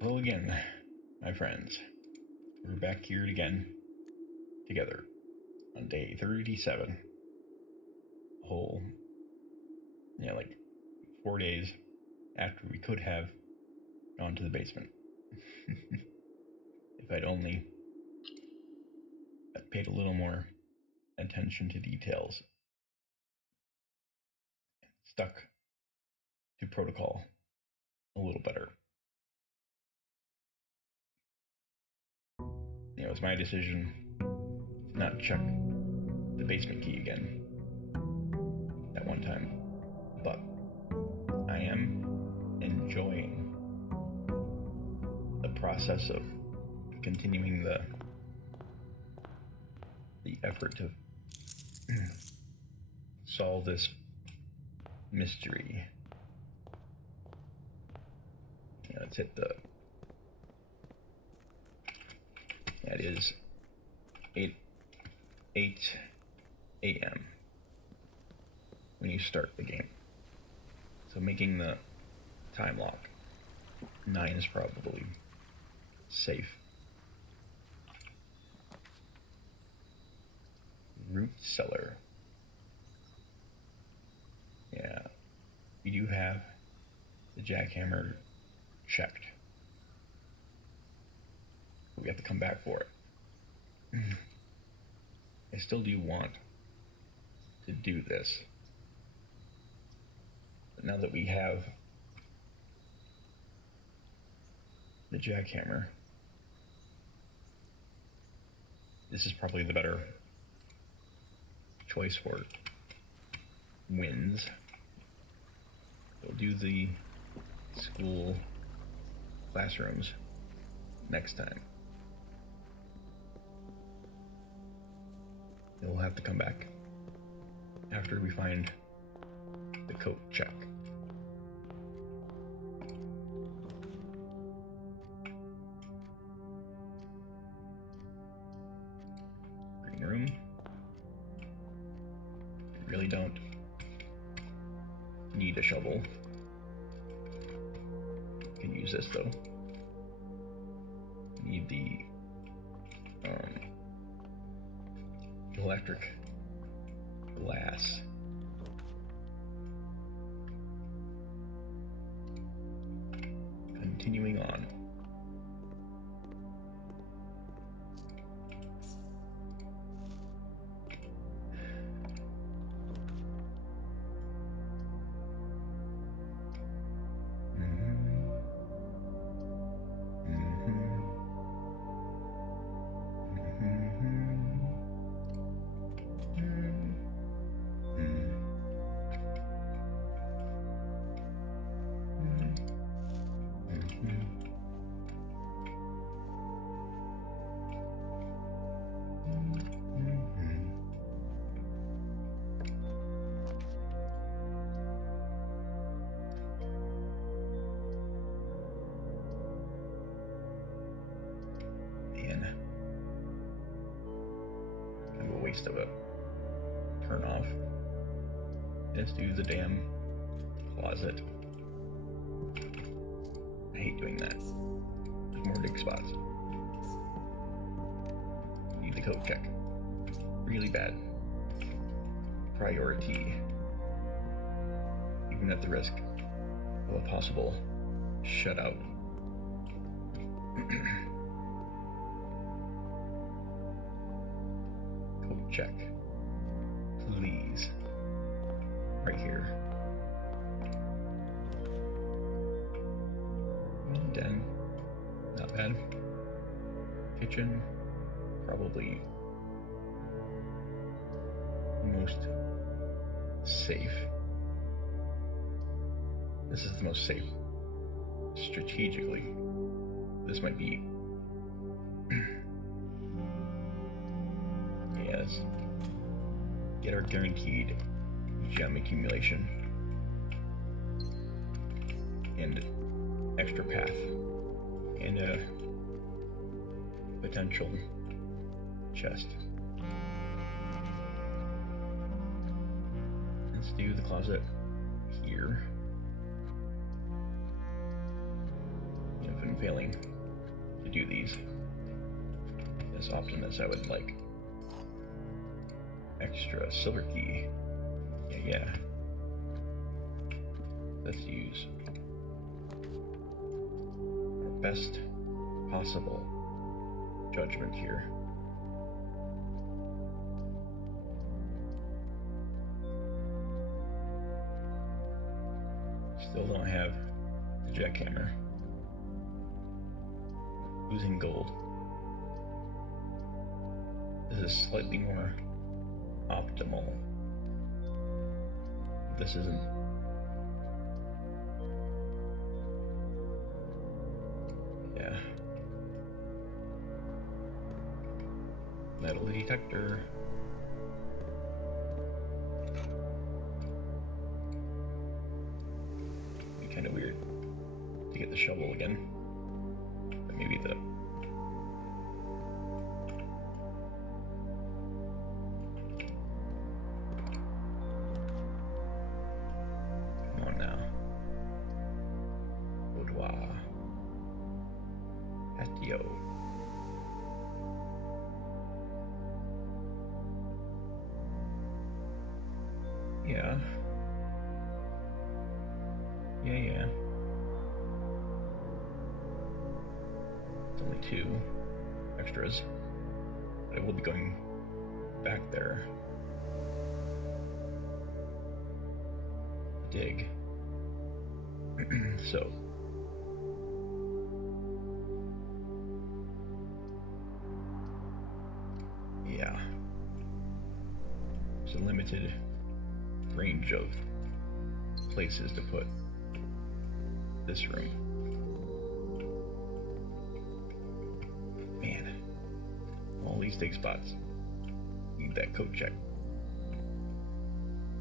Hello again, my friends. We're back here again, together, on day 37. A whole, like 4 days after we could have gone to the basement. If I'd only paid a little more attention to details, stuck to protocol a little better. It was my decision to not check the basement key again that one time, but I am enjoying the process of continuing the effort to solve this mystery. Let's hit the. That is 8 a.m. when you start the game. So making the time lock 9 is probably safe. Root cellar. Yeah, we do have the jackhammer checked. We have to come back for it. I still do want to do this. But now that we have the jackhammer, this is probably the better choice for wins. We'll do the school classrooms next time. We'll have to come back after we find the coat check. Green room. We really don't need a shovel. Can use this though. Need the electric glass. Continuing on. Waste of a turn off. Let's do the damn closet. I hate doing that. There's more dig spots. Need the code check. Really bad. Priority. Even at the risk of a possible shutout. Check, please. Right here. 10. Not bad. Kitchen, probably most safe. This is the most safe strategically. This might be. Yes. Get our guaranteed gem accumulation and extra path and a potential chest. Let's do the closet here. failing to do these as often as I would like. Extra silver key. Yeah. Let's use our best possible judgment here. Still don't have the jackhammer. Losing gold. This is slightly more optimal. This isn't. Yeah. Metal detector. Be kind of weird to get the shovel again. But maybe the Yeah. It's only 2 extras, but I will be going back there to dig. So yeah, there's a limited range of places to put this room. Man, all these dig spots need that code check.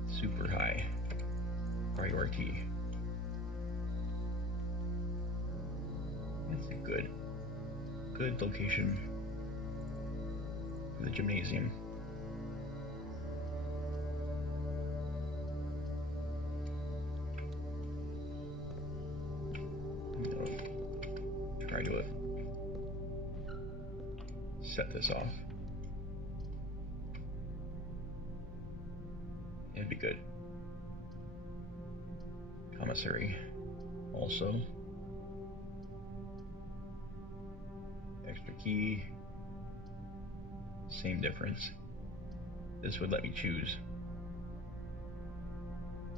Super high priority. That's a good location for the gymnasium. Try to set this off. It'd be good. Commissary also. Extra key. Same difference. This would let me choose.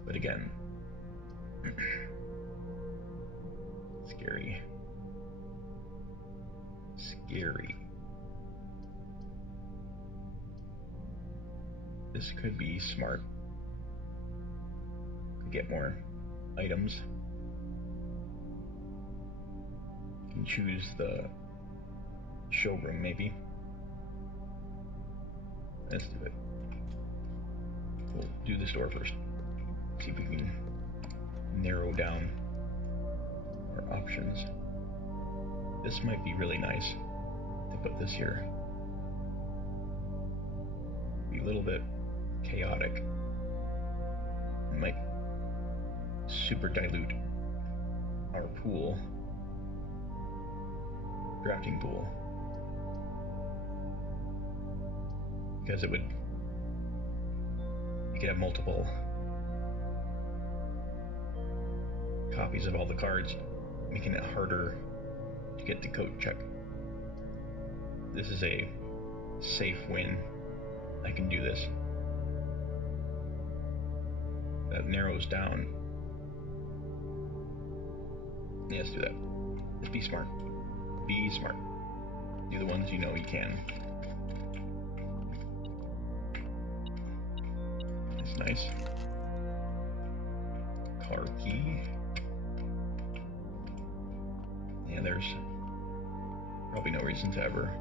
But again, scary. This could be smart. Could get more items. Can choose the showroom maybe. Let's do it. We'll do the store first. See if we can narrow down our options. This might be really nice to put this here. Be a little bit chaotic. It might super dilute our pool, drafting pool, because you could have multiple copies of all the cards, making it harder to get the code check. This is a safe win. I can do this. That narrows down. Yeah, let's do that. Just be smart. Be smart. Do the ones you know you can. That's nice. Car key. Yeah, there's probably no reason to ever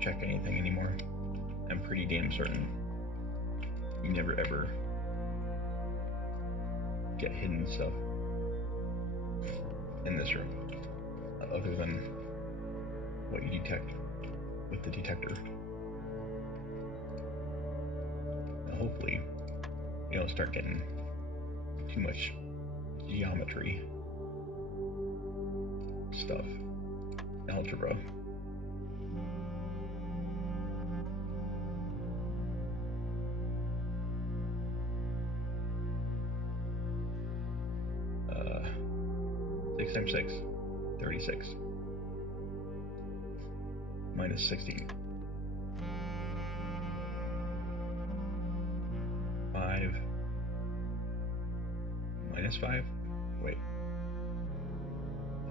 check anything anymore. I'm pretty damn certain you never ever get hidden stuff in this room, other than what you detect with the detector. Now hopefully you don't start getting too much geometry stuff. Algebra. Uh, 6 times 6, 36. Minus 16. 5 minus 5? Wait.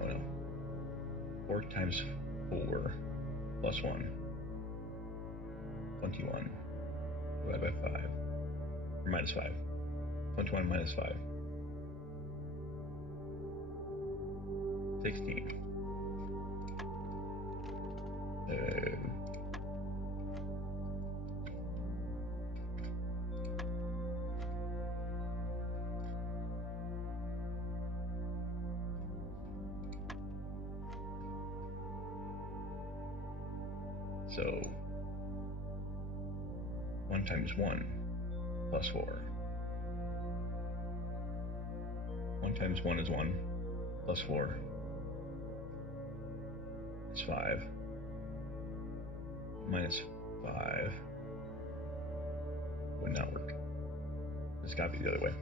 Oh no. 4 times 4 plus 1. 21 divided by 5. Or minus 5. 21 minus 5. 16. So 1 times 1 plus 4. 1 times 1 is 1 plus 4 is 5 minus 5 would not work. It's got to be the other way.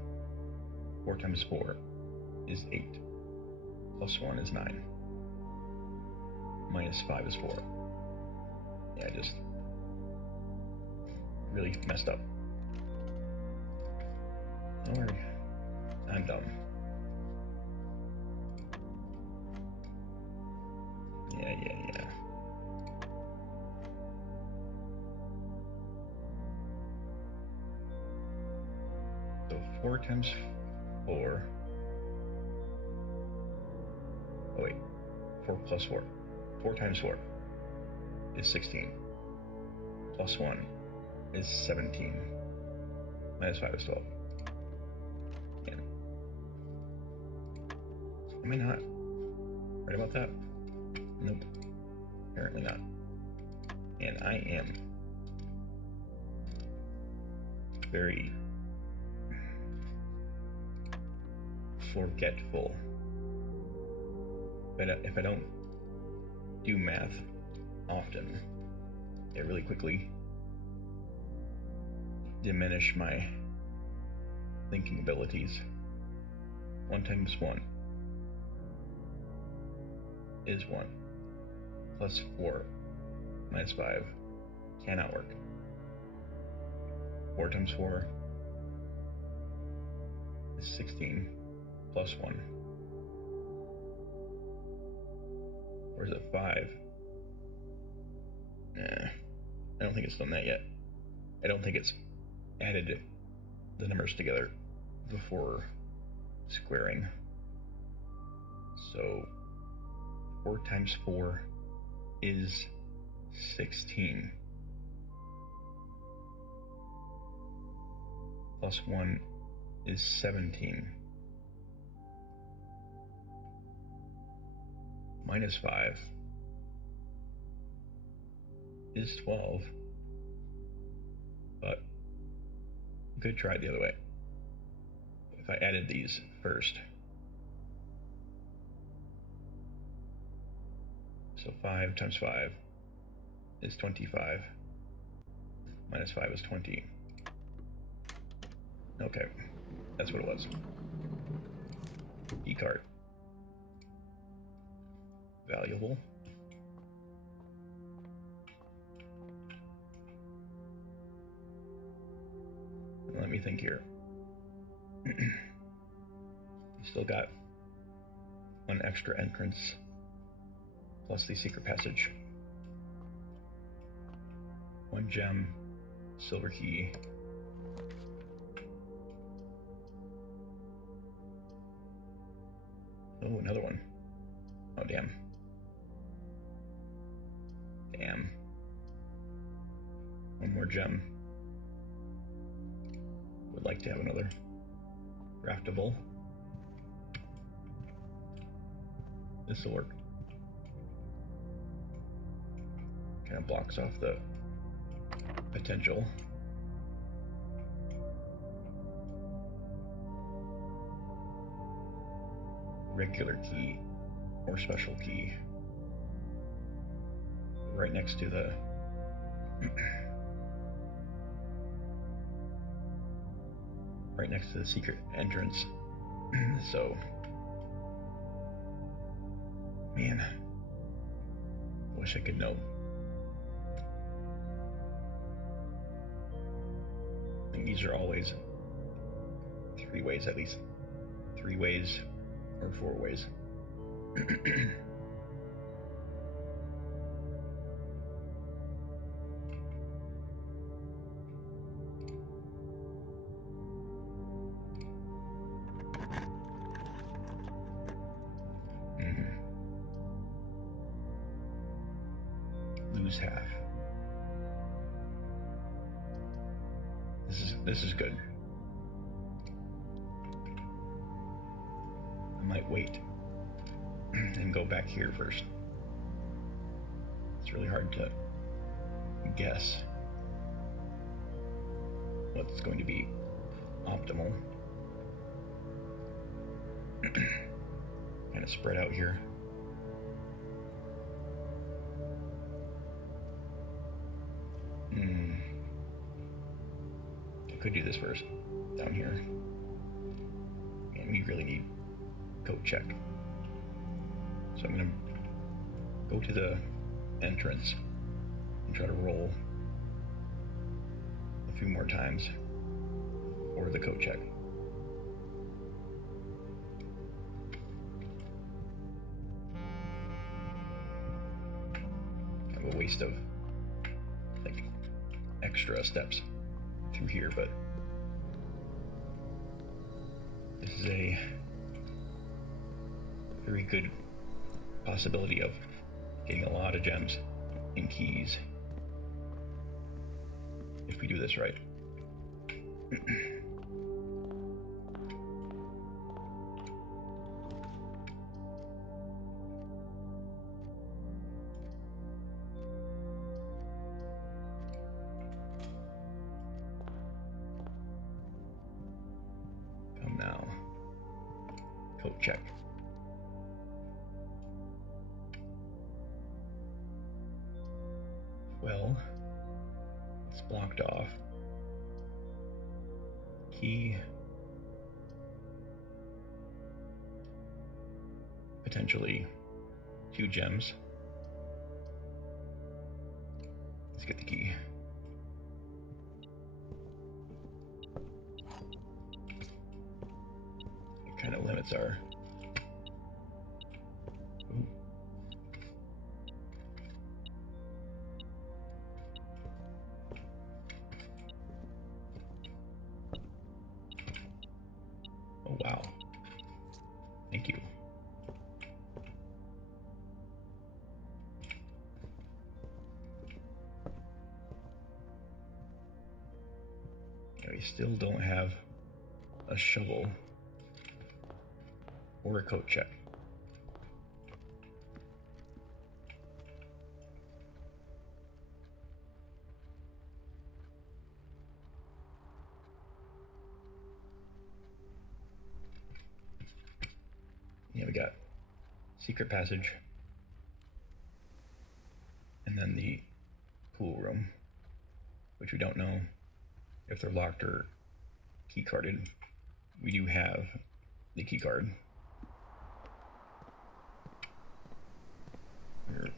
4 times 4 is 8 plus 1 is 9 minus 5 is 4. Yeah, I just really messed up. Don't worry, I'm dumb. Yeah. So 4 times 4. Oh wait, 4 plus 4. 4 times 4 is 16. Plus 1 is 17. Minus 5 is 12. And am I not right about that? Nope. Apparently not. And I am very forgetful. But if I don't do math often, it really quickly diminish my thinking abilities. 1 times 1 is 1 plus 4 minus 5 cannot work. 4 times 4 is 16 plus 1. Or is it 5? I don't think it's done that yet. I don't think it's added the numbers together before squaring. So 4 times 4 is 16 plus 1 is 17 minus 5 is 12, but you could try it the other way. If I added these first, so 5 times 5 is 25, minus 5 is 20. Okay, that's what it was. E-card. Valuable. Let me think here. Still got 1 extra entrance plus the secret passage. 1 gem, silver key. Oh, another one. Oh, damn. Damn. 1 more gem. Would like to have another craftable. This will work. Kind of blocks off the potential. Regular key. or special key. Right next to the right next to the secret entrance. So, man, wish I could know. I think these are always 3 ways, at least 3 ways or 4 ways. Lose half. This is good. I might wait and go back here first. It's really hard to guess what's going to be optimal. Kind of spread out here. I could do this first, down here. And we really need code check. So I'm gonna go to the entrance and try to roll a few more times for the code check. Kind of a waste of like extra steps through here, but this is a very good possibility of getting a lot of gems and keys if we do this right. Come now. Code check. Well, it's blocked off. Key. Potentially 2 gems. Let's get the key. It kind of limits our... Ooh. Oh, wow. Thank you. We still don't have a shovel or a coat check. Yeah, we got secret passage and then the pool room, which we don't know if they're locked or key carded. We do have the key card. We're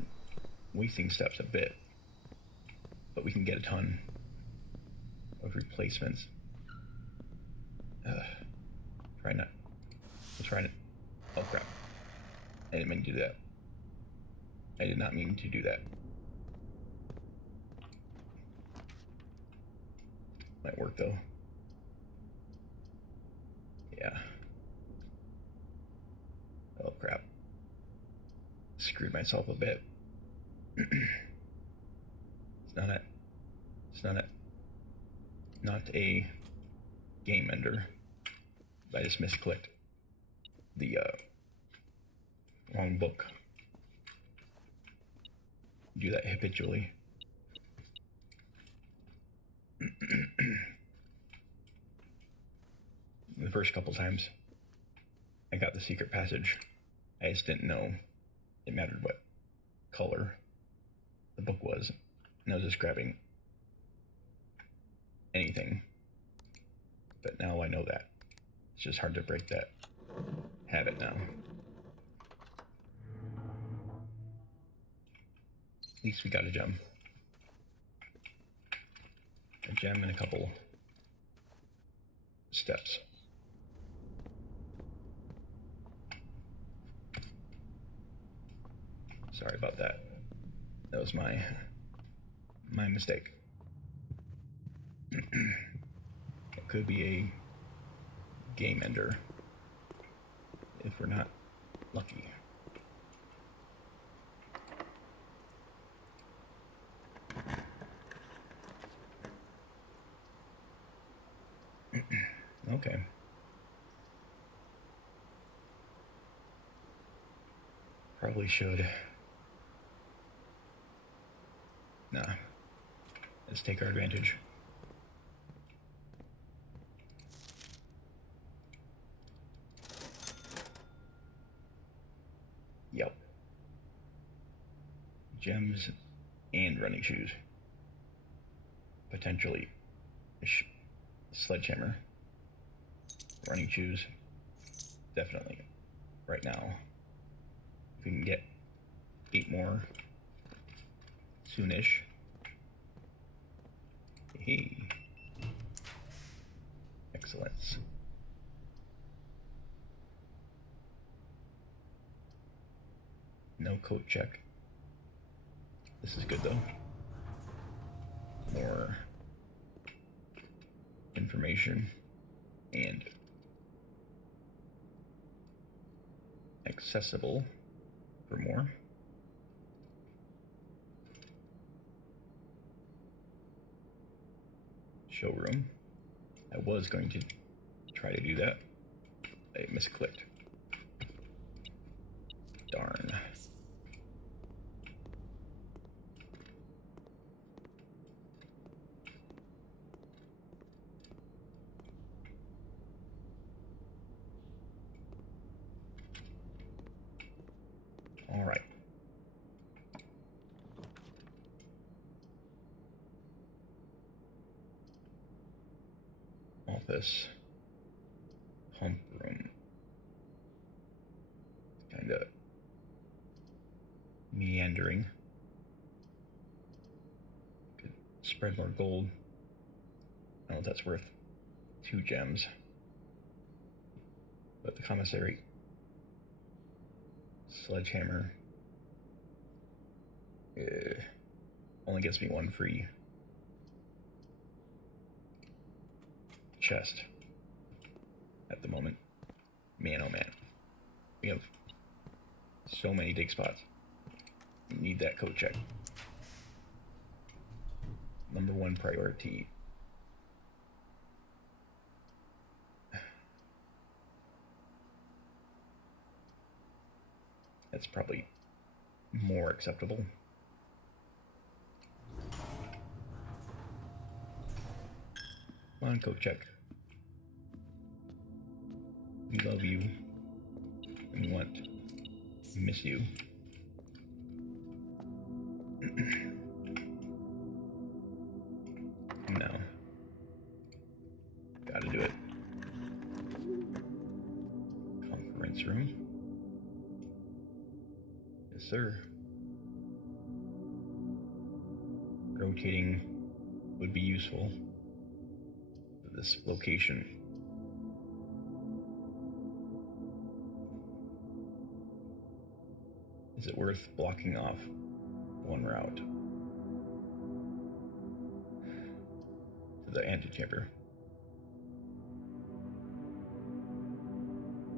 wasting steps a bit, but we can get a ton of replacements. Try not. Let's try it. Oh crap. I didn't mean to do that. I did not mean to do that. Might work though. Yeah. Oh crap. Screwed myself a bit. It's not a game ender. I just misclicked the wrong book. Do that habitually. The first couple times I got the secret passage, I just didn't know it mattered what color the book was, and I was just grabbing anything. But now I know that. It's just hard to break that habit now. At least we got a gem. A gem and a couple steps. Sorry about that. That was my mistake. It could be a game ender if we're not lucky. Okay. Probably should. Nah. Let's take our advantage. Yep. Gems and running shoes. Potentially a sledgehammer. Running shoes. Definitely. Right now. If we can get 8 more soonish. Hey. Excellence. No coat check. This is good though. More information and accessible for more. Showroom. I was going to try to do that. I misclicked. Darn. All right. Office. Pump room. Kinda meandering. Could spread more gold. I don't know if that's worth 2 gems. But the commissary. Sledgehammer. Only gets me 1 free chest at the moment. Man, oh man. We have so many dig spots. We need that coat check. Number 1 priority. That's probably more acceptable. Come on, coat check. We love you. And we want to miss you. No. Gotta do it. Conference room. Yes, sir. Rotating would be useful for this location. Is it worth blocking off 1 route to the antechamber?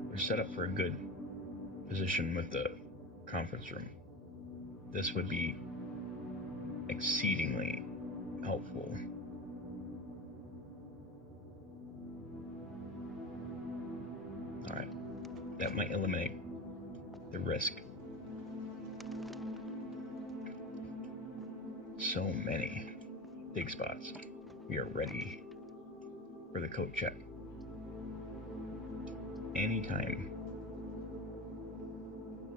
We're set up for a good position with the conference room. This would be exceedingly helpful. Alright, that might eliminate the risk. So many dig spots. We are ready for the coat check. Anytime.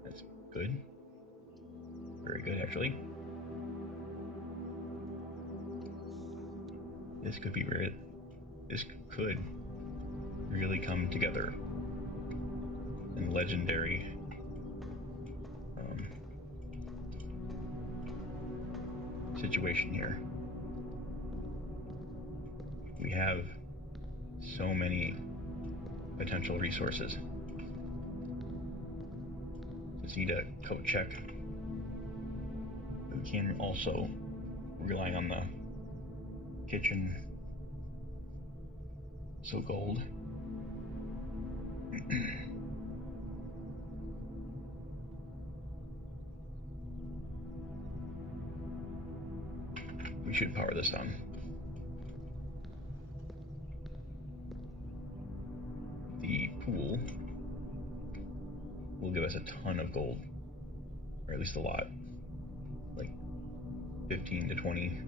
That's good. Very good, actually. This could be where this could really come together in legendary situation here. We have so many potential resources. Just need a coat check. We can also rely on the kitchen. So gold. We should power this on. The pool will give us a ton of gold, or at least a lot, like 15 to 20.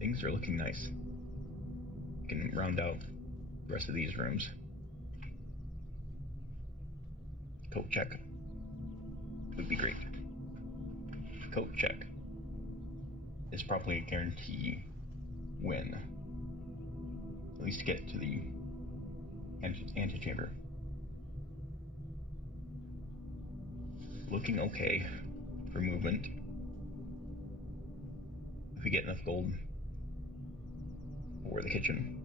Things are looking nice. We can round out the rest of these rooms. Coat check would be great. Coat check is probably a guarantee win. At least to get to the antechamber. Looking okay for movement. If we get enough gold for the kitchen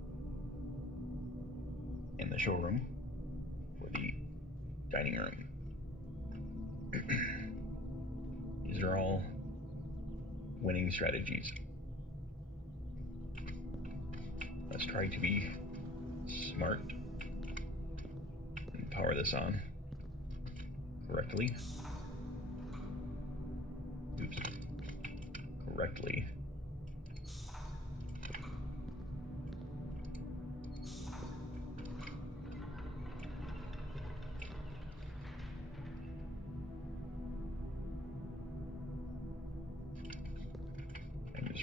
and the showroom for the dining room. These are all winning strategies. Let's try to be smart and power this on correctly. Oops. Correctly.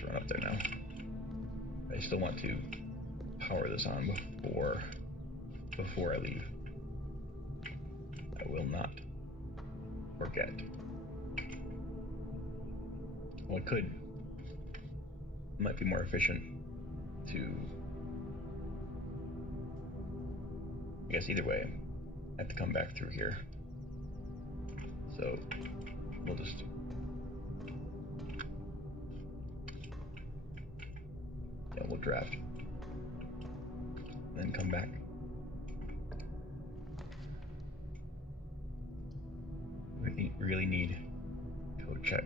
Run up there now. I still want to power this on before I leave. I will not forget. Well, it might be more efficient to, I guess either way, I have to come back through here. So we'll just we'll draft, then come back. Really need code check.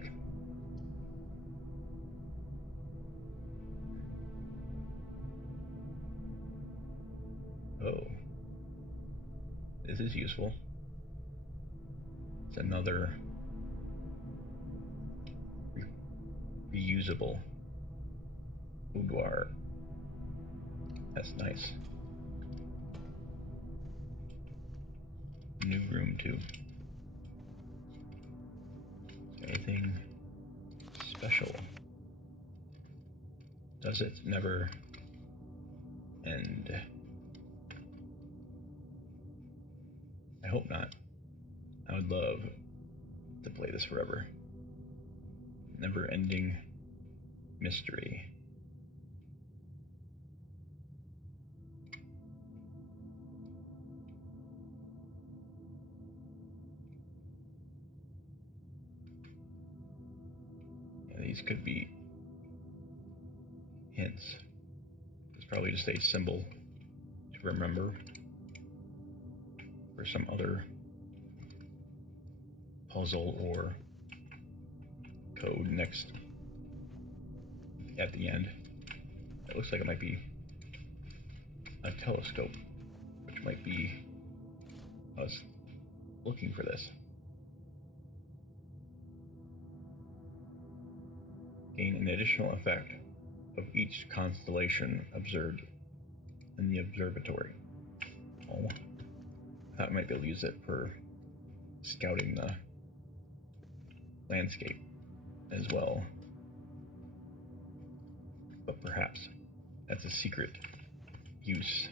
Oh, this is useful. It's another reusable boudoir. That's nice. New room too. Anything special? Does it never end? I hope not. I would love to play this forever. Never ending mystery. These could be hints. It's probably just a symbol to remember for some other puzzle or code next at the end. It looks like it might be a telescope, which might be us looking for this. Gain an additional effect of each constellation observed in the observatory. Oh, I thought I might be able to use it for scouting the landscape as well. But perhaps that's a secret use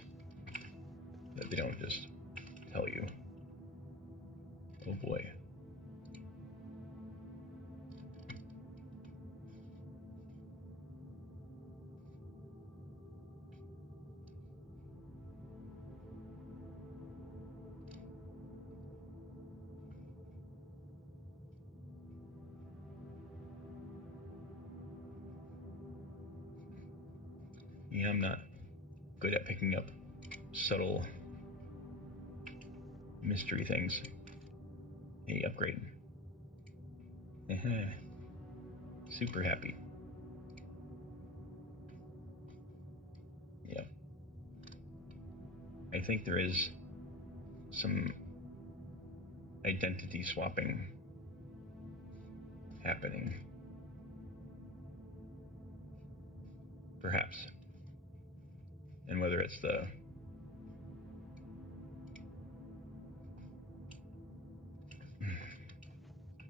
that they don't just tell you. Oh boy. Yeah, I'm not good at picking up subtle mystery things. Hey, upgrade. Super happy. Yep. I think there is some identity swapping happening. Perhaps. And whether it's the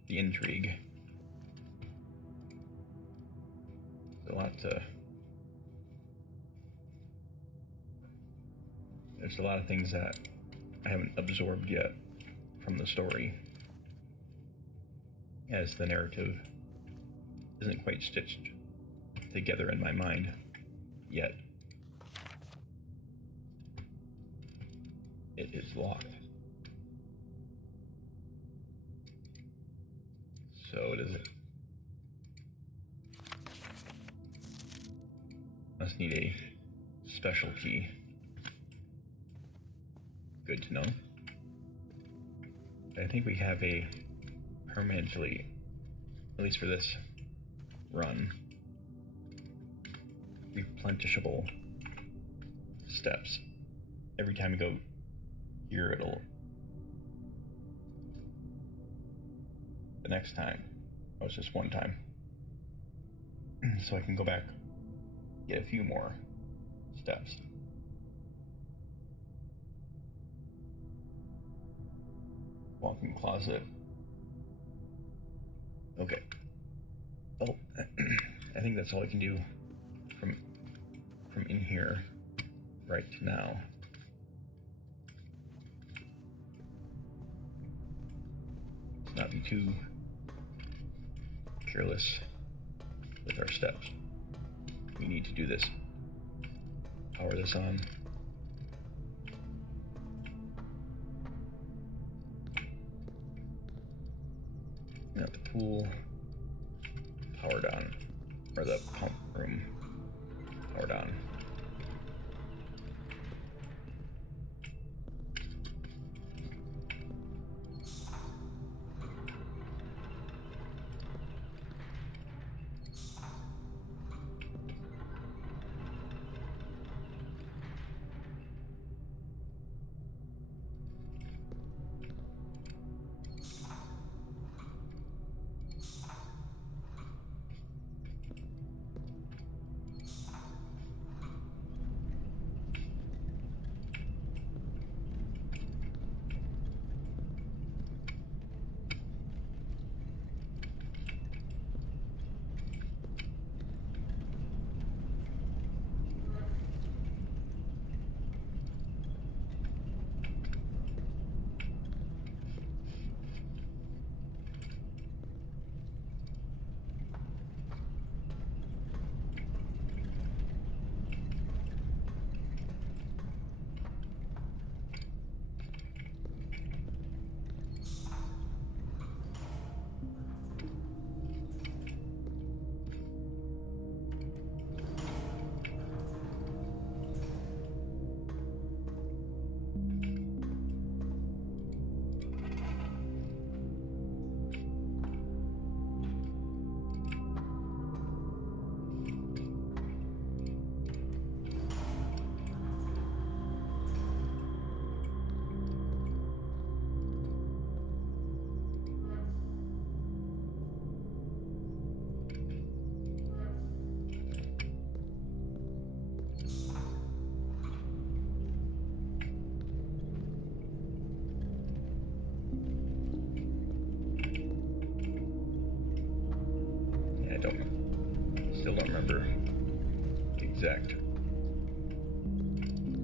intrigue. There's a lot of things that I haven't absorbed yet from the story, as the narrative isn't quite stitched together in my mind yet. It is locked. So it is. Must need a special key. Good to know. I think we have a permanently, at least for this run, replenishable steps. Every time we go here, it'll... The next time, oh, it's just one time. So I can go back, get a few more steps. Walk-in closet. Okay. Oh, I think that's all I can do from in here right now. Let's not be too careless with our steps. We need to do this. Power this on. At the pool, powered on, or the pump room, powered on. Still don't remember the exact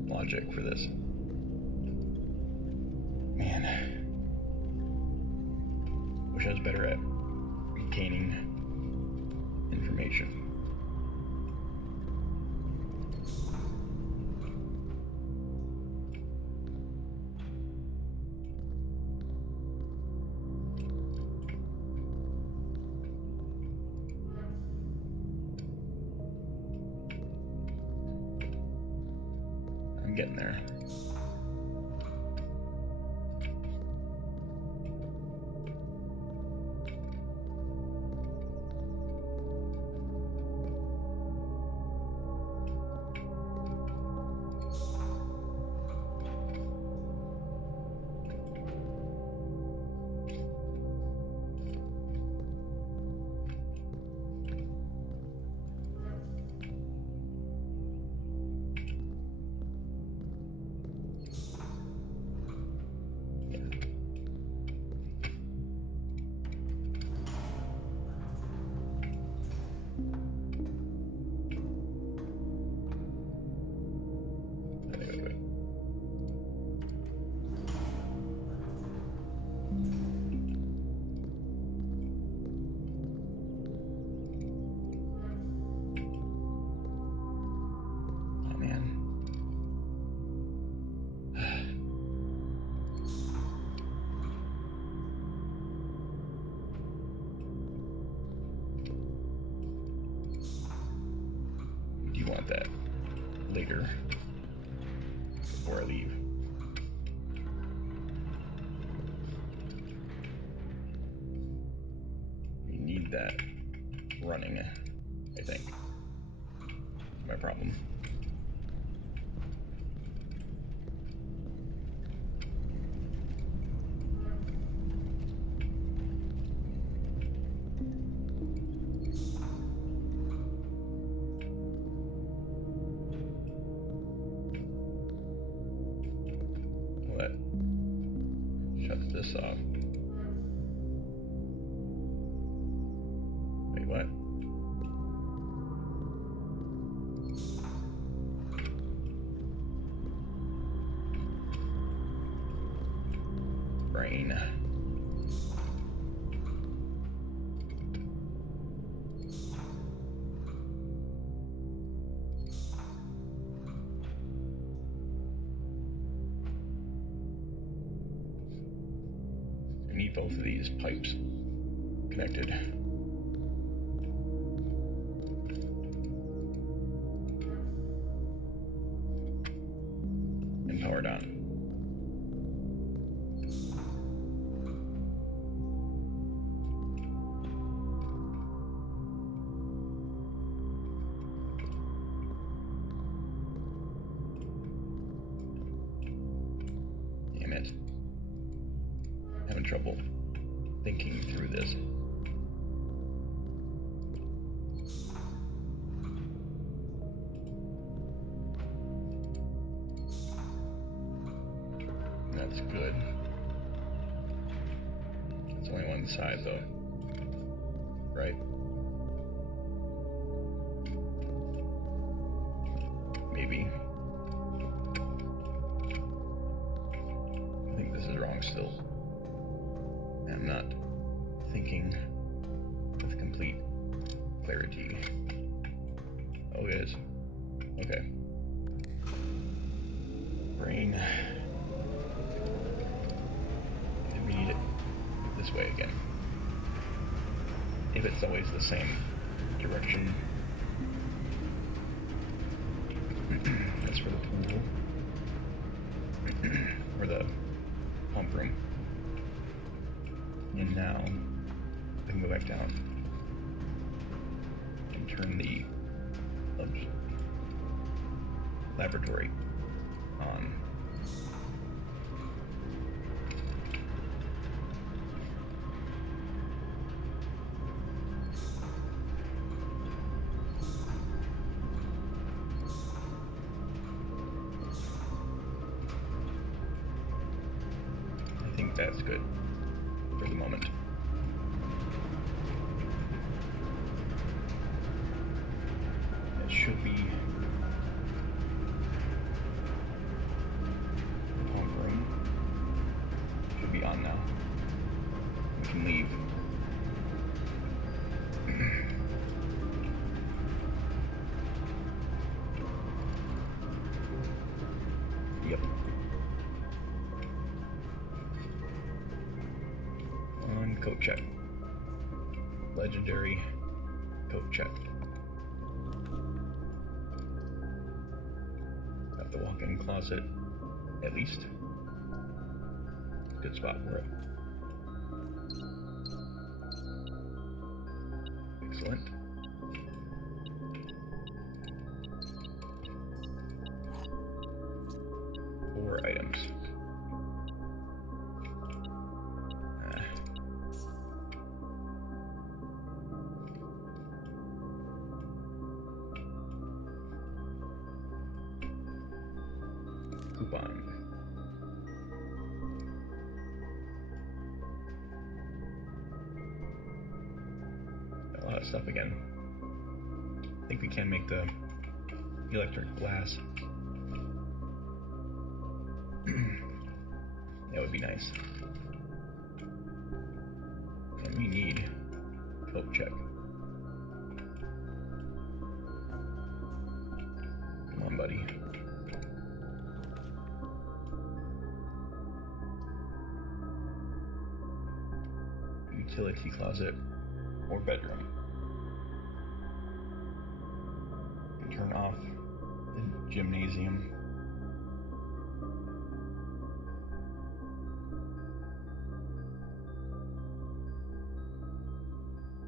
logic for this. Man. Wish I was better at retaining information. I'm getting there. Want that later before I leave. We need that running, I think. That's my problem. Shuts this off. Wait, what? Brain. We need both of these pipes connected. And powered on. Damn it. Having trouble thinking through this. That's good. It's only one side though, right? Maybe. I think this is wrong still. I'm not thinking with complete clarity. Oh, it is. Okay. Brain. And we need it this way again. If it's always the same direction. That's for the pool. Or the pump room. And now I can go back down and turn the laboratory on. I think that's good for the moment. It should be pump room. can leave. Yep. On coat check. Legendary coat check. Got the walk-in closet, at least. Good spot for it. Excellent. Four items. Coupon. Got a lot of stuff again. I think we can make the electric glass. That would be nice. And we need coat check. Come on, buddy. Utility closet or bedroom. Turn off the gymnasium.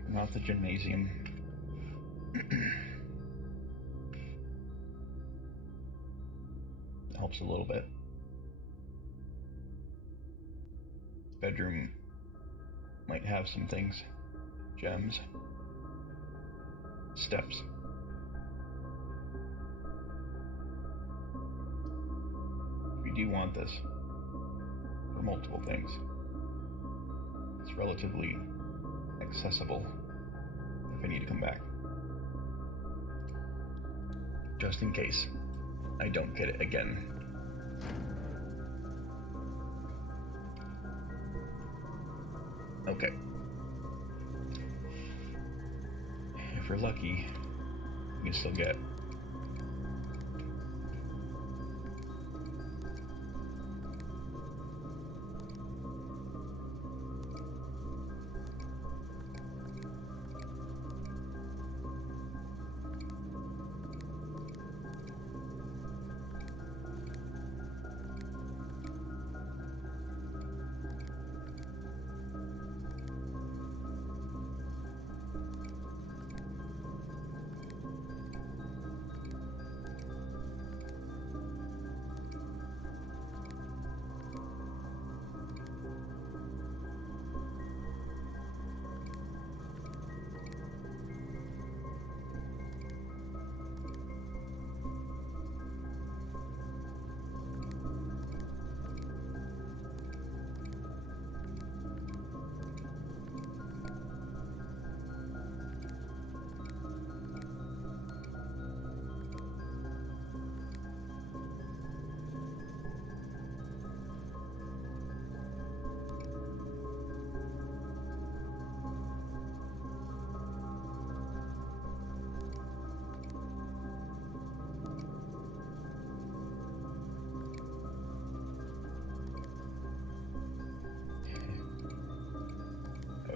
Turn off the gymnasium. Helps a little bit. Bedroom might have some things. Gems. Steps. We do want this for multiple things. It's relatively accessible if I need to come back. Just in case I don't get it again. Okay. If we're lucky, we can still get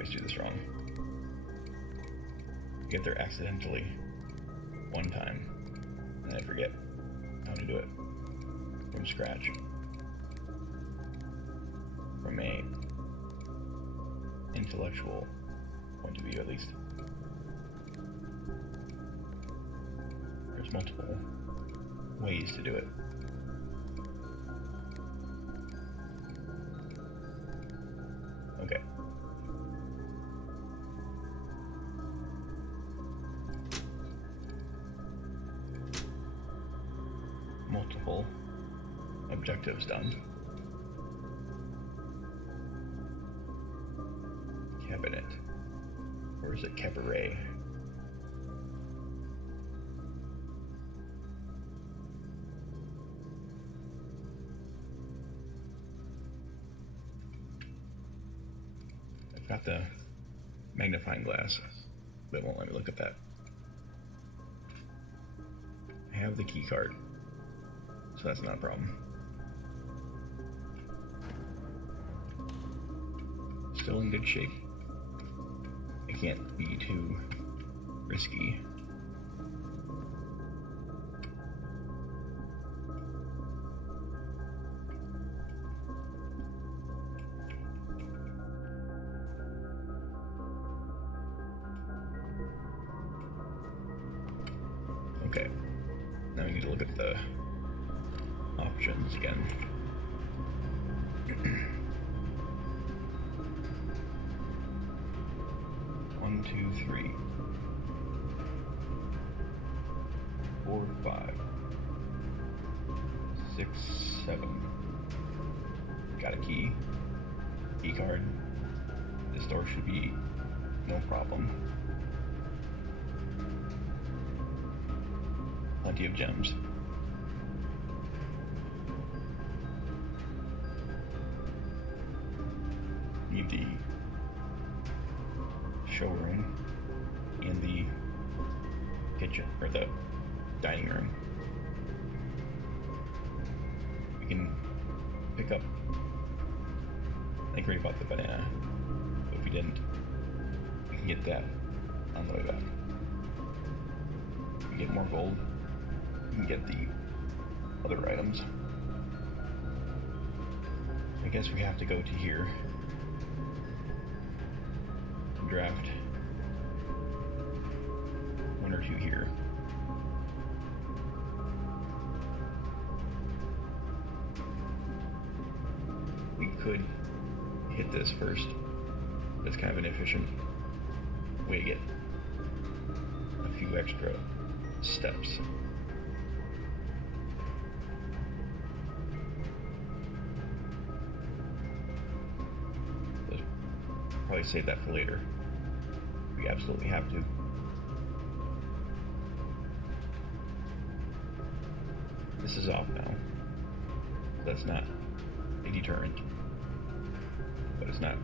always do this wrong. Get there accidentally one time, and I forget how to do it from scratch. From a intellectual point of view, at least. There's multiple ways to do it. Okay. Multiple objectives done. Cabinet. Or is it cabaret? Got the magnifying glass, but it won't let me look at that. I have the key card, so that's not a problem. Still in good shape. I can't be too risky. Okay, now we need to look at the options again. 1, 2, 3, 4, 5, 6, 7. Got a key card. This door should be no problem. Plenty of gems. Need the showroom and the kitchen, or the dining room. We can pick up, I think we bought the banana, but if we didn't, we can get that on the way back. We get more gold, we can get the other items. I guess we have to go to here. Draft 1 or 2 here. We could hit this first. That's kind of an efficient way to get a few extra steps. Let's probably save that for later. We absolutely have to. This is off now. That's not a deterrent, but it's not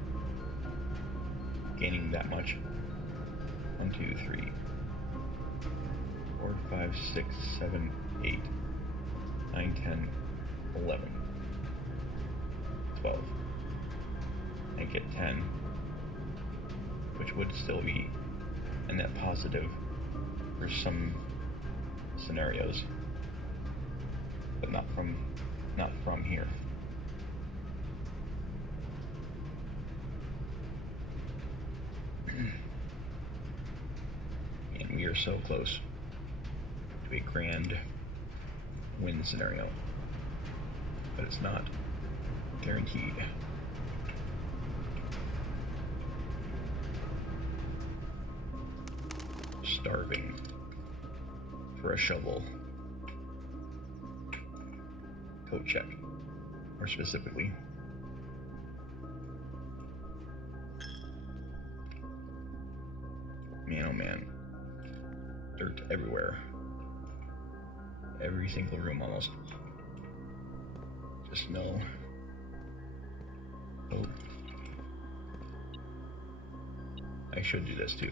gaining that much. 1, 2, 3, 4, 5, 6, 7, 8, 9, 10, 11, 12. I get 10. Which would still be a net positive for some scenarios, but not from here. And we are so close to a grand win scenario, but it's not guaranteed. Starving for a shovel. Code check. More specifically, man, oh man, dirt everywhere. Every single room almost. Just no. Oh, I should do this too.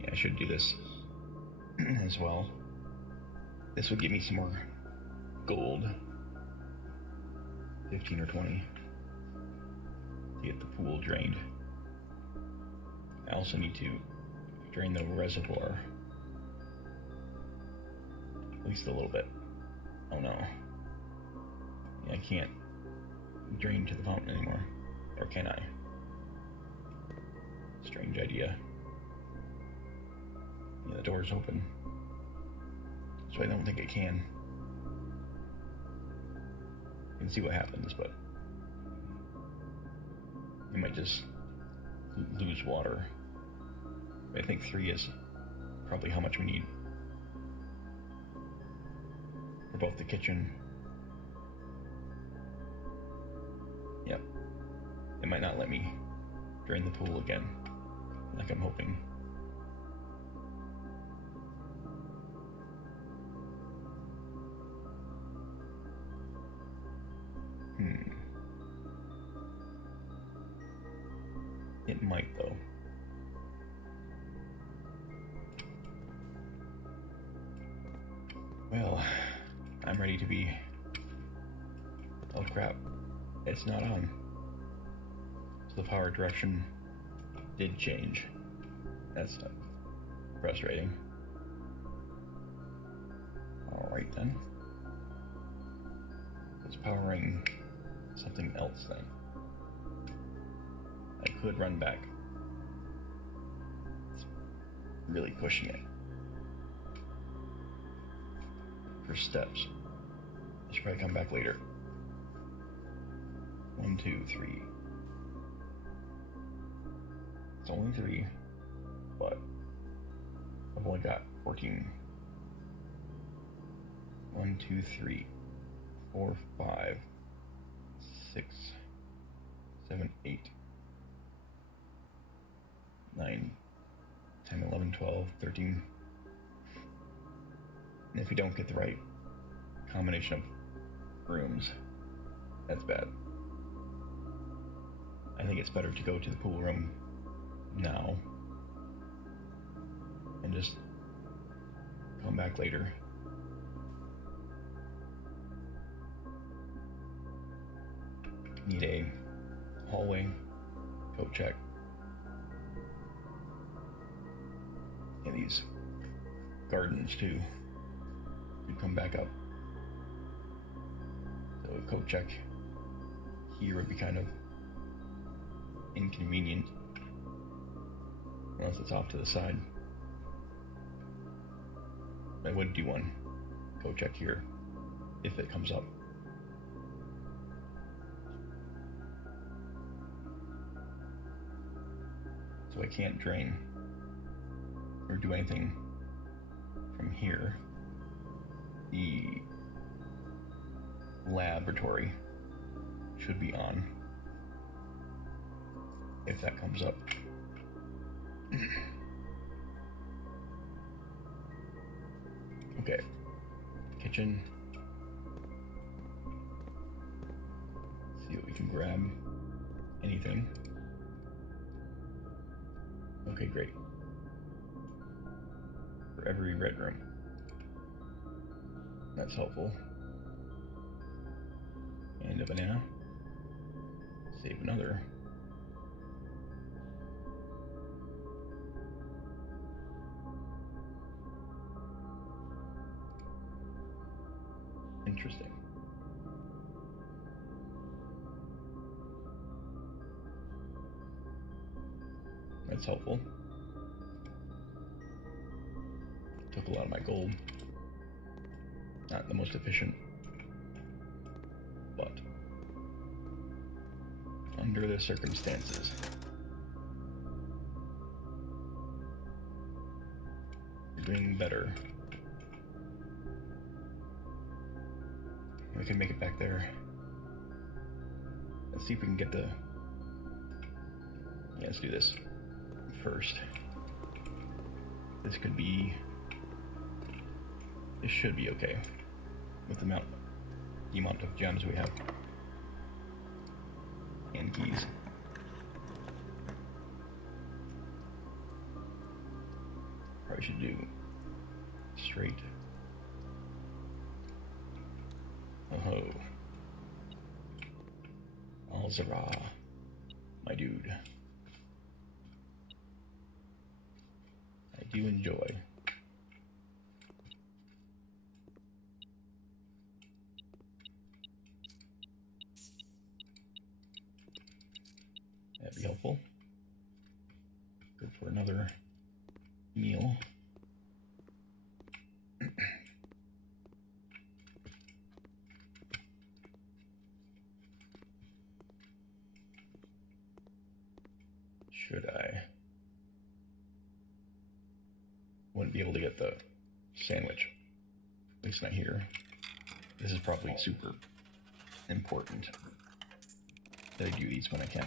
Yeah, I should do this as well. This would give me some more gold. 15 or 20 to get the pool drained. I also need to drain the reservoir. At least a little bit. Oh no. Yeah, I can't drain to the fountain anymore. Or can I? Strange idea. Yeah, the door's open. So I don't think I can. You can see what happens, but you might just lose water. I think 3 is probably how much we need for both the kitchen. Yep. It might not let me drain the pool again, like I'm hoping. It might, though. Well, I'm ready to be... Oh crap, it's not on. So the power direction did change. That's frustrating. Alright then. It's powering something else then. I could run back. It's really pushing it. For steps. I should probably come back later. 1, 2, 3. It's only 3, but I've only got 14. 1, 2, 3, 4, 5, 6, 7, 8, 9, 10, 11, 12, 13. And if we don't get the right combination of rooms, that's bad. I think it's better to go to the pool room now and just come back later. Need a hallway, coat check, and these gardens too. You come back up. So a coat check here would be kind of inconvenient unless it's off to the side. I would do one coat check here if it comes up. So I can't drain or do anything from here. The laboratory should be on if that comes up. Okay, kitchen. See what we can grab. Anything. Okay, great. For every red room. That's helpful. And a banana. Save another. Interesting. That's helpful. Took a lot of my gold. Not the most efficient, but under the circumstances, we're doing better. We can make it back there. Let's see if we can get the... Yeah, let's do this first. This could be... This should be okay with the amount of gems we have. And keys. Probably should do straight. Oh, Al-Zara, my dude. I do enjoy. That'd be helpful. Good for another meal. Should I? Wouldn't be able to get the sandwich. At least not here. This is probably super important that I do these when I can.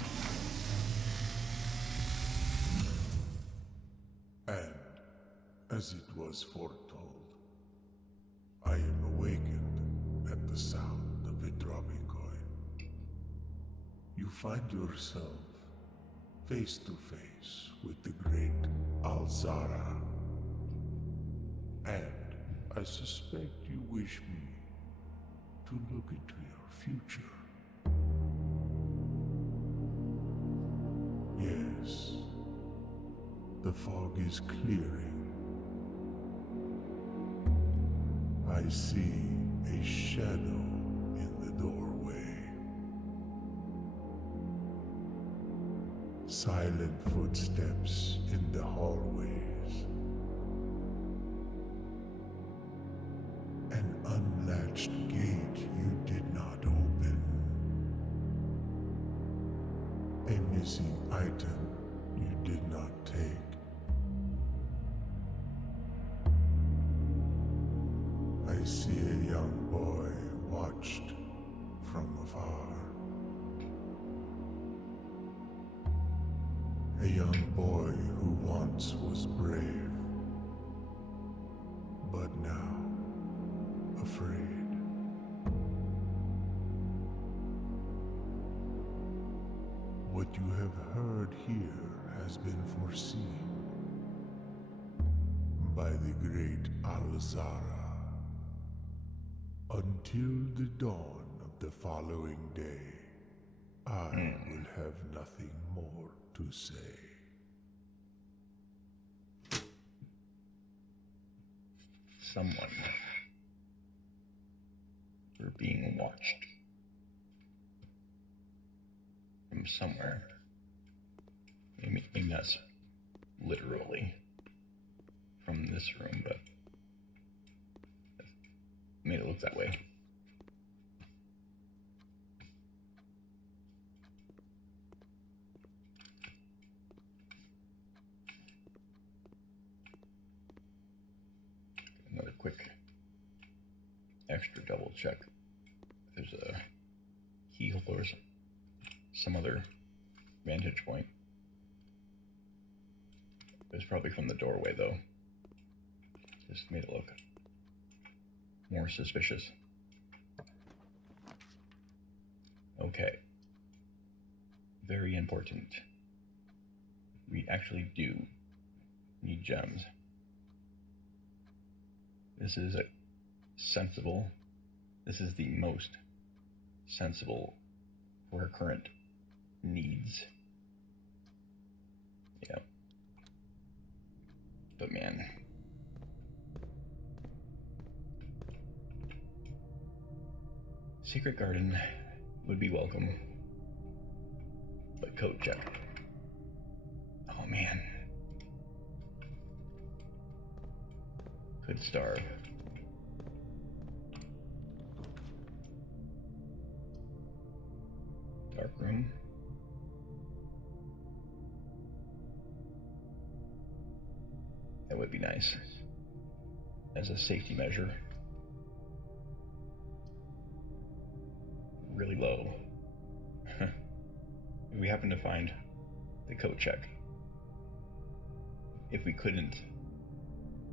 And, as it was foretold, I am awakened at the sound of a dropping coin. find yourself face to face with the great Alzara. And I suspect you wish me to look into your future. Yes, the fog is clearing. I see a shadow in the doorway. Silent footsteps in the hallways. An unlatched gate you did not open. A missing item you did not take. I see a young boy watched from afar. A young boy who once was brave, but now afraid. What you have heard here has been foreseen by the great Alzara. Until the dawn of the following day, I will have nothing more to say. Someone. We're being watched. From somewhere. Maybe not literally from this room, but made it look that way. Another quick extra double check. There's a keyhole or some other vantage point. It was probably from the doorway though. Just made it look more suspicious. Okay. Very important. We actually do need gems. This is a sensible. This is the most sensible for our current needs. Yeah. But man. Secret garden would be welcome. But coat check. Oh man. Could starve. Dark room. That would be nice. As a safety measure. Really low. If we happen to find the coat check. If we couldn't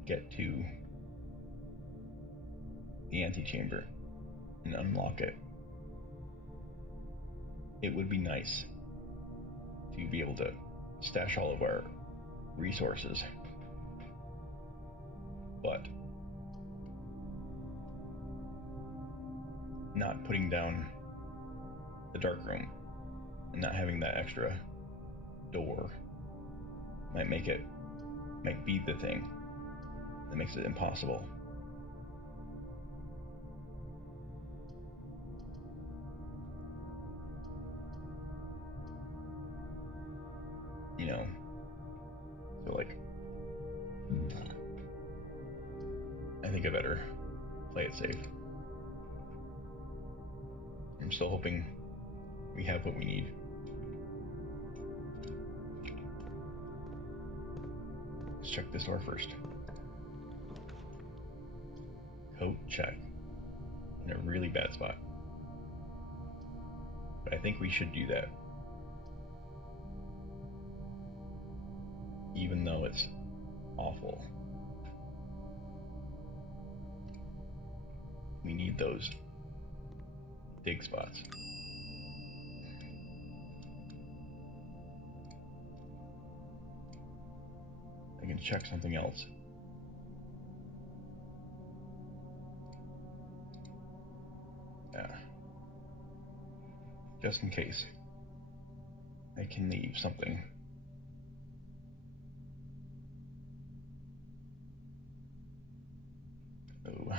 get to the antechamber and unlock it, it would be nice to be able to stash all of our resources. But not putting down the dark room and not having that extra door might be the thing that makes it impossible. You know, so like, I think I better play it safe. I'm still hoping we have what we need. Let's check this door first. Coat check. In a really bad spot. But I think we should do that. Even though it's awful. We need those dig spots. can check something else. Just in case. I can leave something. Oh.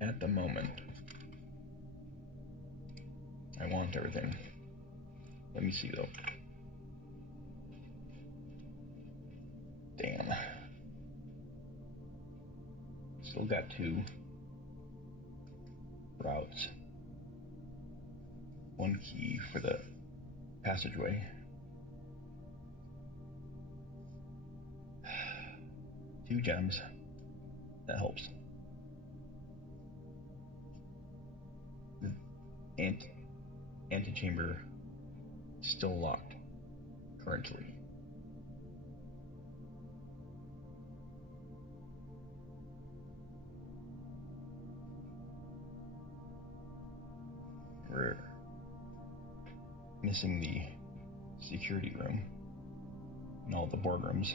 At the moment, I want everything. Let me see though. Damn. Still got 2 routes. 1 key for the passageway. 2 gems. That helps. The antechamber still locked currently. We're missing the security room and all the boardrooms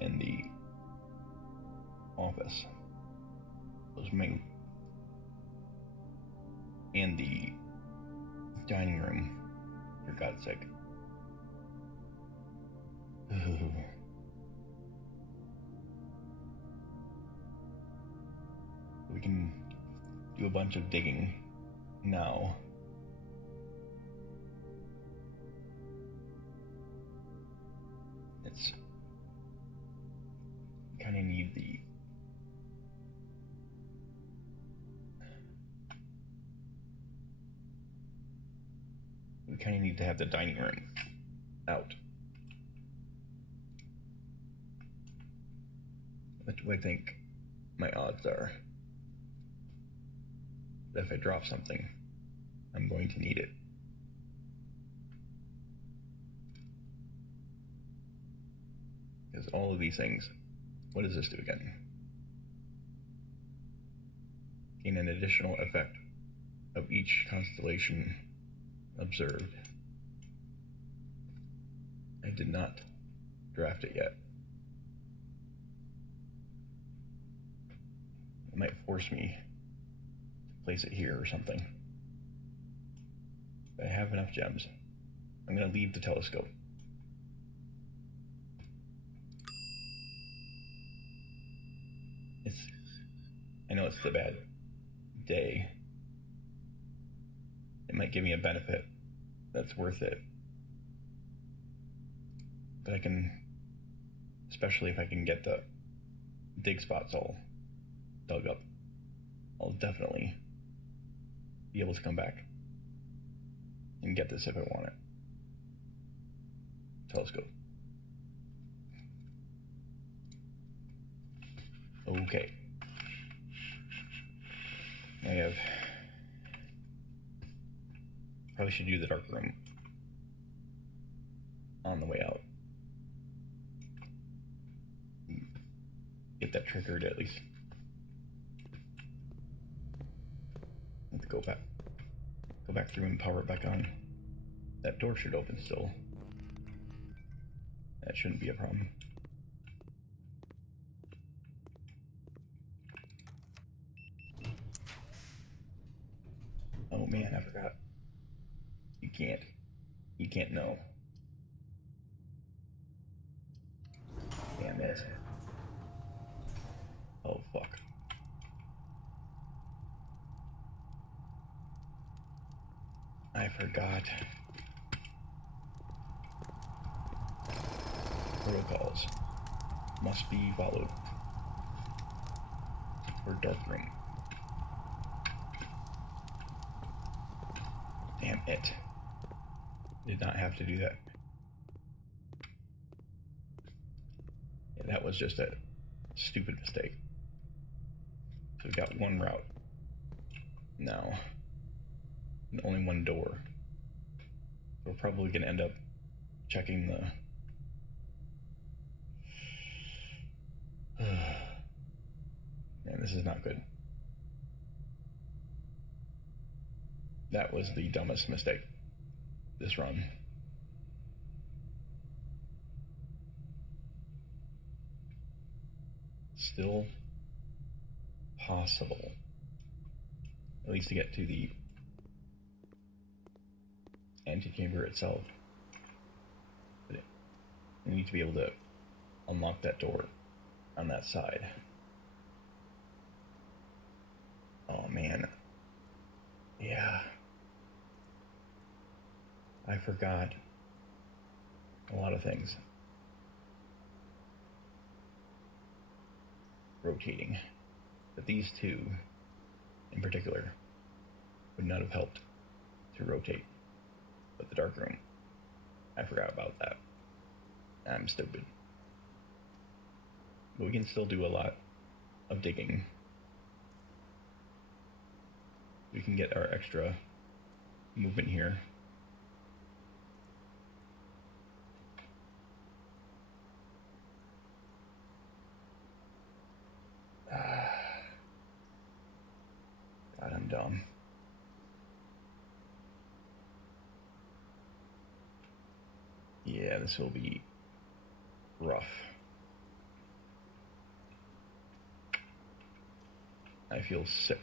and the office. Those main and the dining room, for God's sake. We can do a bunch of digging now. It's kind of need the we kind of need to have the dining room out. What do I think my odds are that if I drop something, I'm going to need it? Because all of these things, what does this do again? Gain an additional effect of each constellation observed. I did not draft it yet. It might force me to place it here or something. But I have enough gems. I'm going to leave the telescope. I know it's the bad day. It might give me a benefit that's worth it. But I can, especially if I can get the dig spots all dug up, I'll definitely be able to come back and get this if I want it. Telescope. Okay. I have... Probably should do the dark room on the way out. Get that triggered at least. Let's go back through and power it back on. That door should open still. That shouldn't be a problem. Oh man, I forgot. You can't know. Damn it. Oh fuck. I forgot. Protocols must be followed for dark room. Damn it. Did not have to do that. Yeah, that was just a stupid mistake. So we got one route now, and only one door. We're probably gonna end up checking the this is not good. That was the dumbest mistake this run. Still possible. At least to get to the antechamber itself. But you need to be able to unlock that door on that side. Oh man. Yeah. I forgot a lot of things. Rotating. But these two, in particular, would not have helped to rotate. But the dark room, I forgot about that. I'm stupid. But we can still do a lot of digging. We can get our extra movement here. God, I'm dumb. Yeah, this will be rough. I feel sick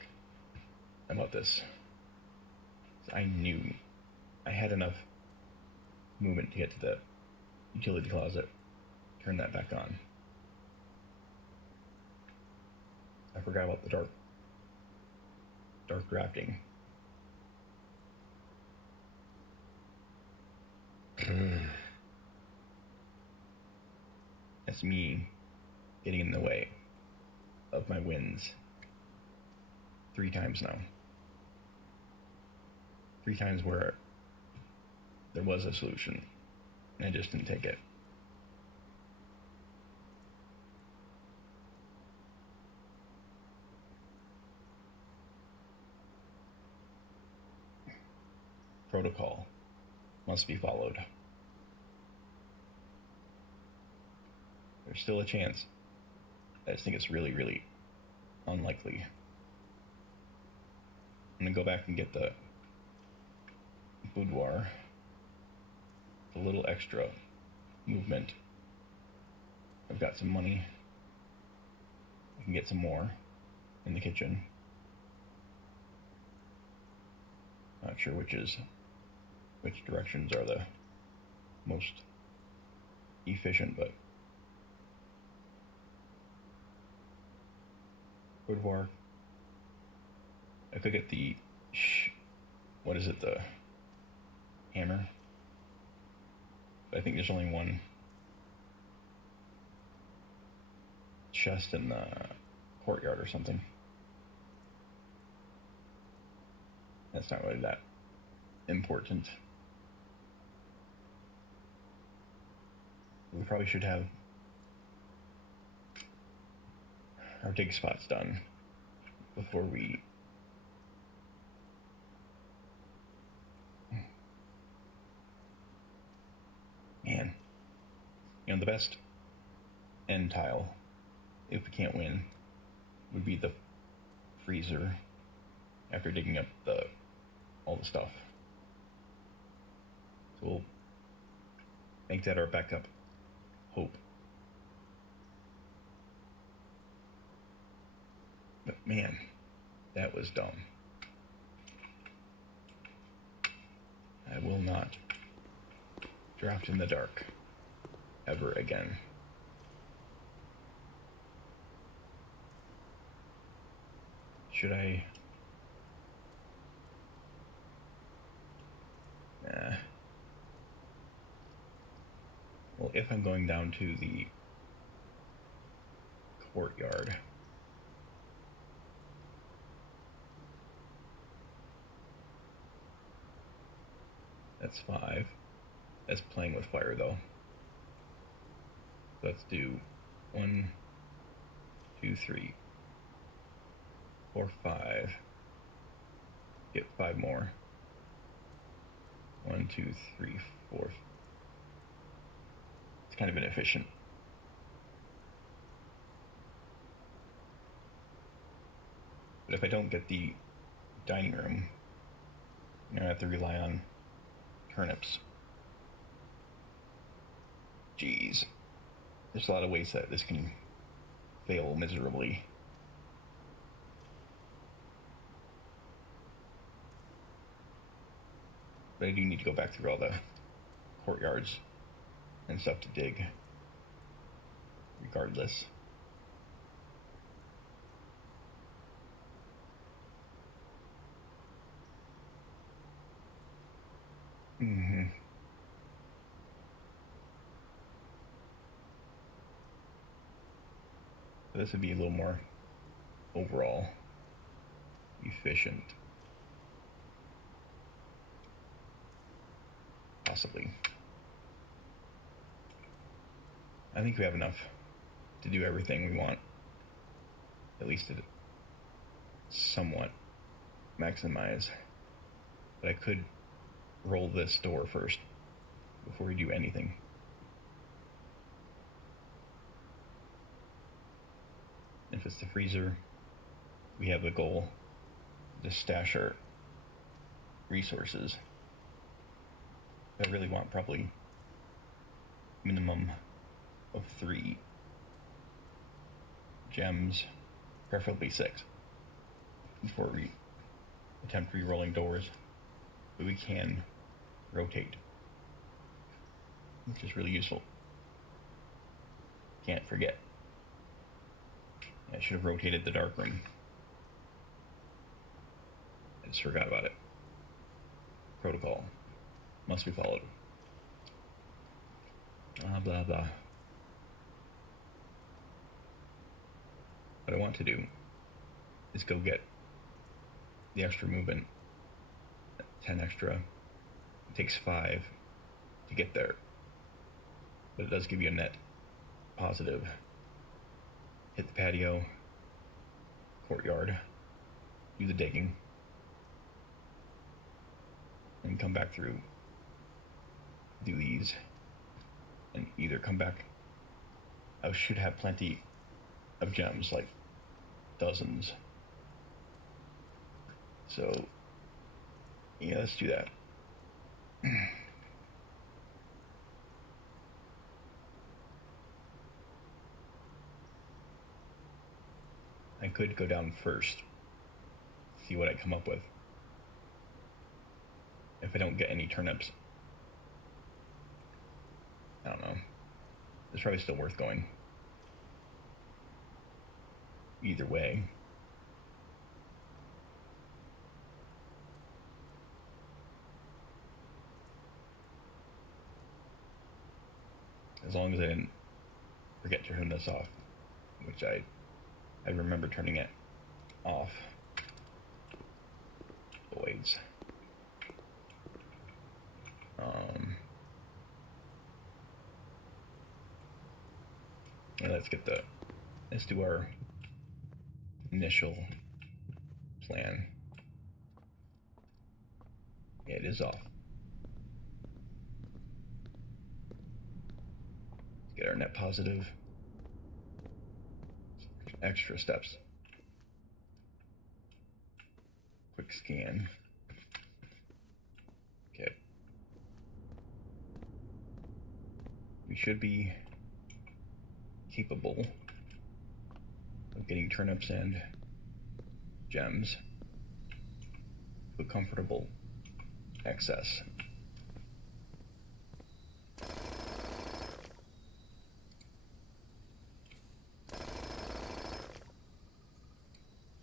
about this. I knew I had enough movement to get to the utility closet, turn that back on. I forgot about the dark drafting. That's me getting in the way of my wins 3 times now. 3 times where there was a solution and I just didn't take it. Protocol must be followed. There's still a chance. I just think it's really, really unlikely. I'm gonna go back and get the boudoir. A little extra movement. I've got some money. I can get some more in the kitchen. Not sure which directions are the most efficient, but boudoir. I could get the what is it, the hammer? But I think there's only one chest in the courtyard or something. That's not really that important. We probably should have our dig spots done before we the best end tile, if we can't win, would be the freezer after digging up all the stuff. So we'll make that our backup hope. But man, that was dumb. I will not draft in the dark ever again. Should I? Nah. Well, if I'm going down to the courtyard, that's 5. That's playing with fire, though. Let's do 1, 2, 3, 4, 5. Get 5 more. 1, 2, 3, 4. It's kind of inefficient. But if I don't get the dining room, I'm gonna have to rely on turnips. Jeez. There's a lot of ways that this can fail miserably. But I do need to go back through all the courtyards and stuff to dig, regardless. This would be a little more overall efficient. Possibly. I think we have enough to do everything we want. At least to somewhat maximize. But I could roll this door first before we do anything. If it's the freezer, we have the goal to stash our resources. I really want probably minimum of 3 gems, preferably 6, before we attempt re-rolling doors. But we can rotate, which is really useful. Can't forget. I should have rotated the dark room. I just forgot about it. Protocol must be followed. Blah, blah, blah. What I want to do is go get the extra movement. 10 extra. It takes 5 to get there. But it does give you a net positive. Hit the patio, courtyard, do the digging, and come back through, do these, and either come back. I should have plenty of gems, like dozens. So, yeah, let's do that. I could go down first, see what I come up with. If I don't get any turnips, I don't know. It's probably still worth going. Either way. As long as I didn't forget to turn this off, which I remember turning it off. Voids. Yeah, let's do our initial plan. Yeah, it is off. Get our net positive. Extra steps. Quick scan. Okay. We should be capable of getting turnips and gems to a comfortable excess.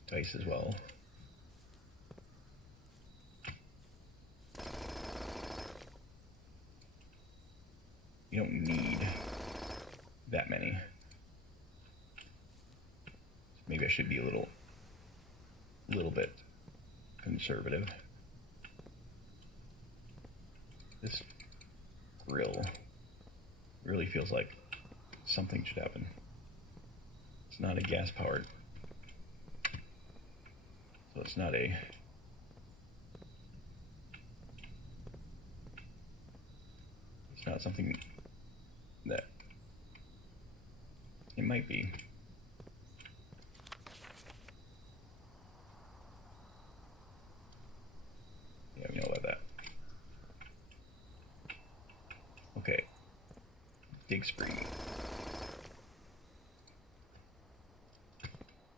Dice as well. You don't need that many. Maybe I should be a little bit conservative. This grill really feels like something should happen. It's not a gas powered, so it's not something that it might be. spree.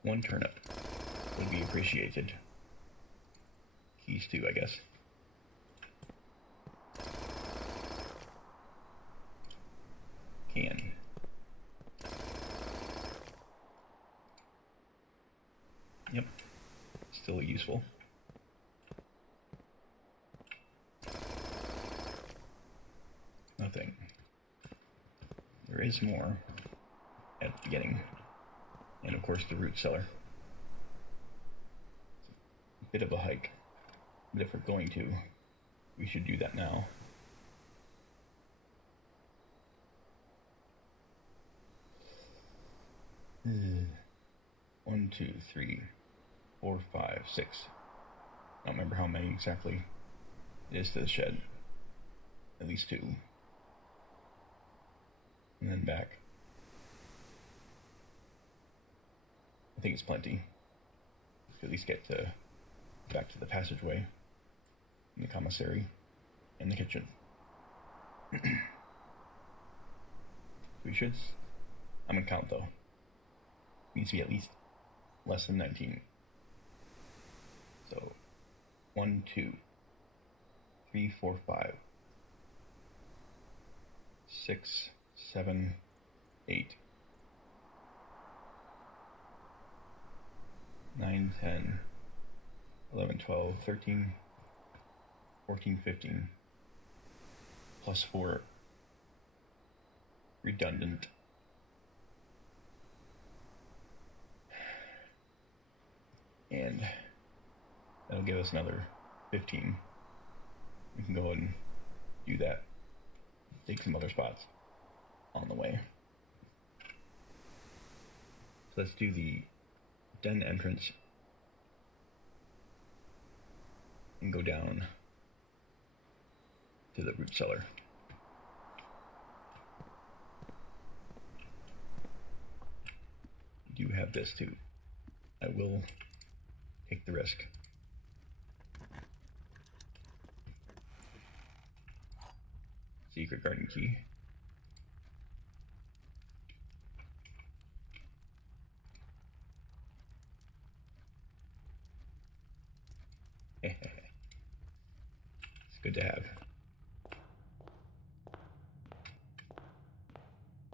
1 turnip would be appreciated. Keys too, I guess. Can. Yep. Still useful. Nothing. There is more at the beginning. And of course the root cellar. A bit of a hike. But if we're going to, we should do that now. One, 2, 3, 4, 5, 6. I don't remember how many exactly it is to the shed. At least 2. And then back. I think it's plenty. To at least get back to the passageway, in the commissary, and the kitchen. We should. I'm gonna count though. Needs to be at least less than 19. So 1, 2, 3, 4, 5, 6, 7, 8, 9, 10, 11, 12, 13, 14, 15, plus 4 redundant. And that'll give us another 15. We can go ahead and do that. Take some other spots on the way. So let's do the den entrance and go down to the root cellar. I do have this too. I will take the risk. Secret garden key. It's good to have.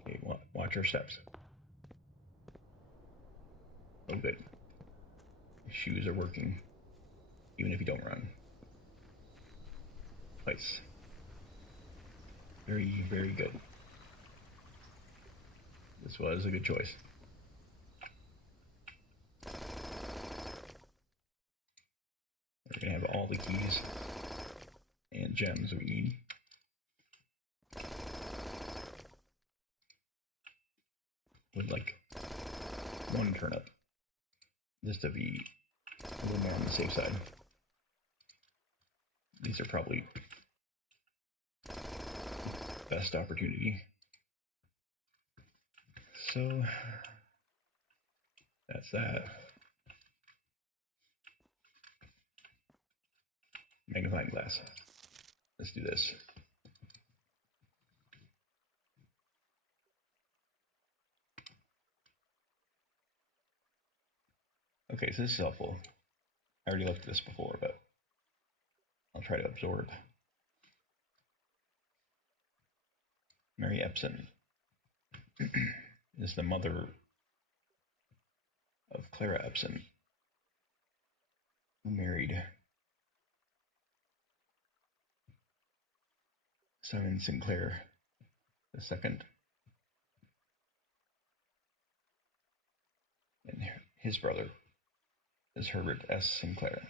Okay, watch our steps. Oh, good. Shoes are working, even if you don't run. Nice. Very, very good. This was a good choice. We're gonna have all the keys and gems we need. Would like 1 turnip, just to be a little more on the safe side. These are probably best opportunity. So that's that. Magnifying glass. Let's do this. Okay, so this is helpful. I already looked at this before, but I'll try to absorb. Mary Epson is the mother of Clara Epson, who married Simon Sinclair II, and his brother is Herbert S. Sinclair.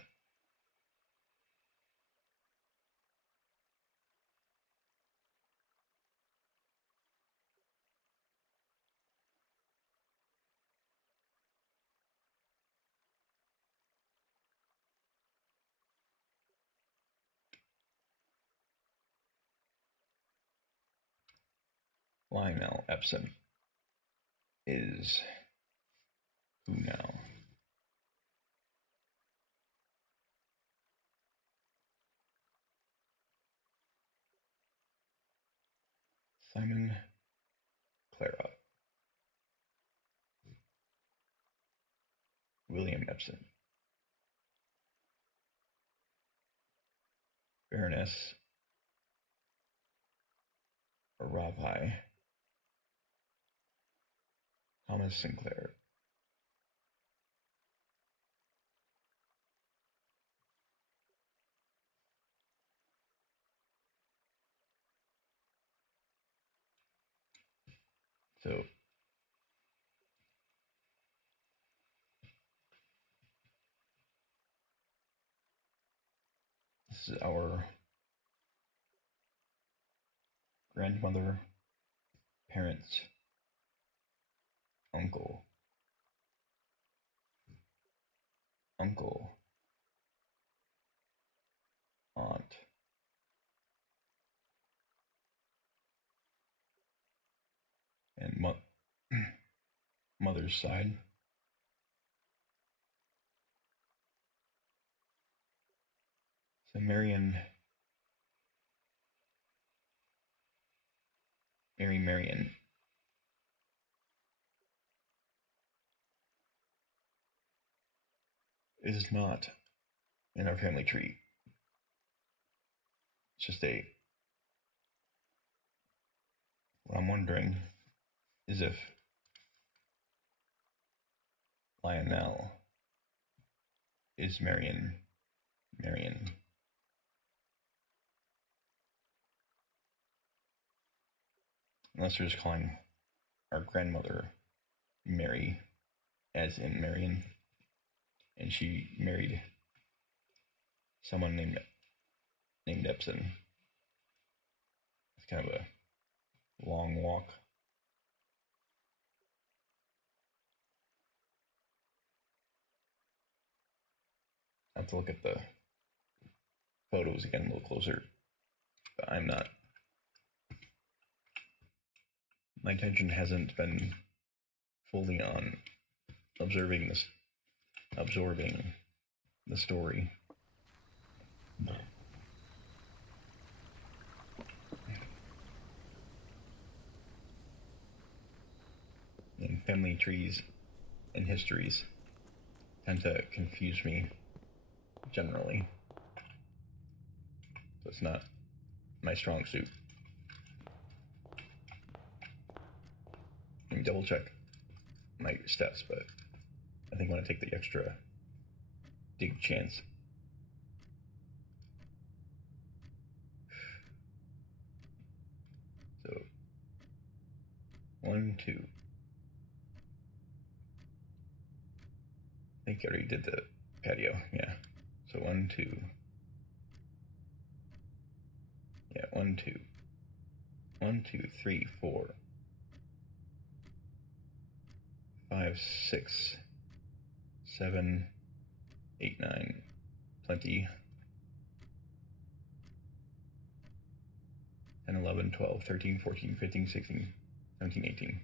Lionel Epson is who now? Simon Clara. William Epson. Baroness Aravi. Thomas Sinclair. So this is our grandmother, parents, uncle, aunt, and mother's side. So Mary Marion is not in our family tree. It's just what I'm wondering is if Lionel is Marion. Unless we're just calling our grandmother Mary, as in Marion, and she married someone named Epson. It's kind of a long walk. I have to look at the photos again a little closer, but my attention hasn't been fully on absorbing the story. And family trees and histories tend to confuse me generally. So it's not my strong suit. Let me double check my steps, but I think I want to take the extra dig chance. So 1, 2. I think I already did the patio, yeah. So 1, 2. Yeah, 1, 2. 1, 2, 3, 4, 5, 6, 7, 8, 9. Plenty. 10, 11, 12, 13, 14, 15, 16, 17, 18.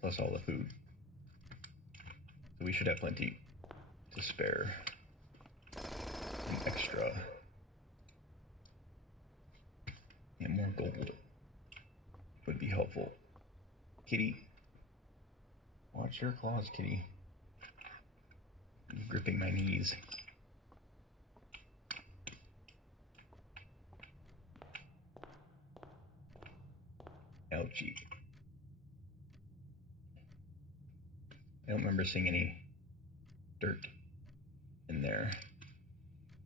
Plus all the food. So we should have plenty to spare. An extra. And more gold would be helpful. Kitty. Watch your claws, kitty. You're gripping my knees. Ouchie. I don't remember seeing any dirt in there.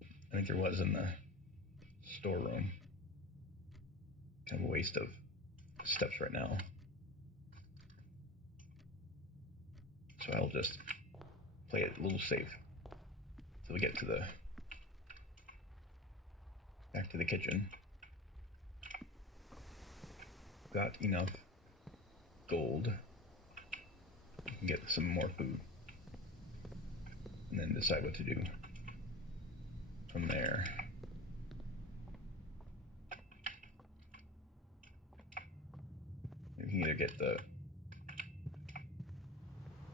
I think there was in the storeroom. Kind of a waste of steps right now. So I'll just play it a little safe till we get to back to the kitchen. Got enough gold. We can get some more food. And then decide what to do from there. We can either get the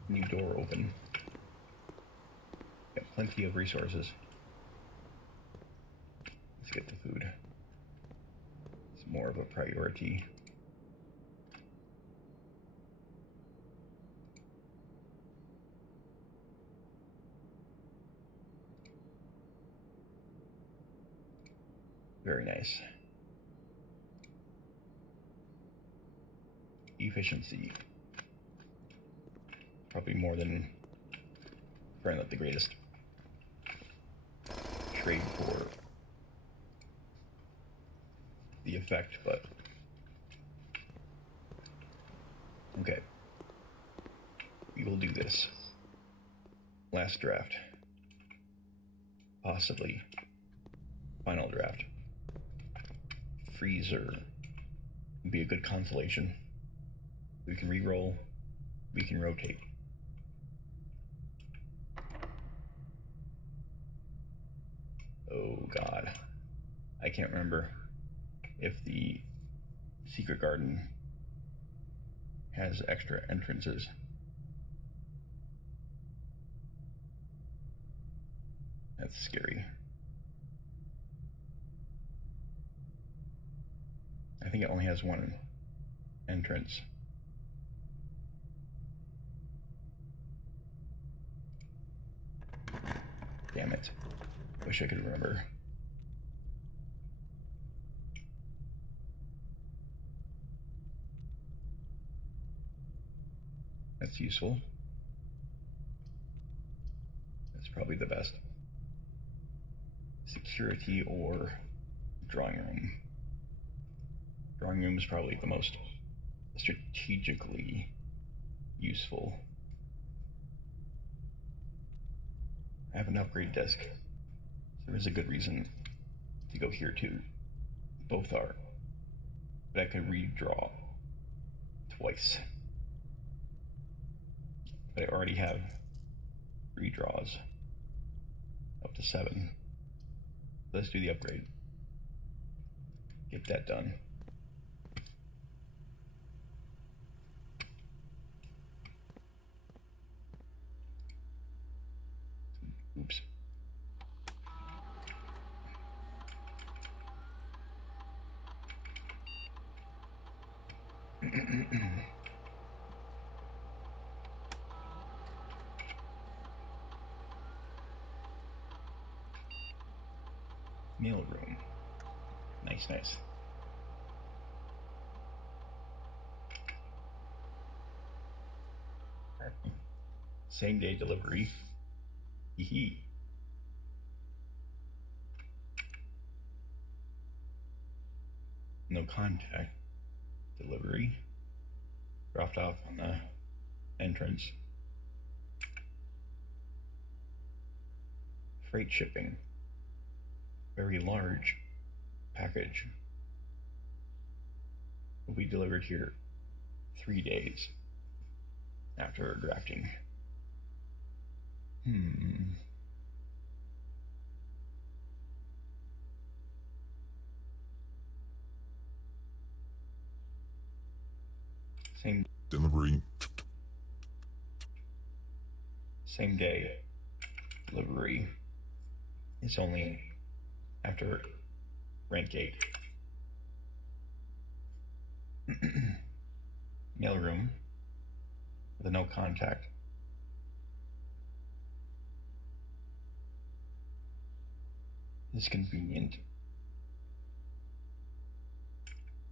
new door open. Got plenty of resources. Let's get the food. It's more of a priority. Very nice. Efficiency. Probably more than probably not the greatest trade for the effect, but okay. We will do this. Last draft. Possibly. Final draft. Freezer. Would be a good consolation. We can re-roll. We can rotate. Oh god. I can't remember if the secret garden has extra entrances. That's scary. I think it only has one entrance. Damn it. Wish I could remember. That's useful. That's probably the best. Security or drawing room. Drawing room is probably the most strategically useful. I have an upgrade desk. So there is a good reason to go here too. Both are. But I could redraw twice. But I already have redraws up to 7. Let's do the upgrade. Get that done. Oops. Mail room. Nice, nice. Same day delivery. Hee. No contact delivery. Dropped off on the entrance. Freight shipping. Very large package. Will be delivered here 3 days after drafting. Same Delivery. Same day delivery is only after rank 8. Mailroom with a no contact. This is convenient.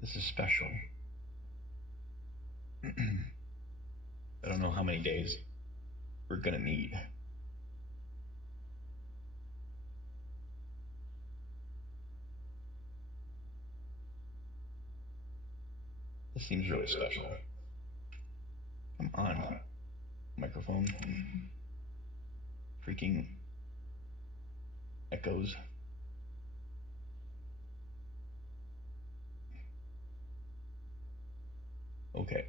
This is special. I don't know how many days we're gonna need. This seems really special. Come on, microphone. Freaking echoes. Okay.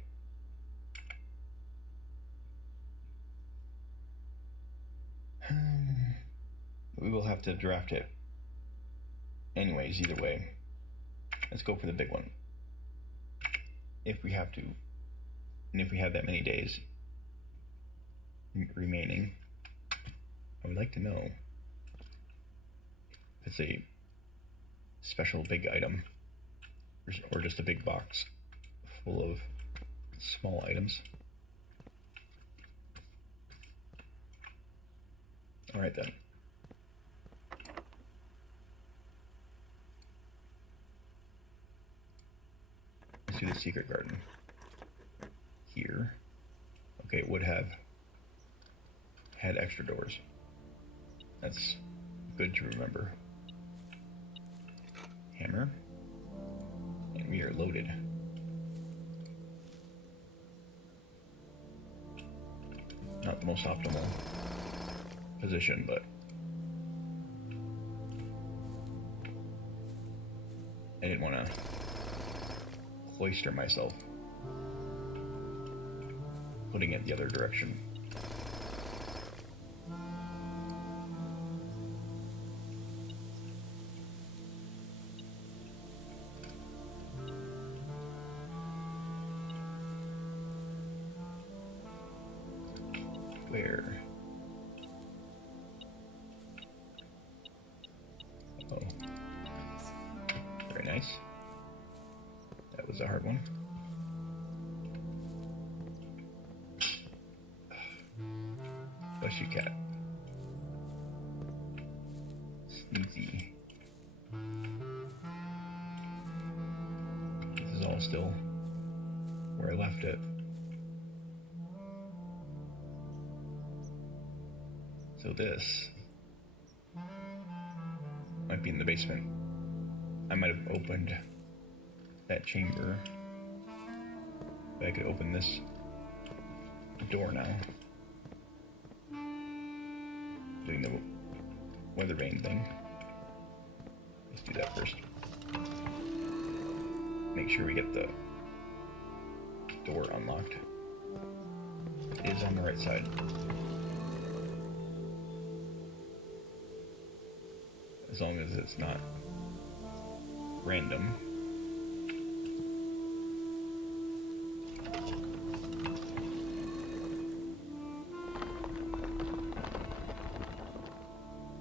We will have to draft it anyways, either way. Let's go for the big one. If we have to. And if we have that many days remaining, I would like to know if it's a special big item or just a big box full of small items. Alright then. to the secret garden. Here. Okay, it would have had extra doors. That's good to remember. Hammer. And we are loaded. Not the most optimal position, but I didn't want to cloister myself putting it the other direction. Where? Oh. Very nice. That was a hard one. Bless you, cat. Sneezy. This is all still where I left it. So this might be in the basement. I might have opened that chamber, but I could open this door now. Doing the weather vane thing. Let's do that first. Make sure we get the door unlocked. It is on the right side. As long as it's not random.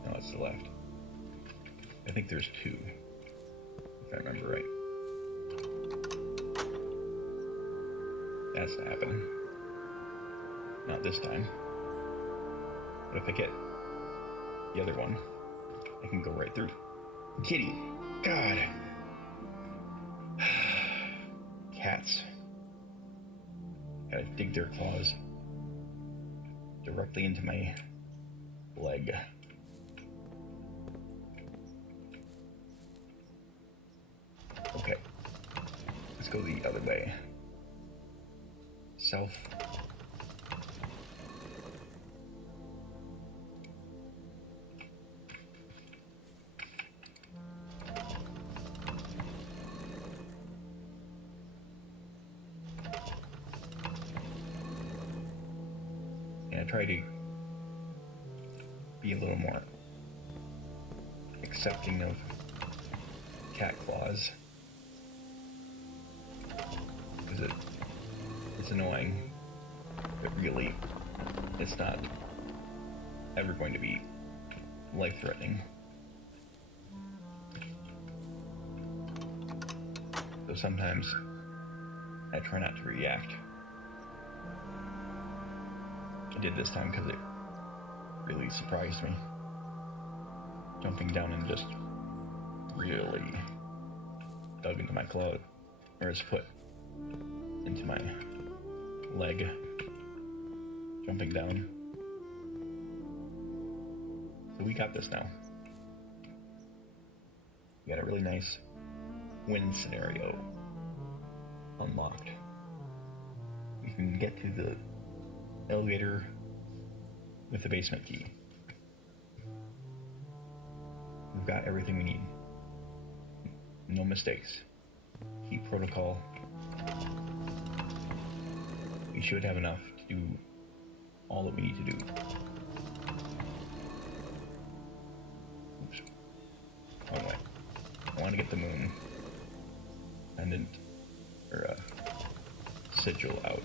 No, it's the left. I think there's two, if I remember right. That's to happen. Not this time. But if I get the other one, I can go right through. Kitty! God! Cats. Gotta dig their claws directly into my leg. Okay. Let's go the other way. South. And I try to be a little more accepting of cat claws, because it's annoying, but really it's not ever going to be life-threatening. So sometimes I try not to react. I did this time because it really surprised me. Jumping down and just really dug into my claw, or his foot, into my leg. Jumping down. So we got this now. We got a really nice win scenario unlocked. We can get to the elevator with the basement key. We've got everything we need. No mistakes. Key protocol. We should have enough to do all that we need to do. Oops. Wrong way. I want to get the moon pendant, or sigil out,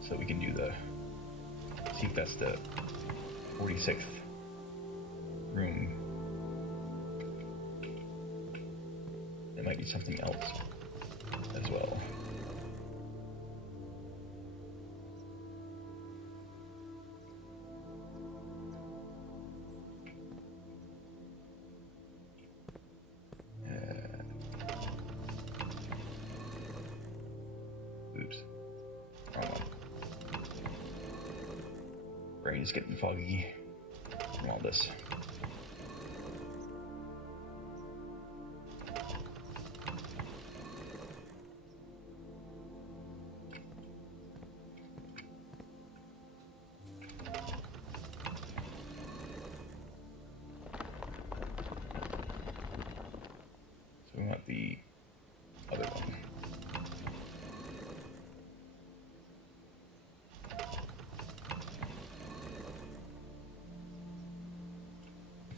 so we can do the, see if that's the 46th room. It might be something else as well. brain is getting foggy from all this. So we want the other one.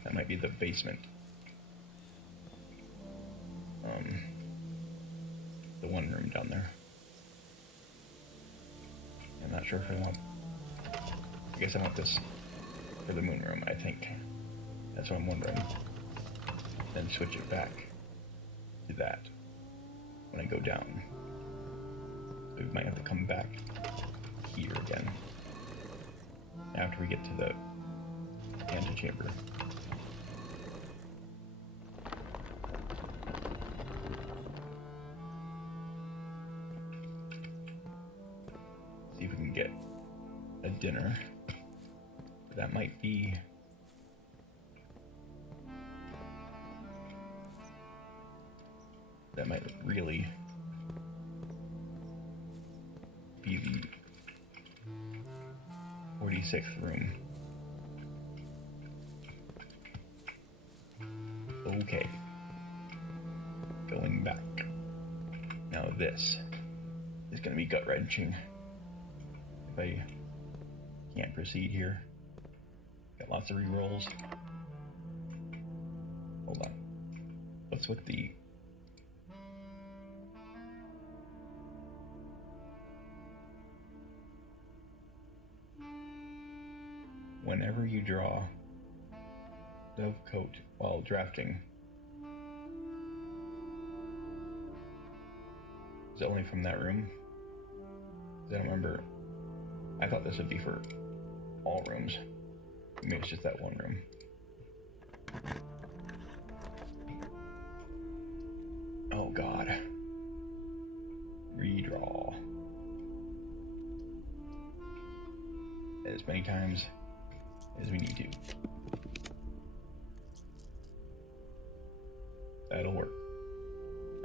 That might be the basement. The one room down there. I'm not sure if I want... I guess I want this for the moon room, I think. That's what I'm wondering. Then switch it back to that when I go down. So we might have to come back here again after we get to the antechamber. See if we can get a dinner. That might be... That might really be the 46th room. Okay. Going back. Now this is going to be gut-wrenching if I can't proceed here. Got lots of rerolls. Hold on. What's with the... Whenever you draw dove coat while drafting, is it only from that room? I don't remember. I thought this would be for all rooms. Maybe it's just that one room. Oh god. Redraw. As many times as we need to. That'll work.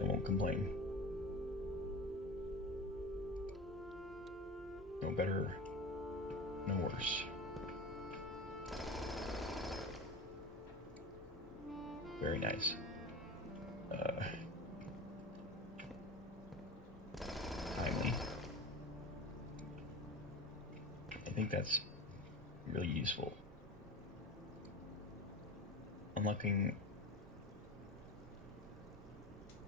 I won't complain. No better, no worse. Very nice. Timely. I think that's really useful. Unlocking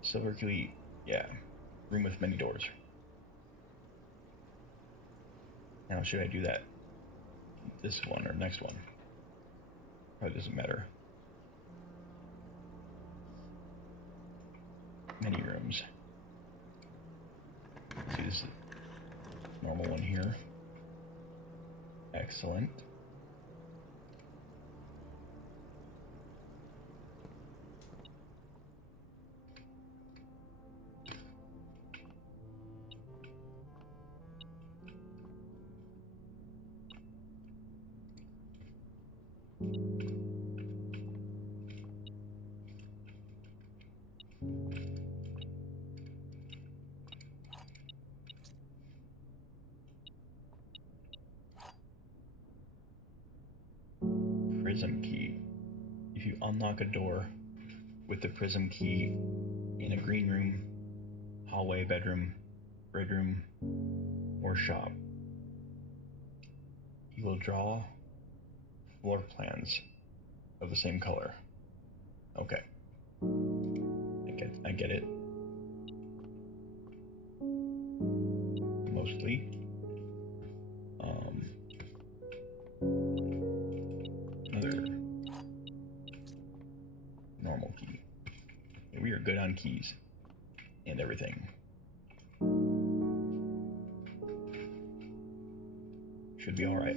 silver key, yeah, room with many doors. Now should I do that this one or next one? Probably doesn't matter. Many rooms. See, this is normal one here. Excellent. Prism key. If you unlock a door with the prism key in a green room, hallway, bedroom, or shop, you will draw floor plans of the same color. Okay. I get it. Mostly. Another normal key. We are good on keys and everything. Should be all right.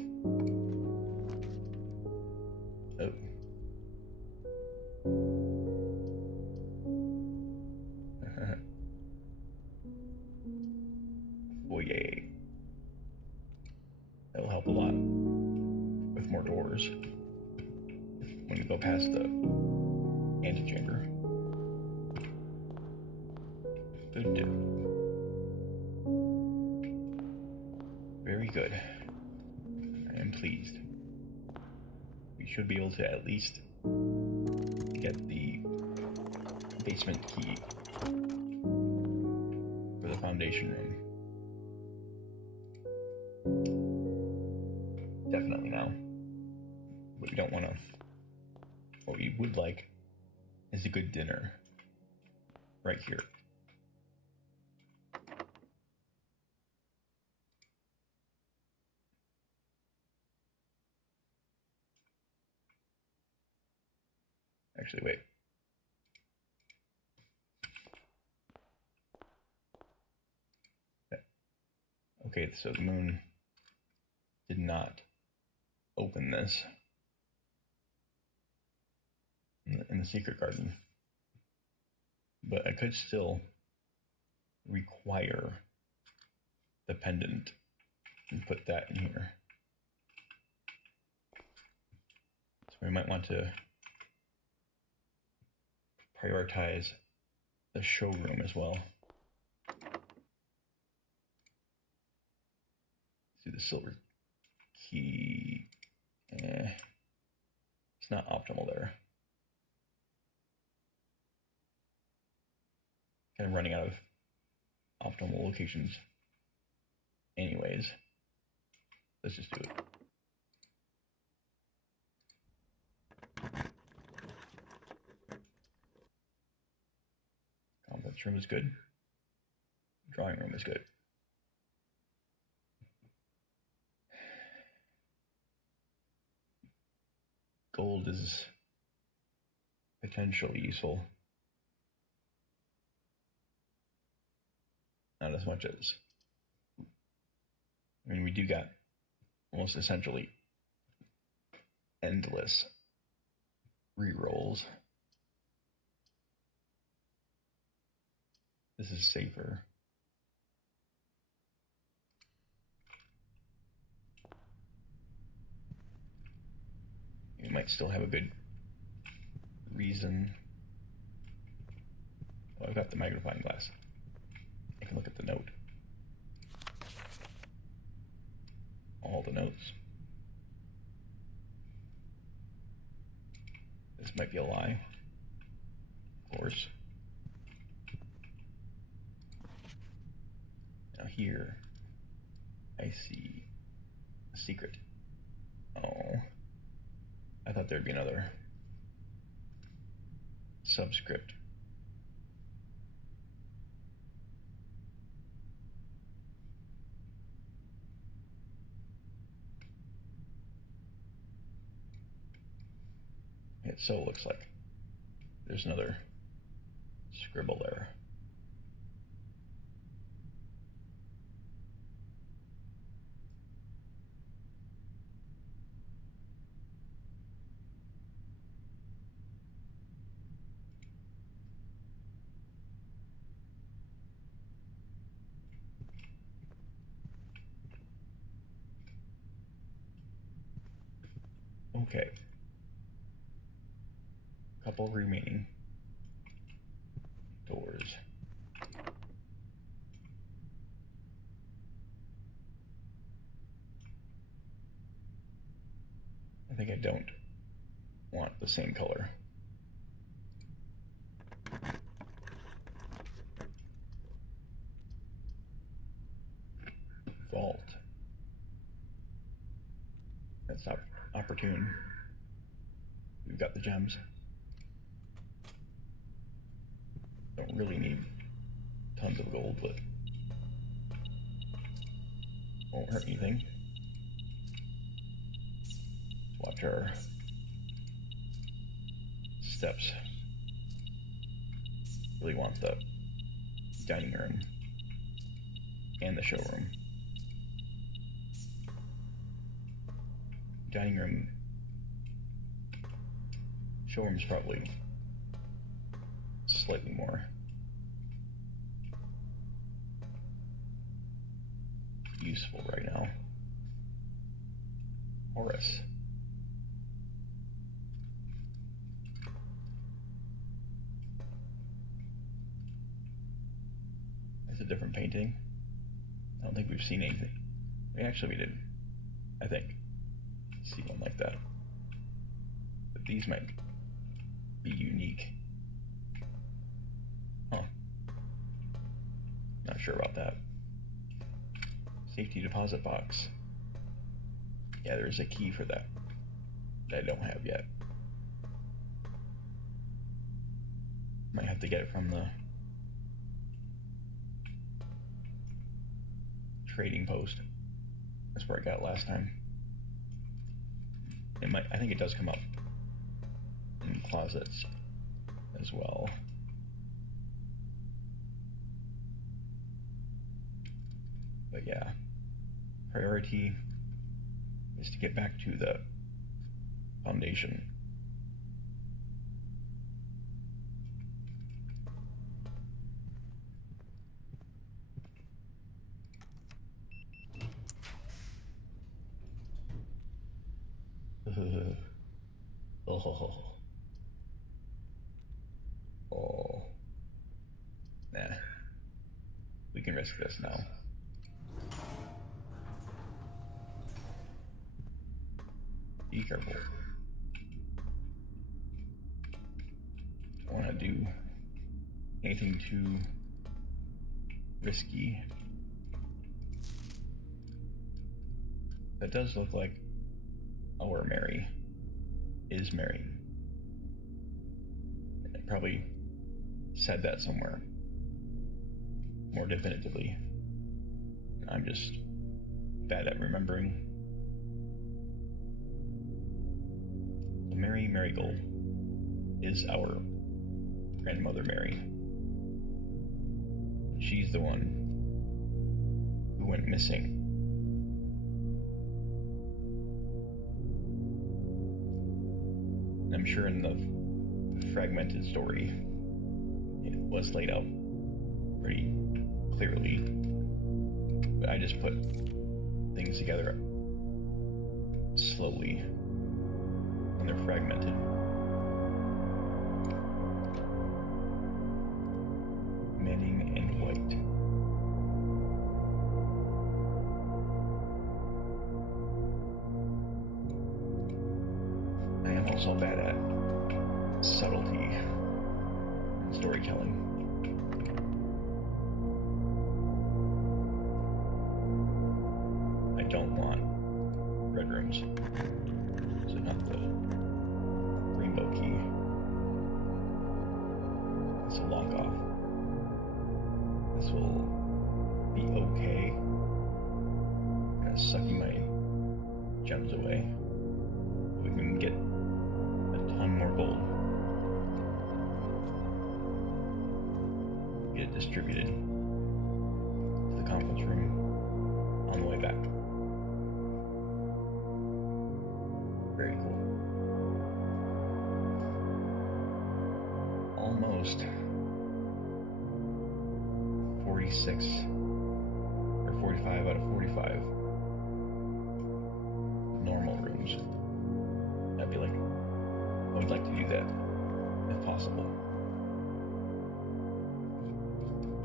Oh. Oh yay. That'll help a lot. with more doors when we go past the antechamber. Good dip. Very good. I am pleased. We should be able to at least get the basement key for the foundation room. Definitely now. But we don't want to. What we would like is a good dinner right here. Actually, wait. Okay, so the moon did not open this in the secret garden. But I could still require the pendant and put that in here. So we might want to prioritize the showroom as well. See the silver key. It's not optimal there. Kind of running out of optimal locations anyways. Let's just do it. Conference room is good. Drawing room is good. Gold is potentially useful. Not as much as, I mean, we do got almost essentially endless rerolls. This is safer. You might still have a good reason. Oh, I've got the magnifying glass. I can look at the note. All the notes. This might be a lie. Of course. Now here, I see a secret. Oh. I thought there'd be another subscript. It so looks like there's another scribble there. Okay. Couple remaining doors. I think I don't want the same color. Vault. That's not opportune. We've got the gems. Don't really need tons of gold, but won't hurt anything. Watch our steps. Really want the dining room and the showroom. Dining room, showroom's probably slightly more useful right now. Horus. different painting. I don't think we've seen anything. We did, I think, see one like that. But these might be unique. Huh. Not sure about that. Safety deposit box. Yeah, there's a key for that I don't have yet. Might have to get it from the trading post. That's where I got it last time. I think it does come up in closets as well. But yeah, priority is to get back to the foundation. Oh. Nah. We can risk this now. Be careful. Don't want to do anything too risky. That does look like our Mary is marrying. I probably said that somewhere more definitively. I'm just bad at remembering. Mary Marigold is our grandmother Mary. She's the one who went missing. I'm sure in the fragmented story it was laid out pretty clearly, but I just put things together slowly when they're fragmented. Manning and White. I am also bad at subtlety in storytelling. I don't want red rooms, so not the rainbow key. It's a lock off. This will be okay. Kind of sucking my gems away. We can get a ton more gold. Get it distributed to the conference room on the way back. Very cool. Almost 46 or 45 out of 45 normal rooms. I'd be like, I would like to do that if possible.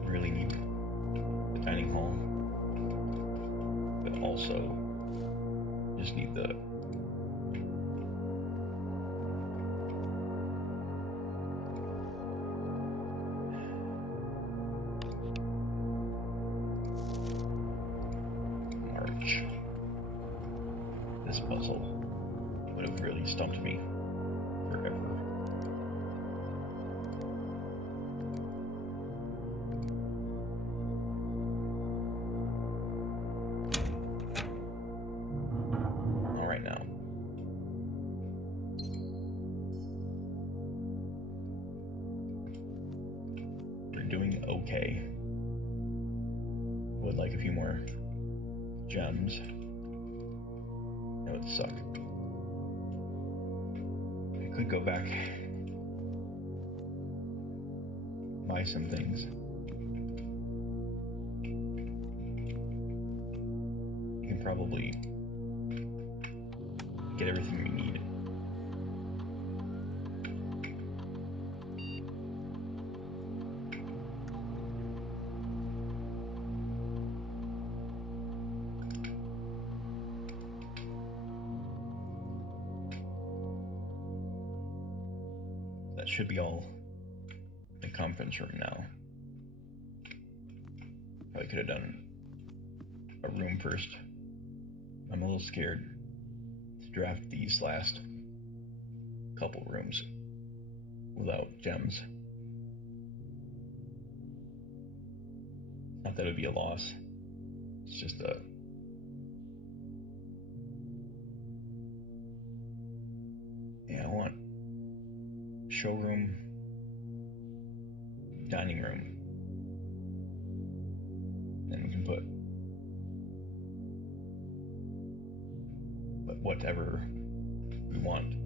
Really need the dining hall, but also just need the march. This puzzle would have really stumped me forever. All right now. We're doing okay. Would like a few more gems. That would suck. I could go back, buy some things. You can probably get everything we need. that should be all in the conference room now. Probably could have done a room first. I'm a little scared to draft these last couple rooms without gems. Not that it would be a loss. It's just a... Yeah, I want showroom, dining room. Then we can put whatever we want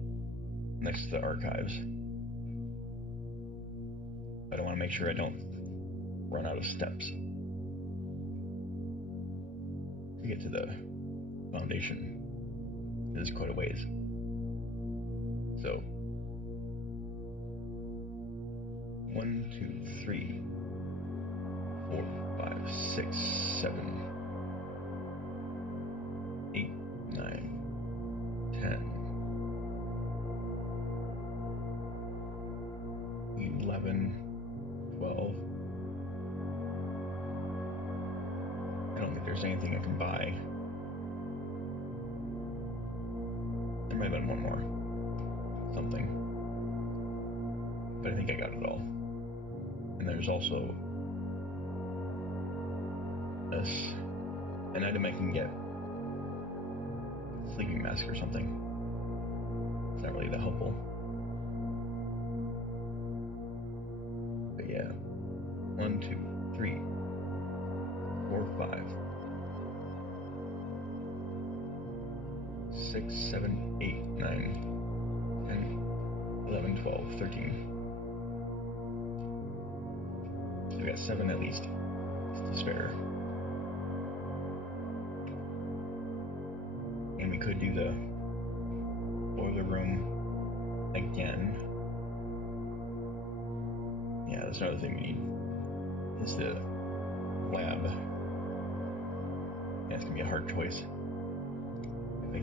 next to the archives. But I want to make sure I don't run out of steps to get to the foundation. It is quite a ways. So 1, 2, 3, 4, 5, 6, 7, 8, 9, 10, 11, 12. I don't think there's anything I can buy. There might have been one more. Something. But I think I got it all. And there's also an item I can get. Sleeping mask or something. It's not really that helpful. But yeah. 1, 2, 3, 4, 5, 6, 7, 8, 9, 10, 11, 12, 13. So we got 7 at least to spare. And we could do the boiler room again. Yeah, that's another thing we need. Is the lab. Yeah, it's gonna be a hard choice. If I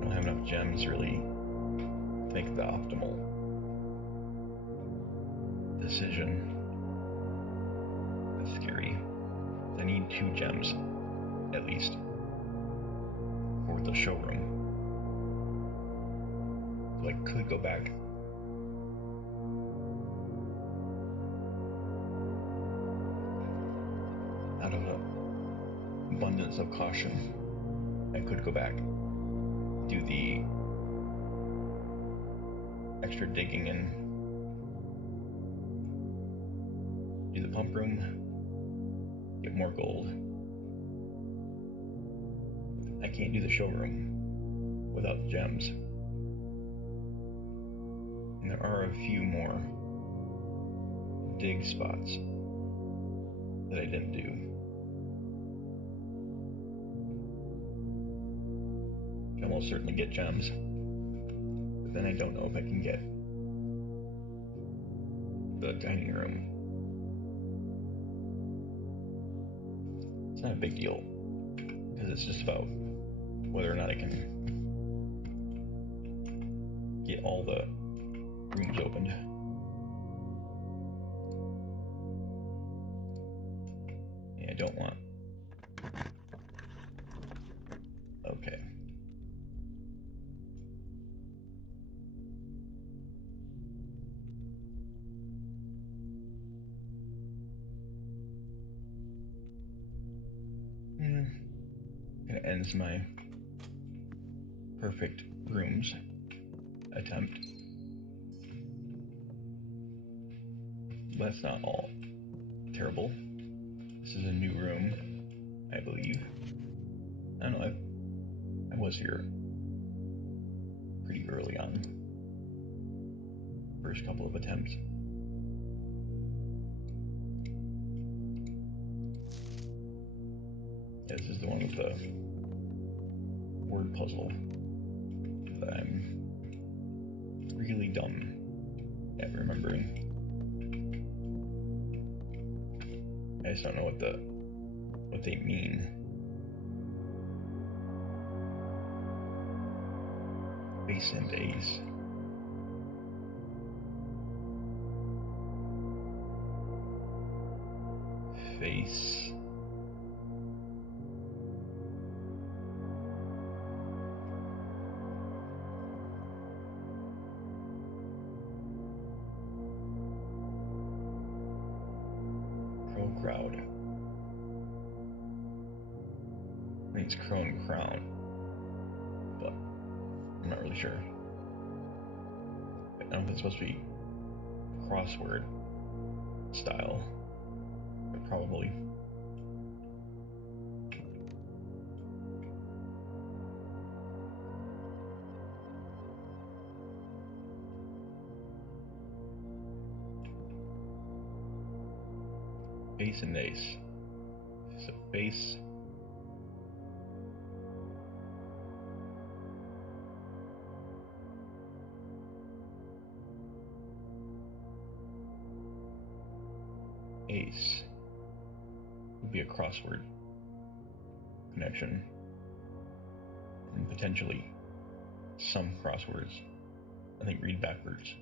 don't have enough gems really to make the optimal decision. That's scary. I need 2 gems at least for the showroom. So I could go back. Out of an abundance of caution, I could go back, do the extra digging and do the pump room, get more gold. I can't do the showroom without the gems. And there are a few more dig spots that I didn't do. I can almost certainly get gems, but then I don't know if I can get the dining room. It's not a big deal, because it's just about whether or not I can get all the rooms opened. Yeah, I don't want. Okay. That ends my perfect rooms attempt. That's not all terrible. This is a new room, I believe. I don't know, I was here pretty early on. First couple of attempts. Yeah, this is the one with the word puzzle that I'm really dumb at remembering. I just don't know what they mean. Base and ace. Ace. Crow Crowd. I think it's Crow and Crown, but I'm not really sure. I don't know if it's supposed to be crossword style, but probably. Face and ace. So face. Ace would be a crossword connection, and potentially some crosswords, I think, read backwards.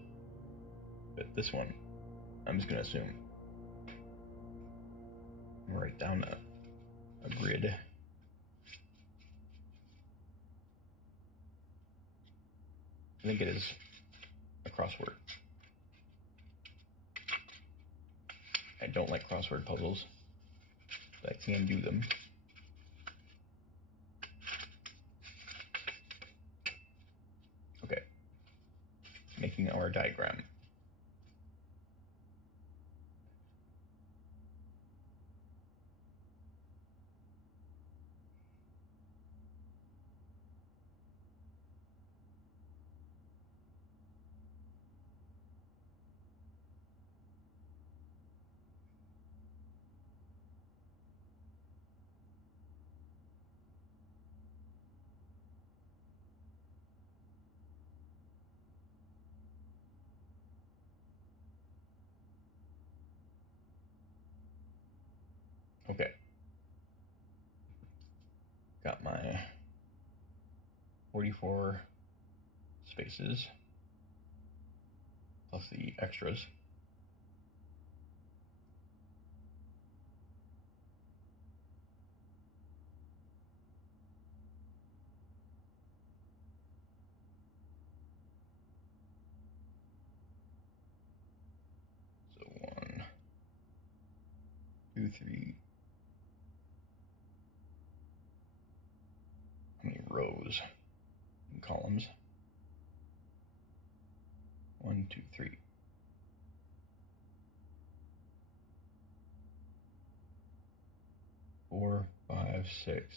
But this one, I'm just going to assume. Write down a grid. I think it is a crossword. I don't like crossword puzzles, but I can do them. Okay. Making our diagram. Okay. Got my 44 spaces plus the extras. So 1, 2, 3. How many rows and columns? 1, 2, 3. 4, 5, 6.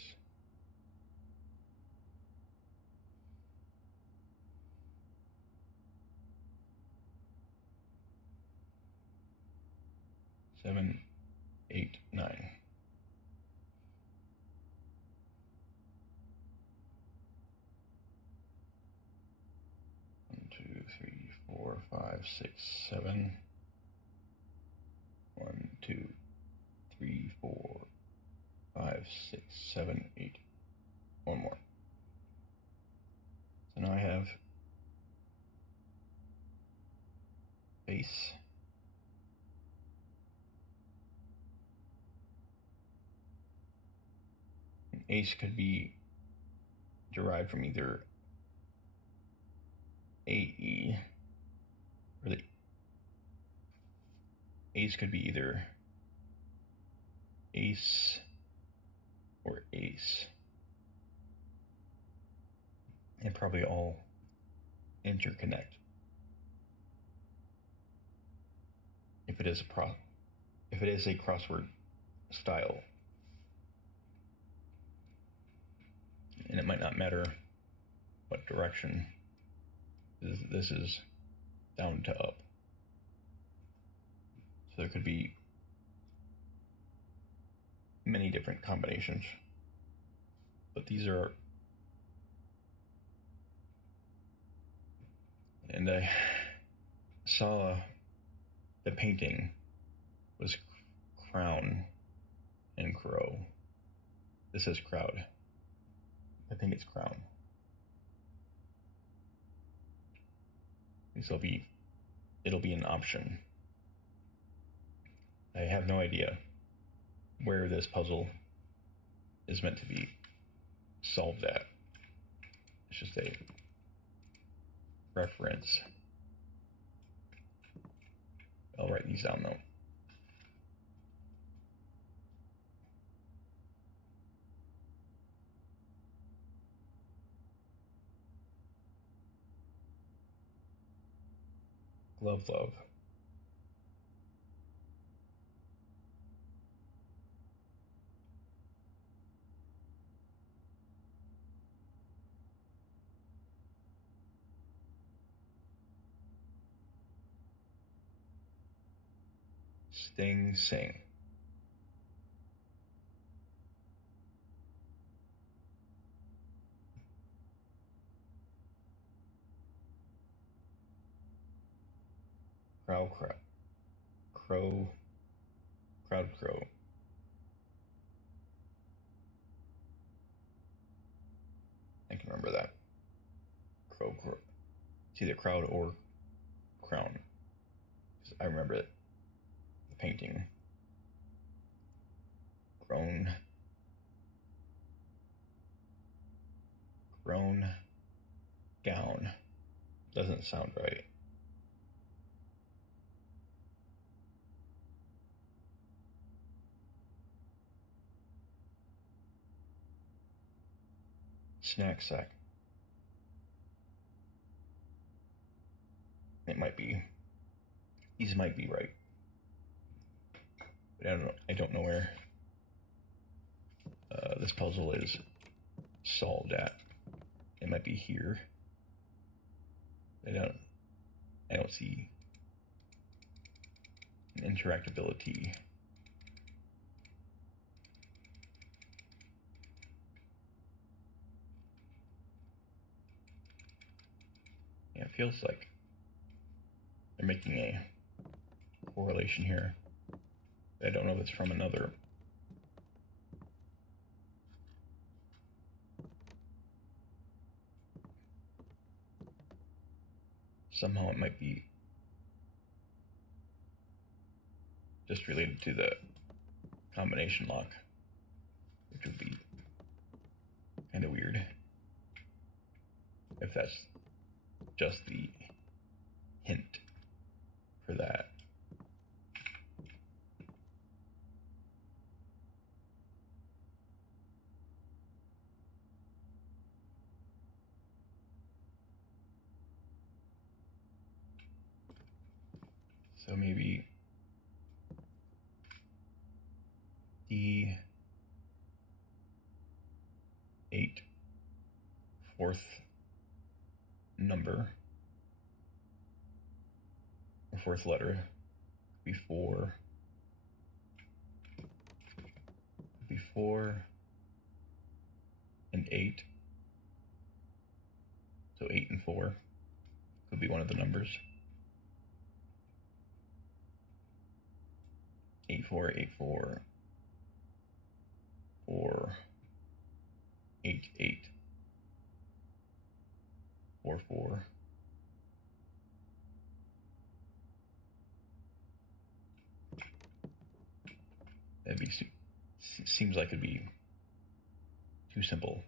7, 8, 9. 1, 2, 3, 4, 5, 6, 7. 1, 2, 3, 4, 5, 6, 7, 8. One more. So now I have face, and ace could be derived from either AE, or the ace could be either ace or ace, and probably all interconnect if it is a crossword style, and it might not matter what direction. This is down to up, so there could be many different combinations, but these are, and I saw the painting was crown and crow. This is crowd. I think it's crown. This it'll be an option. I have no idea where this puzzle is meant to be solved at. It's just a reference. I'll write these down though. Glove love. Sting sing. Crowd crow. I can remember that. Crow. It's either crowd or crown. I remember it. The painting. Grown gown. Doesn't sound right. Snack sack. It might be. These might be right. But I don't know where this puzzle is solved at. It might be here. I don't see an interactability. Yeah, it feels like they're making a correlation here. I don't know if it's from another. Somehow it might be just related to the combination lock, which would be kind of weird if that's just the hint for that. So maybe D8, fourth number, or fourth letter, before and 8. So 8 and 4 could be one of the numbers. 8-4, 8-4, or 8-8, 4-4. That'd be seems like it'd be too simple.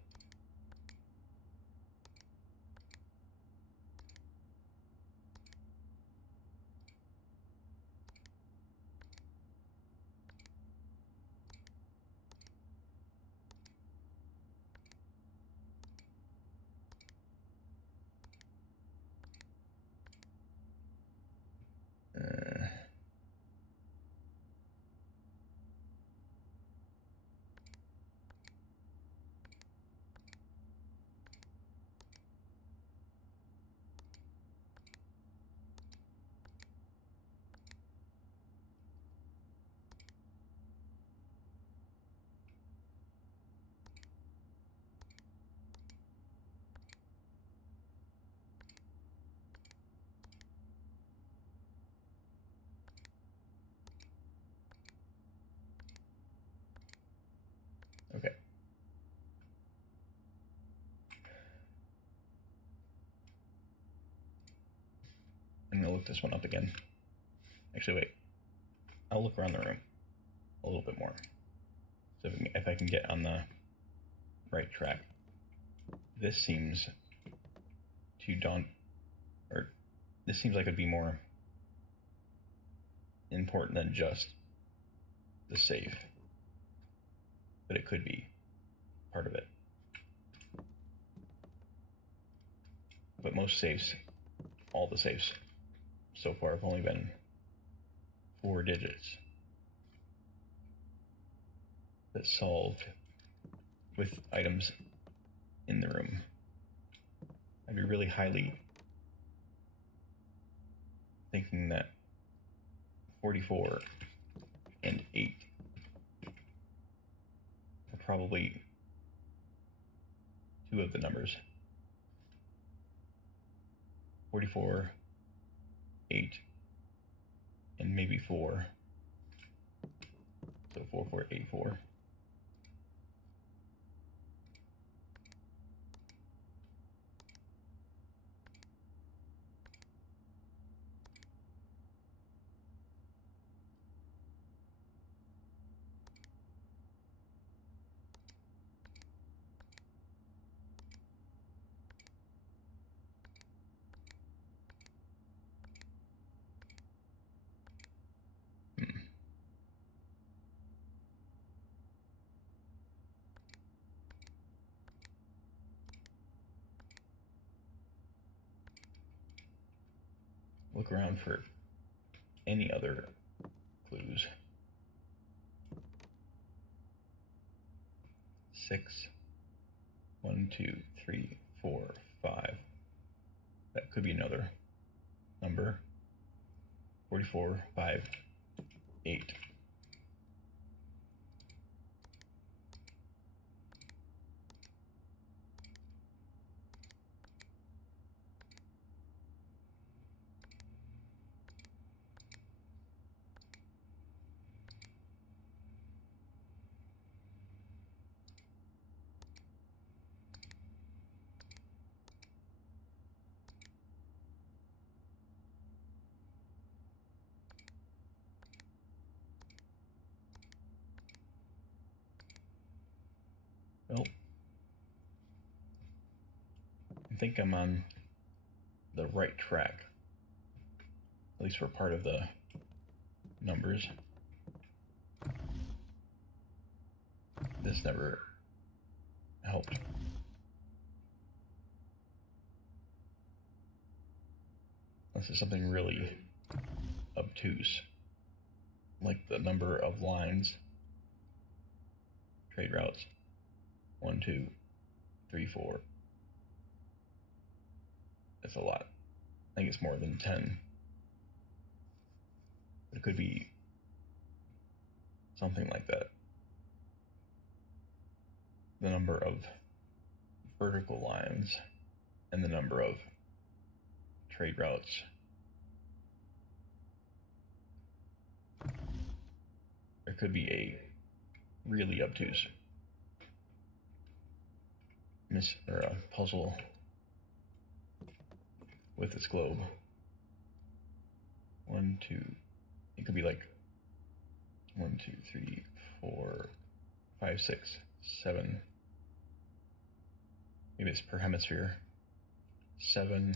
Okay. I'm gonna look this one up again. Actually, wait. I'll look around the room a little bit more. So if I can get on the right track, this seems to this seems like it'd be more important than just the save, but it could be part of it. But most saves, all the saves so far have only been 4 digits that solved with items in the room. I'd be really highly thinking that 44 and 8 are probably 2 of the numbers. 44, 8, and maybe 4. So 4484. Look around for any other clues. 6, 1, 2, 3, 4, 5. That could be another number. 44, 5, 8. Well, I think I'm on the right track, at least for part of the numbers. This never helped. Unless it's something really obtuse, like the number of lines, trade routes. 1, 2, 3, 4. That's a lot. I think it's more than 10. It could be something like that. The number of vertical lines and the number of trade routes. There could be a really obtuse a puzzle with this globe. 1, 2. It could be like 1, 2, 3, 4, 5, 6, 7. Maybe it's per hemisphere. 7.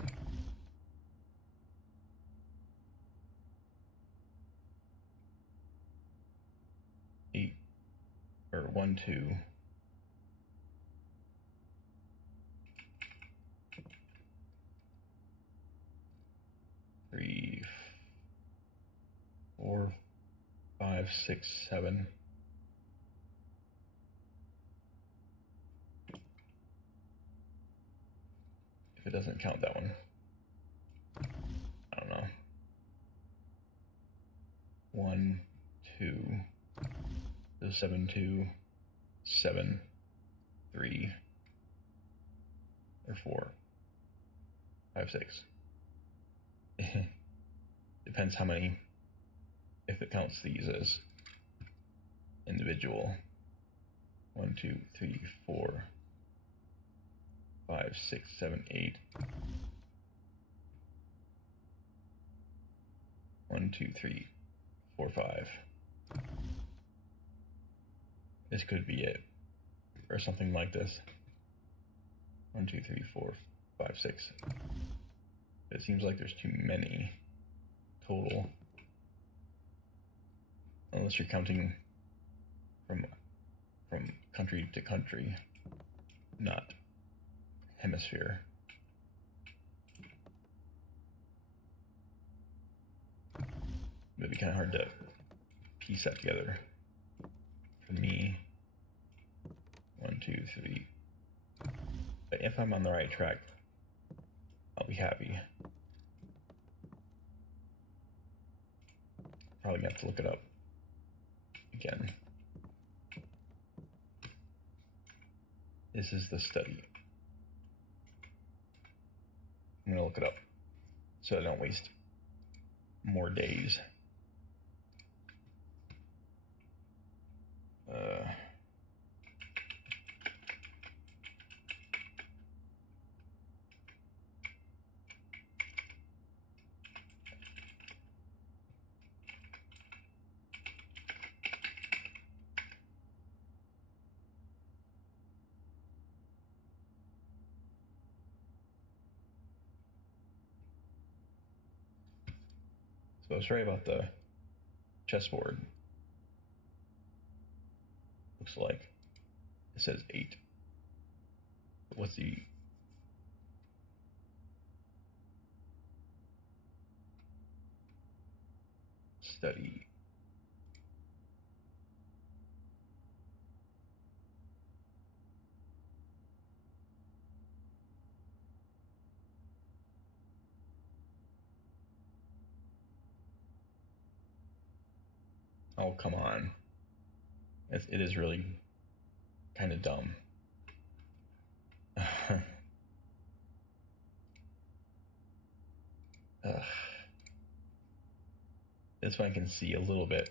8. Or 1, 2. 3, 4, 5, 6, 7. If it doesn't count that one, I don't know. 1, 2. So 7, 2, 7, 3, or 4, 5, 6. Depends how many, if it counts these as individual. 1, 2, 3, 4, 5, 6, 7, 8. 1, 2, 3, 4, 5. This could be it. Or something like this. 1, 2, 3, 4, 5, 6. It seems like there's too many total. Unless you're counting from country to country, not hemisphere. It'd be kind of hard to piece that together. For me, 1, 2, 3. But if I'm on the right track, I'll be happy. Probably gonna have to look it up again. This is the study. I'm gonna look it up so I don't waste more days. So I was right about the chessboard. Looks like it says 8. What's the study? Oh, come on. It is really kind of dumb. This one I can see a little bit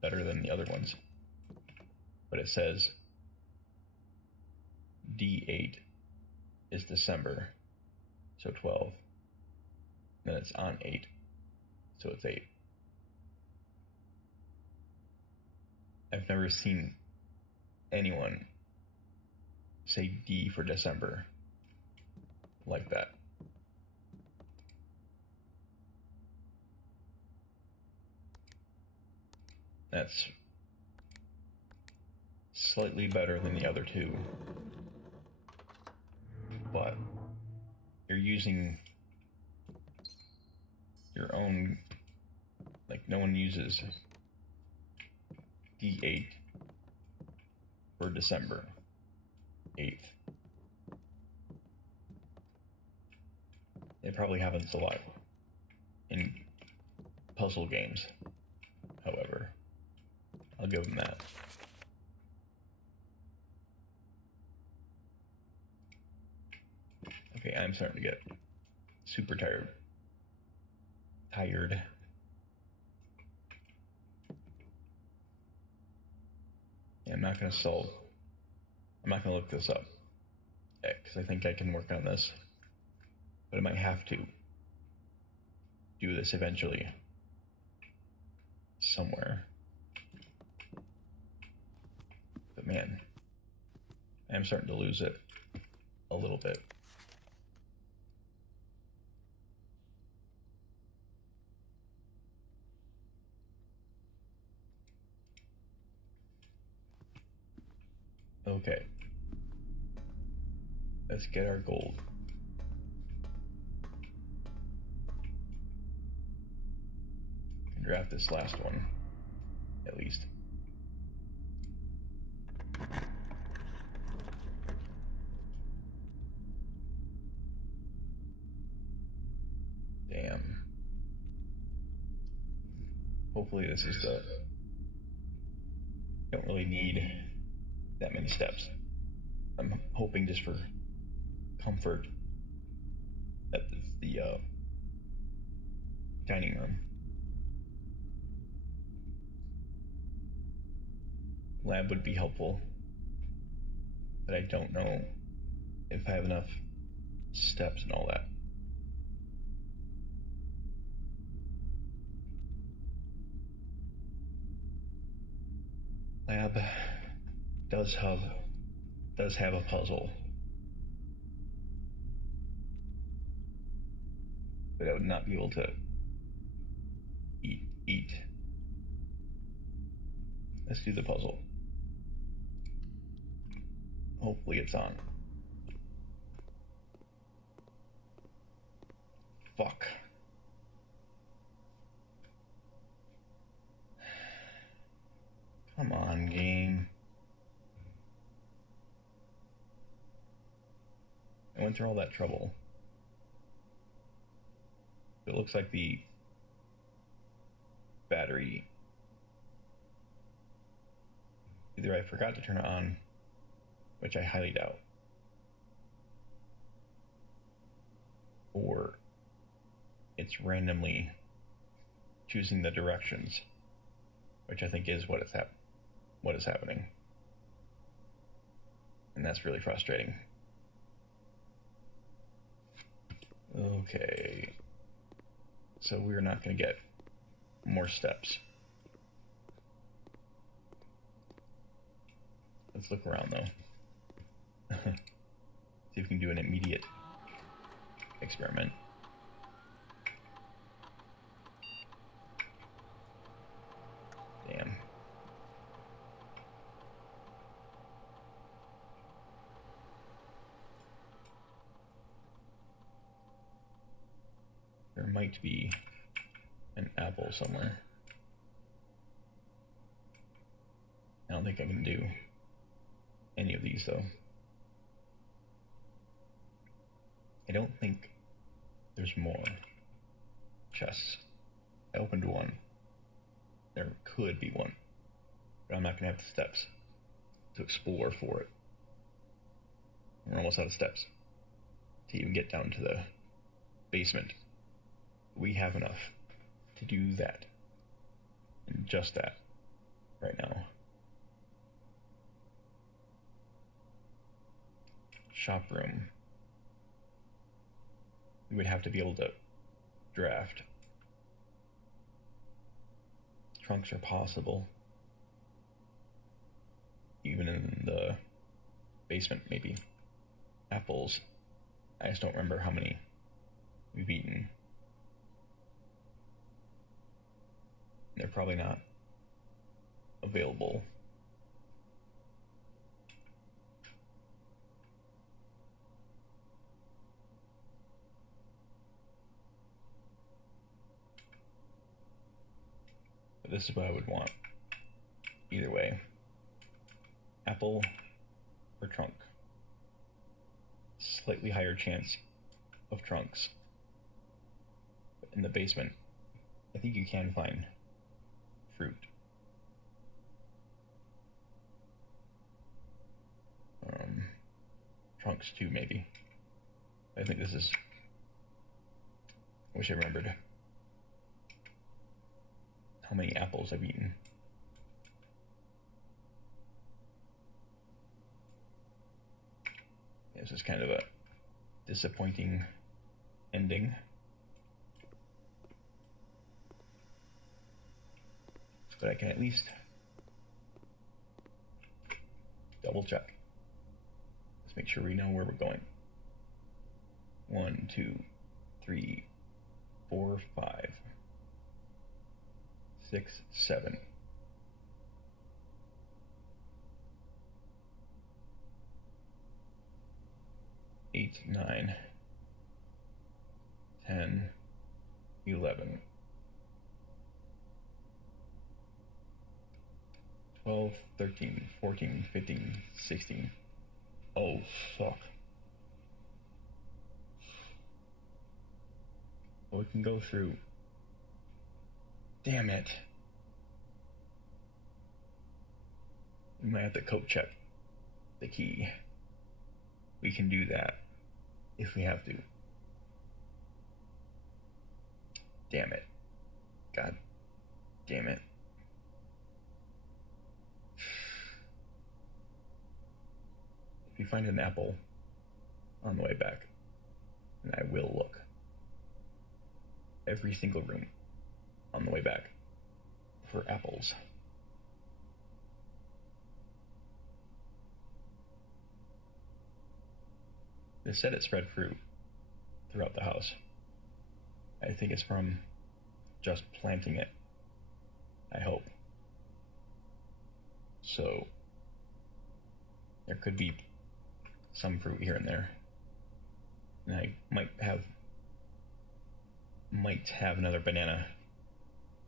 better than the other ones. But it says D8 is December, so 12. Then it's on 8, so it's 8. I've never seen anyone say D for December like that. That's slightly better than the other two, but you're using your own, like no one uses D8 for December 8th. It probably happens a lot in puzzle games, however. I'll give them that. Okay, I'm starting to get super tired. Yeah, I'm not going to look this up, because I think I can work on this, but I might have to do this eventually, somewhere. But man, I'm starting to lose it a little bit. Okay. Let's get our gold. And draft this last one, at least. Damn. Hopefully this is the... Don't really need that many steps. I'm hoping just for comfort that it's the dining room. Lab would be helpful, but I don't know if I have enough steps and all that. Lab, does have a puzzle, but I would not be able to eat. Let's do the puzzle. Hopefully it's on. Fuck. Come on, game. I went through all that trouble. It looks like the battery, either I forgot to turn it on, which I highly doubt, or it's randomly choosing the directions, which I think is what is happening. And that's really frustrating. Okay. So we're not going to get more steps. Let's look around though. See if we can do an immediate experiment. Damn. There might be an apple somewhere. I don't think I can do any of these though. I don't think there's more chests. I opened one. There could be one, but I'm not gonna have the steps to explore for it. We're almost out of steps to even get down to the basement. We have enough to do that, and just that, right now. Shop room. We would have to be able to draft. Trunks are possible, even in the basement maybe. Apples, I just don't remember how many we've eaten. They're probably not available. But this is what I would want. Either way. Apple or trunk. Slightly higher chance of trunks. But in the basement, I think you can find fruit. Trunks too, maybe. I think this is... I wish I remembered how many apples I've eaten. This is kind of a disappointing ending. But I can at least double check. Let's make sure we know where we're going. 1, 2, 3, 4, 5, 6, 7. 8, 9, 10, 11, 12, 13, 14, 15, 16. Oh, fuck. Well, we can go through. Damn it. We might have to code check the key. We can do that if we have to. Damn it. God damn it. If we find an apple on the way back, and I will look every single room on the way back for apples. They said it spread fruit throughout the house. I think it's from just planting it. I hope. So there could be some fruit here and there. And I might have another banana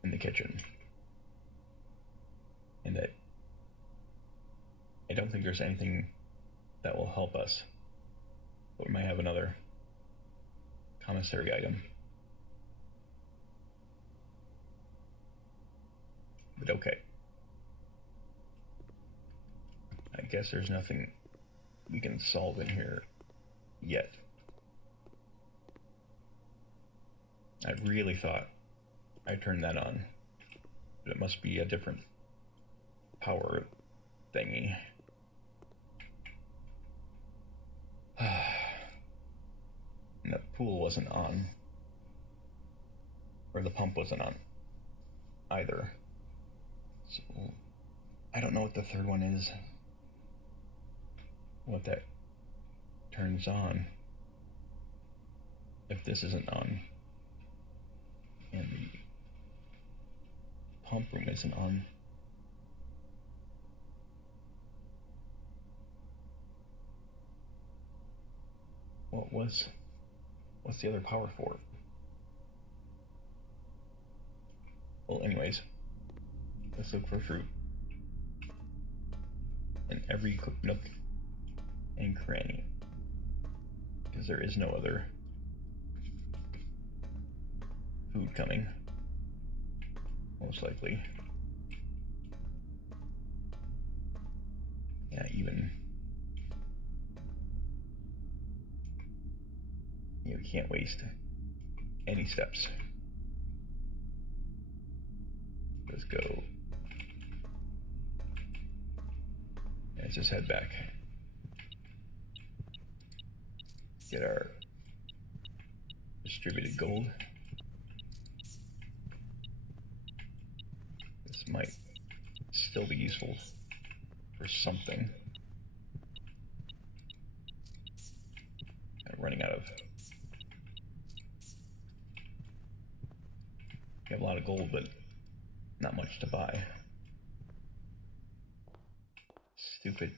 in the kitchen. And that I don't think there's anything that will help us. But we might have another commissary item. But okay. I guess there's nothing we can solve in here yet. I really thought I turned that on, but it must be a different power thingy. And the pool wasn't on, or the pump wasn't on either. So I don't know what the third one is, what that turns on if this isn't on and the pump room isn't on. What's the other power for? Well, anyways, let's look for fruit in every nook and cranny, because there is no other food coming, most likely. Yeah, even you can't waste any steps. Let's go. Let's just head back. Get our distributed gold. This might still be useful for something. I'm running out of. We have a lot of gold, but not much to buy. Stupid.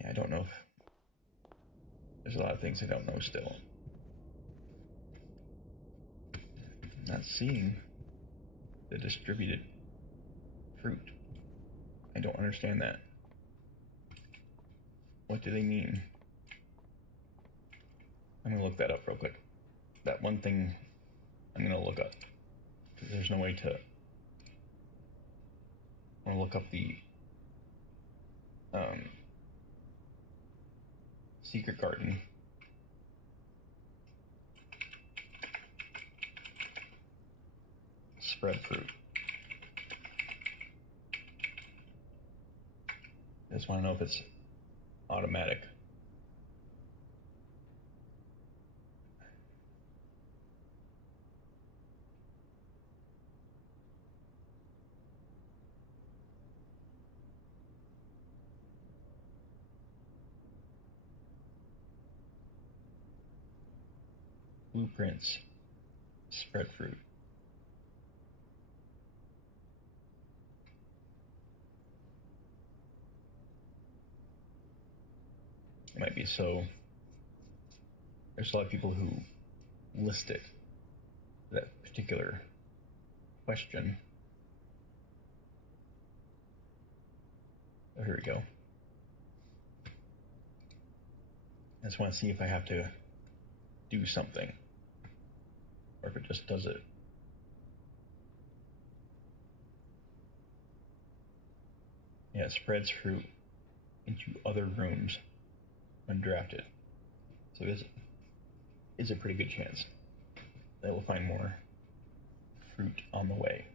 Yeah, I don't know if. There's a lot of things I don't know still. Not seeing the distributed fruit. I don't understand that. What do they mean? I'm gonna look that up real quick. That one thing I'm gonna look up. Because there's no way to. I wanna look up the secret garden. Spread fruit. I just want to know if it's automatic. Blueprints. Spread fruit. It might be so. There's a lot of people who list it, that particular question. Oh, here we go. I just want to see if I have to do something, or if it just does it. Yeah, it spreads fruit into other rooms when drafted. So it is a pretty good chance that we'll find more fruit on the way.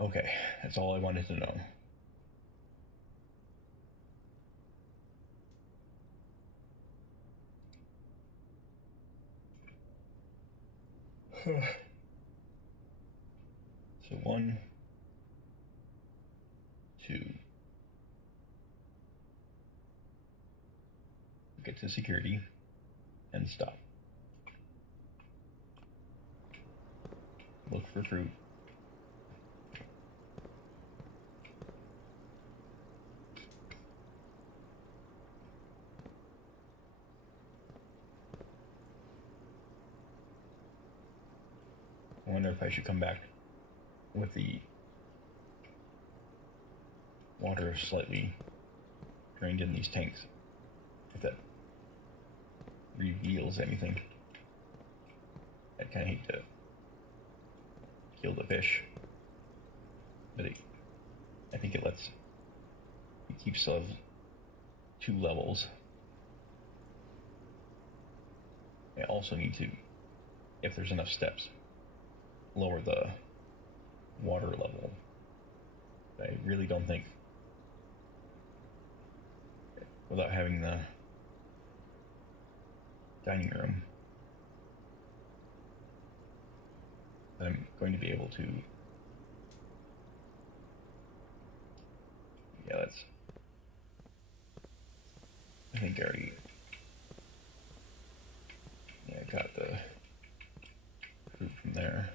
Okay, that's all I wanted to know. So 1, 2, get to security and stop. Look for fruit. I wonder if I should come back with the water slightly drained in these tanks, if that reveals anything. I kind of hate to kill the fish, but I think it keeps of 2 levels. I also need to, if there's enough steps, lower the water level. I really don't think, without having the dining room, that I'm going to be able to. Yeah, I think I already. Yeah, I got the fruit from there.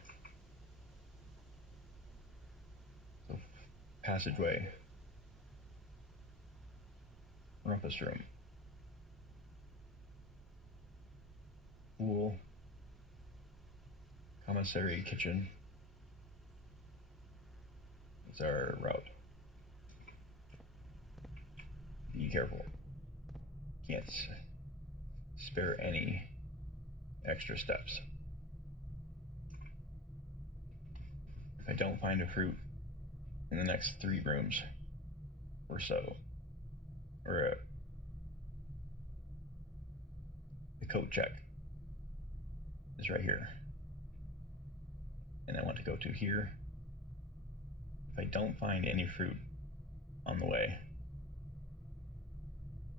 So, passageway. Rumpus room. Pool. Commissary kitchen. Is our route. Be careful. Can't spare any extra steps. If I don't find a fruit in the next 3 rooms or so, or the coat check is right here, and I want to go to here. If I don't find any fruit on the way,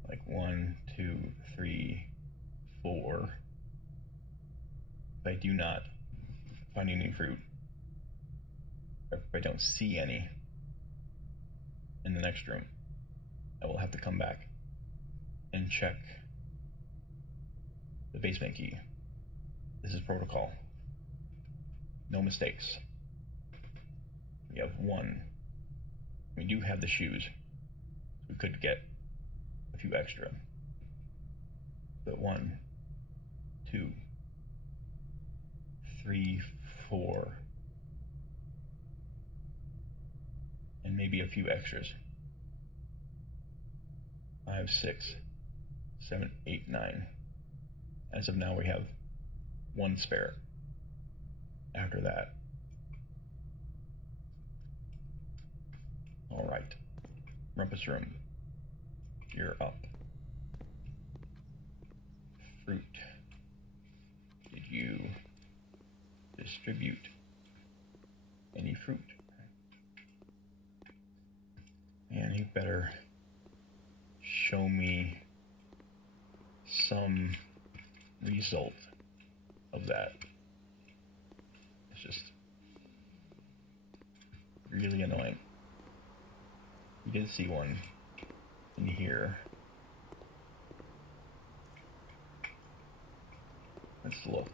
like 1, 2, 3, 4, if I do not find any fruit, or if I don't see any in the next room, I will have to come back and check the basement key. This is protocol. No mistakes. We have 1. We do have the shoes. We could get a few extra. But 1, 2, 3, 4, and maybe a few extras. 5, 6, 7, 8, 9. As of now, we have 1 spare. After that, all right. Rumpus room, you're up. Fruit. Did you distribute any fruit? And you better show me some result of that. It's just really annoying. We did see one in here. Let's look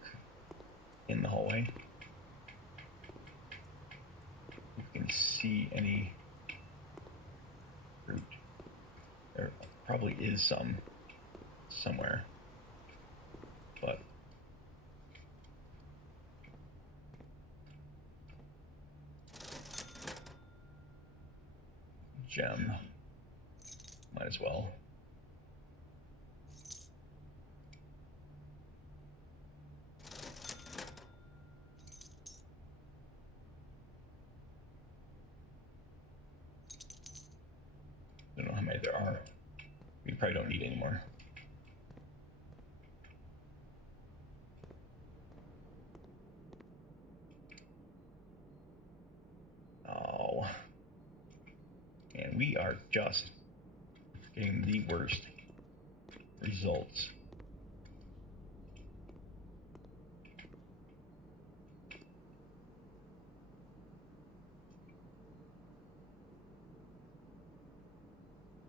in the hallway. If we can see any fruit. There probably is some somewhere, but gem, might as well. I don't know how many there are. We probably don't need any more. Oh. And we are just getting the worst results.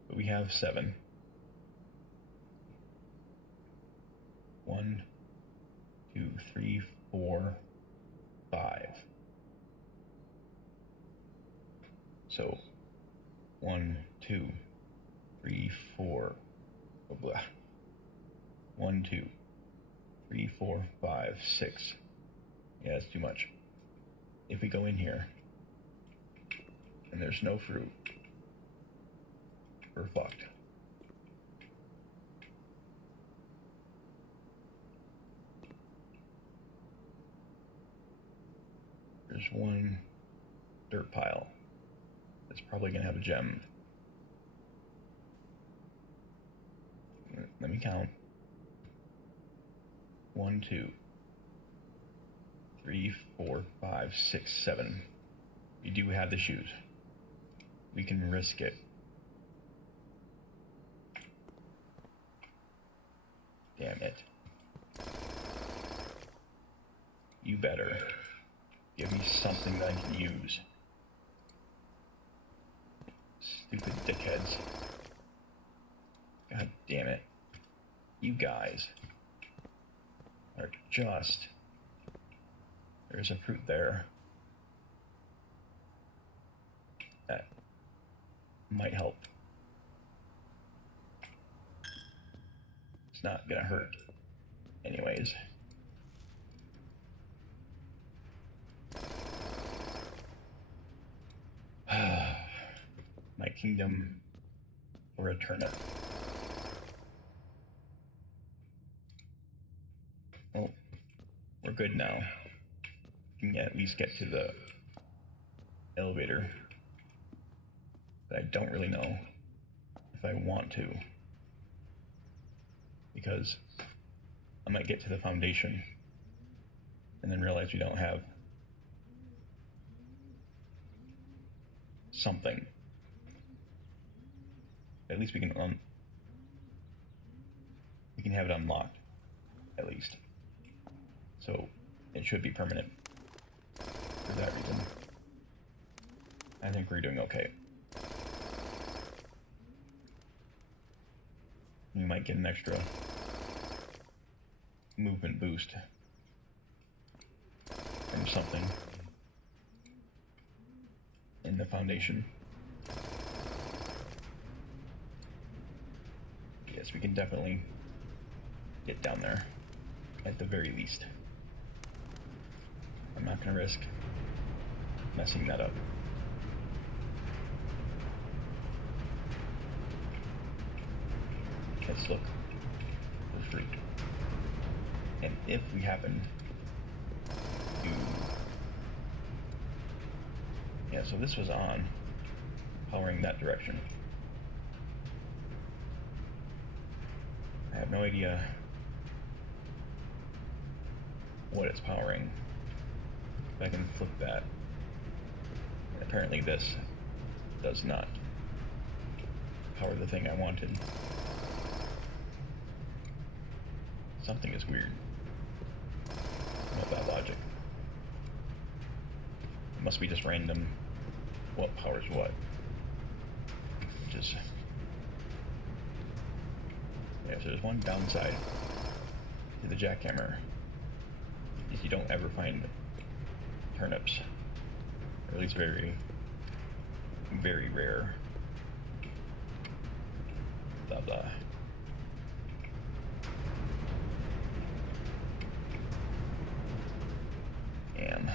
But we have 7. 1, 2, 3, 4, 5. So 1, 2, 3, 4. Oh, blah. 1, 2, 3, 4, 5, 6. Yeah, that's too much. If we go in here and there's no fruit, we're fucked. There's one dirt pile that's probably gonna have a gem. Let me count. 1, 2, 3, 4, 5, 6, 7. We do have the shoes. We can risk it. Damn it. You better give me something that I can use. Stupid dickheads. God damn it. You guys are just... There's a fruit there. That might help. It's not gonna hurt. Anyways. My kingdom for a turnip. Well, we're good now. We can at least get to the elevator. But I don't really know if I want to. Because I might get to the foundation and then realize we don't have something. At least we can have it unlocked, at least. So it should be permanent for that reason. I think we're doing okay. We might get an extra movement boost from something in the foundation. Yes, we can definitely get down there at the very least. I'm not gonna risk messing that up. Let's look for fruit. And if we happen to... Yeah, so this was on, powering that direction. I have no idea what it's powering. If I can flip that. And apparently this does not power the thing I wanted. Something is weird about that logic. It must be just random what powers what. Which is... Yeah, so there's one downside to the jackhammer, is you don't ever find turnips. Or at least very, very rare. Blah blah. And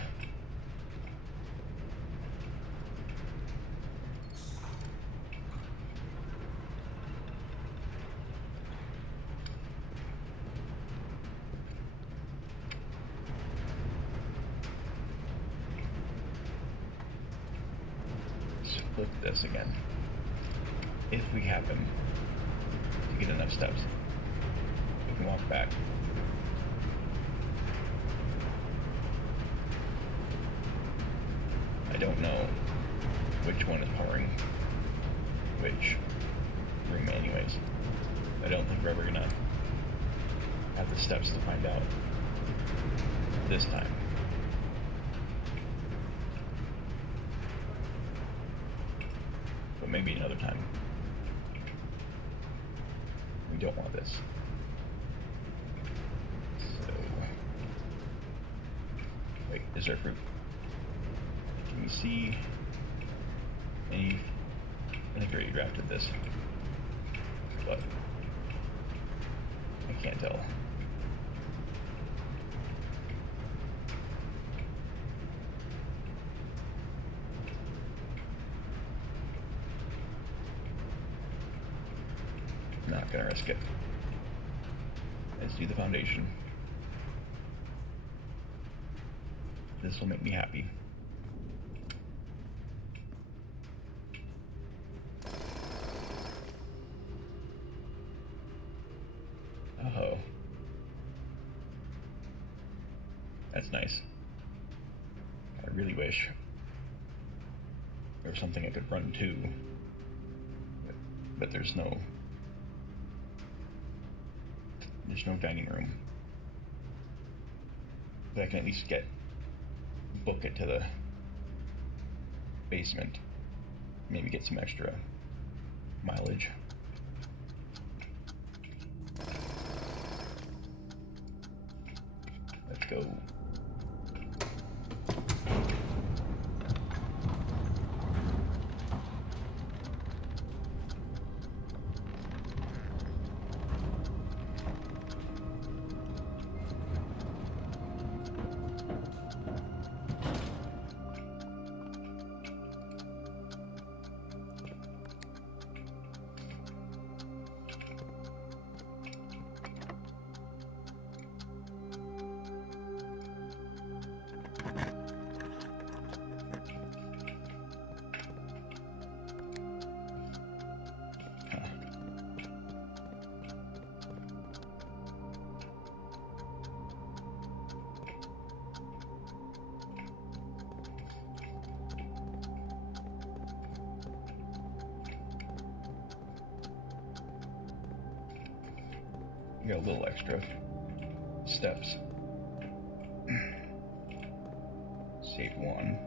split this again. If we happen to get enough steps, we can walk back. I don't know which one is powering which room anyways. I don't think we're ever gonna have the steps to find out this time. But maybe another time. We don't want this. Is there fruit? Can we see any? I think I already drafted this, but I can't tell. Not gonna risk it. Let's do the foundation. This will make me happy. Oh. That's nice. I really wish there was something I could run to, but there's no dining room. But I can at least book it to the basement. Maybe get some extra mileage. Let's go. We got a little extra steps. Save one.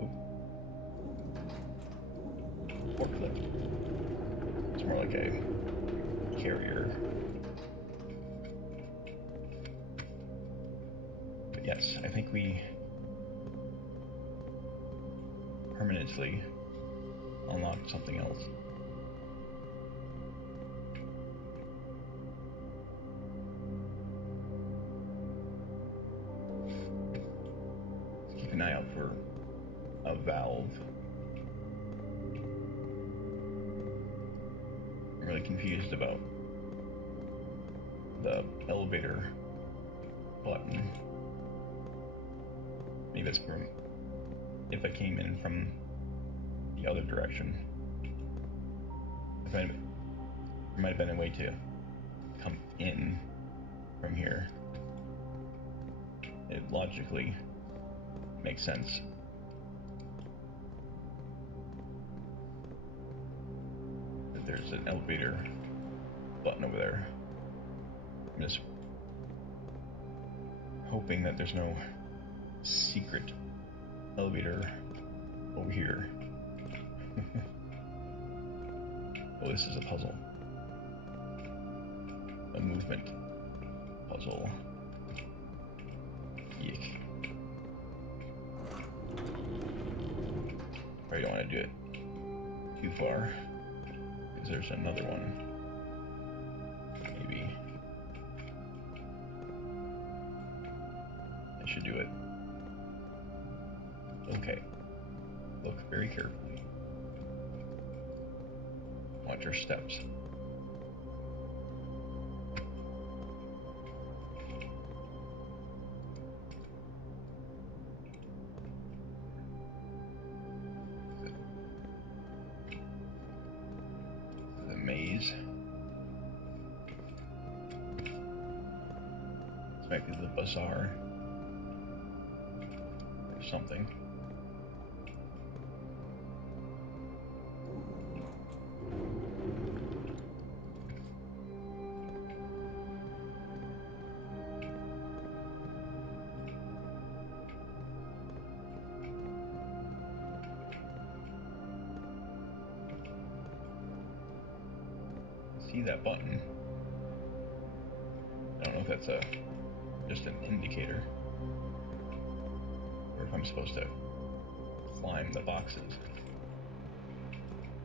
Oh. Forklift. It's more like a carrier. But yes, I think we permanently unlocked something else. An eye out for a valve. I'm really confused about the elevator button. Maybe it's from if I came in from the other direction. There might have been a way to come in from here. It logically makes sense. There's an elevator button over there. I'm just hoping that there's no secret elevator over here. Oh, this is a puzzle. A movement puzzle. Yuck. Probably don't want to do it too far, because there's another one. Maybe I should do it. Okay. Look very carefully. Watch our steps. Maze. This might be the bazaar or something. See that button. I don't know if that's just an indicator. I'm supposed to climb the boxes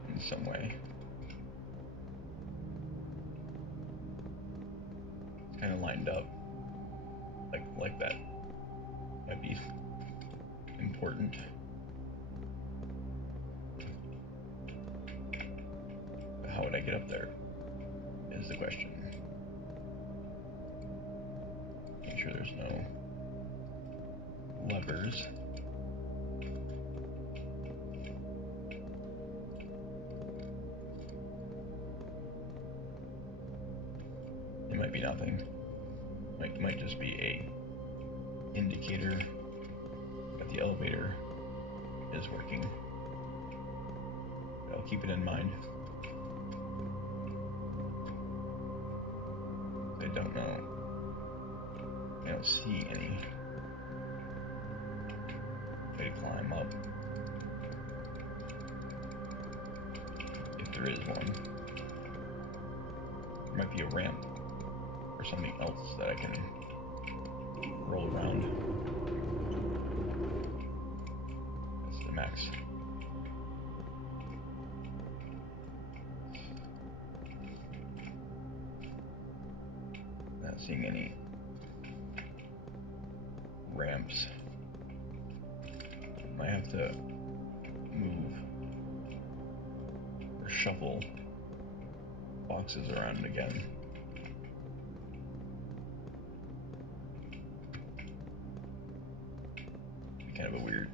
in some way. It's kind of lined up like that. That'd be important. But how would I get up there is the question. Make sure there's no levers. It might be nothing. Might just be a indicator that the elevator is working. I'll keep it in mind. I don't know. I don't see any way to climb up. If there is one, there might be a ramp or something else that I can roll around. That's the max. Not seeing any ramps. I have to move or shuffle boxes around again. Kind of a weird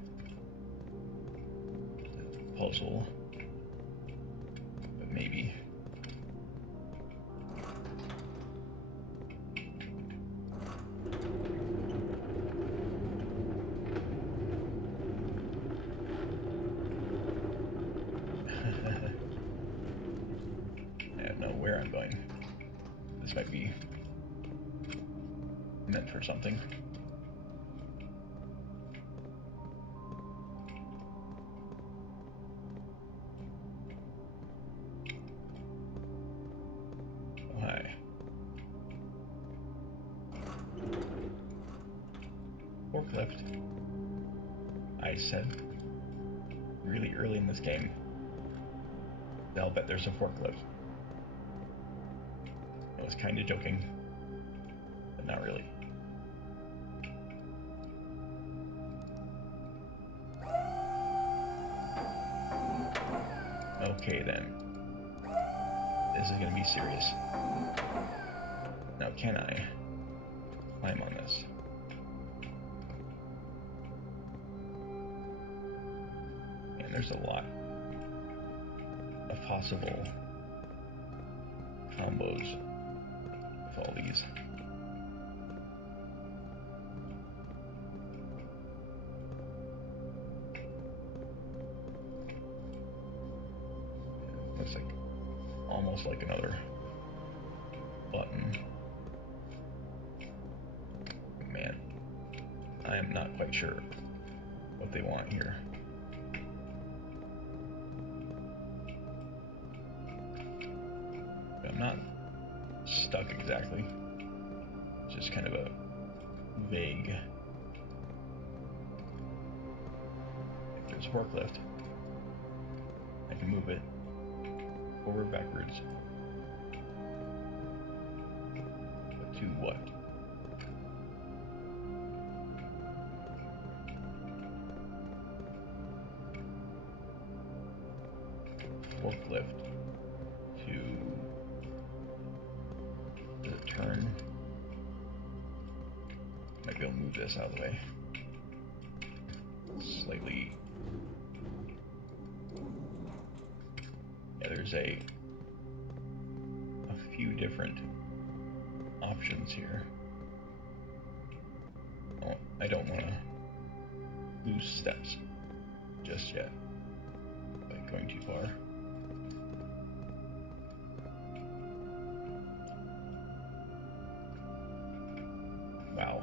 puzzle, but maybe. I don't know where I'm going. This might be meant for something. Forklift. I said really early in this game, I'll bet there's a forklift. I was kind of joking, but not really. Okay then. This is gonna be serious. Now can I climb on this? And there's a lot of possible combos with all these. Looks like almost like another button. Man, I am not quite sure what they want here. I'm not stuck exactly. It's just kind of a vague. If there's a forklift, I can move it forward, backwards. But to what? Forklift to turn. Might be able to move this out of the way. Slightly. Yeah, there's a few different options here. Oh, I don't want to lose steps just yet by going too far. Wow.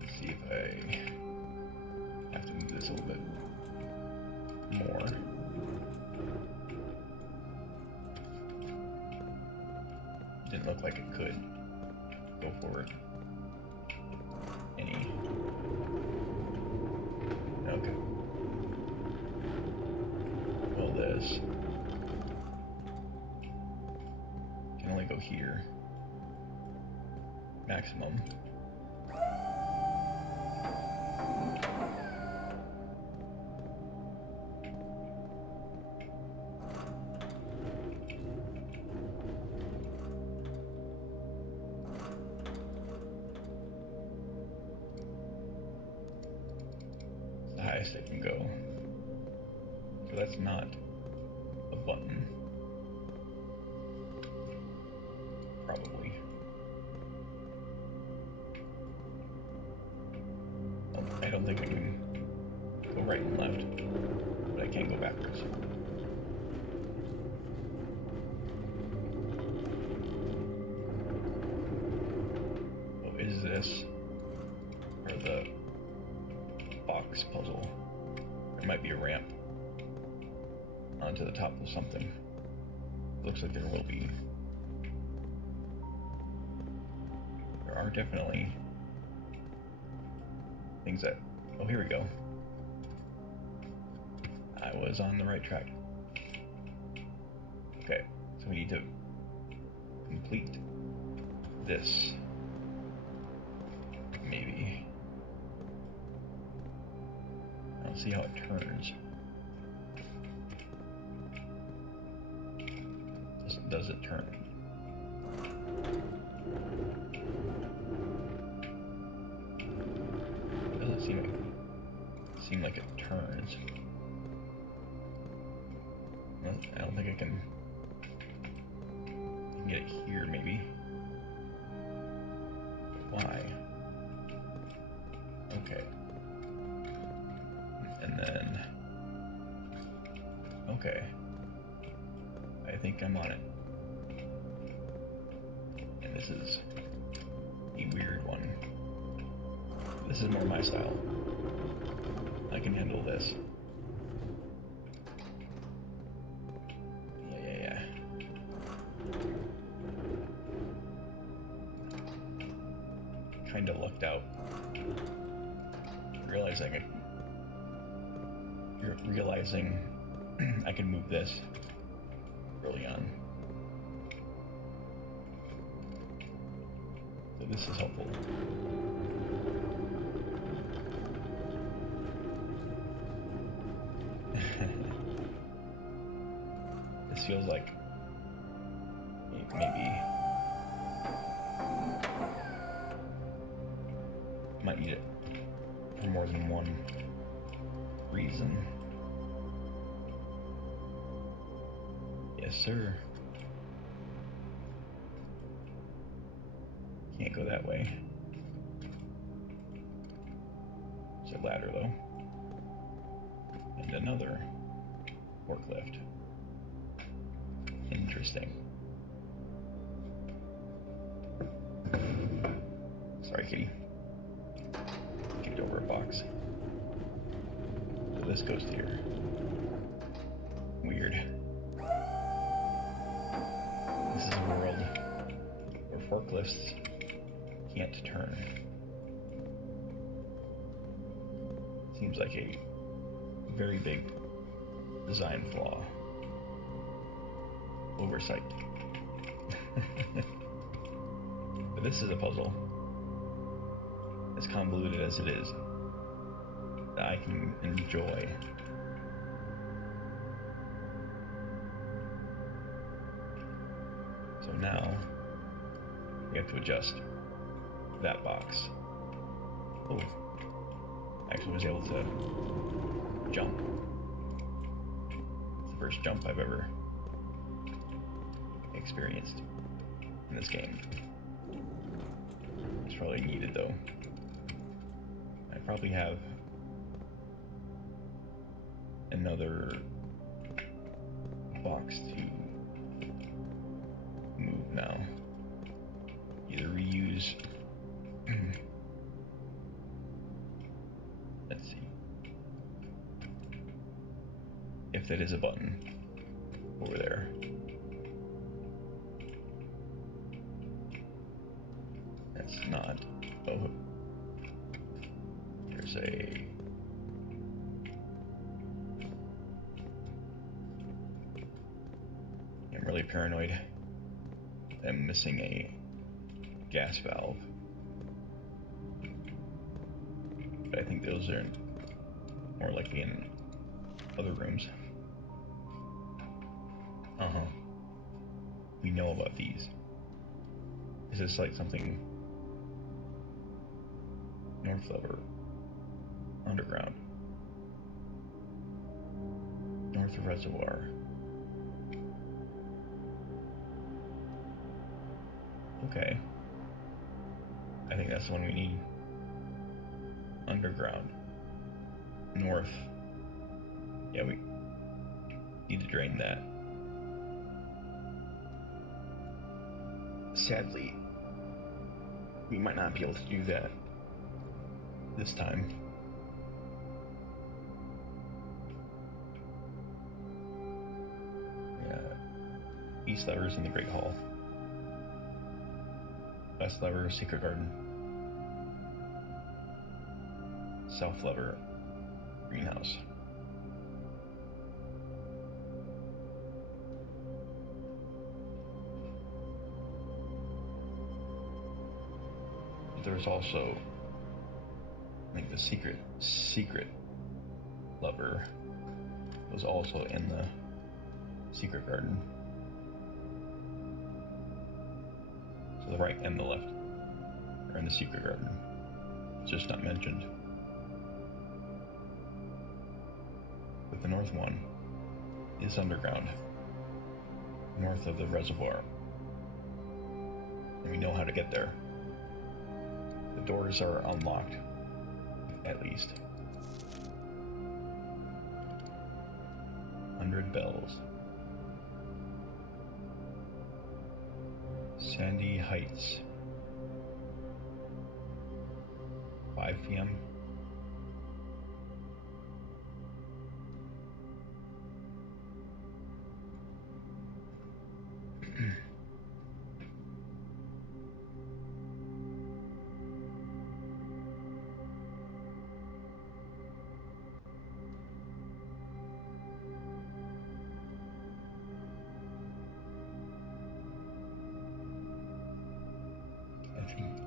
Let's see if I have to move this a little bit more. Didn't look like it could go forward any. Okay. Well, this can only go here. Maximum. The highest it can go. So that's not a button. Probably. Oh, I don't think I can go right and left, but I can go backwards. Oh, is this or the box puzzle? There might be a ramp onto the top of something. Looks like there will be. There are definitely things that... Oh, here we go. I was on the right track. Okay, so we need to complete this. Maybe. I don't see how it turns. Does it turn? It doesn't seem like it turns. Well, I don't think I can get it here, maybe. Why? Okay. And then... Okay. I think I'm on it. And this is a weird one. This is more my style. I can handle this. Yeah. Kinda lucked out. Realizing I can move this early on. So this is helpful. This feels like maybe might need it for more than one reason. Yes, sir. Can't go that way. It's a ladder, though. And another forklift. Interesting. Sorry, kitty. Kicked over a box. So this goes to here. Weird. This is a world where forklifts can't turn. Seems like a very big design flaw. Oversight. But this is a puzzle, as convoluted as it is, that I can enjoy. So now we have to adjust that box. Oh, actually was able to jump. It's the first jump I've ever experienced in this game. It's probably needed though. I probably have another box to move now. Either reuse. Let's see. If that is a button over there. it's not. Oh, there's a... I'm really paranoid. I'm missing a gas valve. But I think those are more likely in other rooms. We know about these. Is this like something north lever? Underground. North of reservoir. Okay. I think that's the one we need. Underground. North. Yeah, we need to drain that. Sadly, we might not be able to do that this time. Yeah. East lever is in the Great Hall. West lever, Secret Garden. South lever, Greenhouse. There's also, I think, the secret lever was also in the Secret Garden. So the right and the left are in the Secret Garden. It's just not mentioned. But the north one is underground, north of the reservoir. And we know how to get there. The doors are unlocked, at least. 100 bells. Sandy Heights. 5 p.m.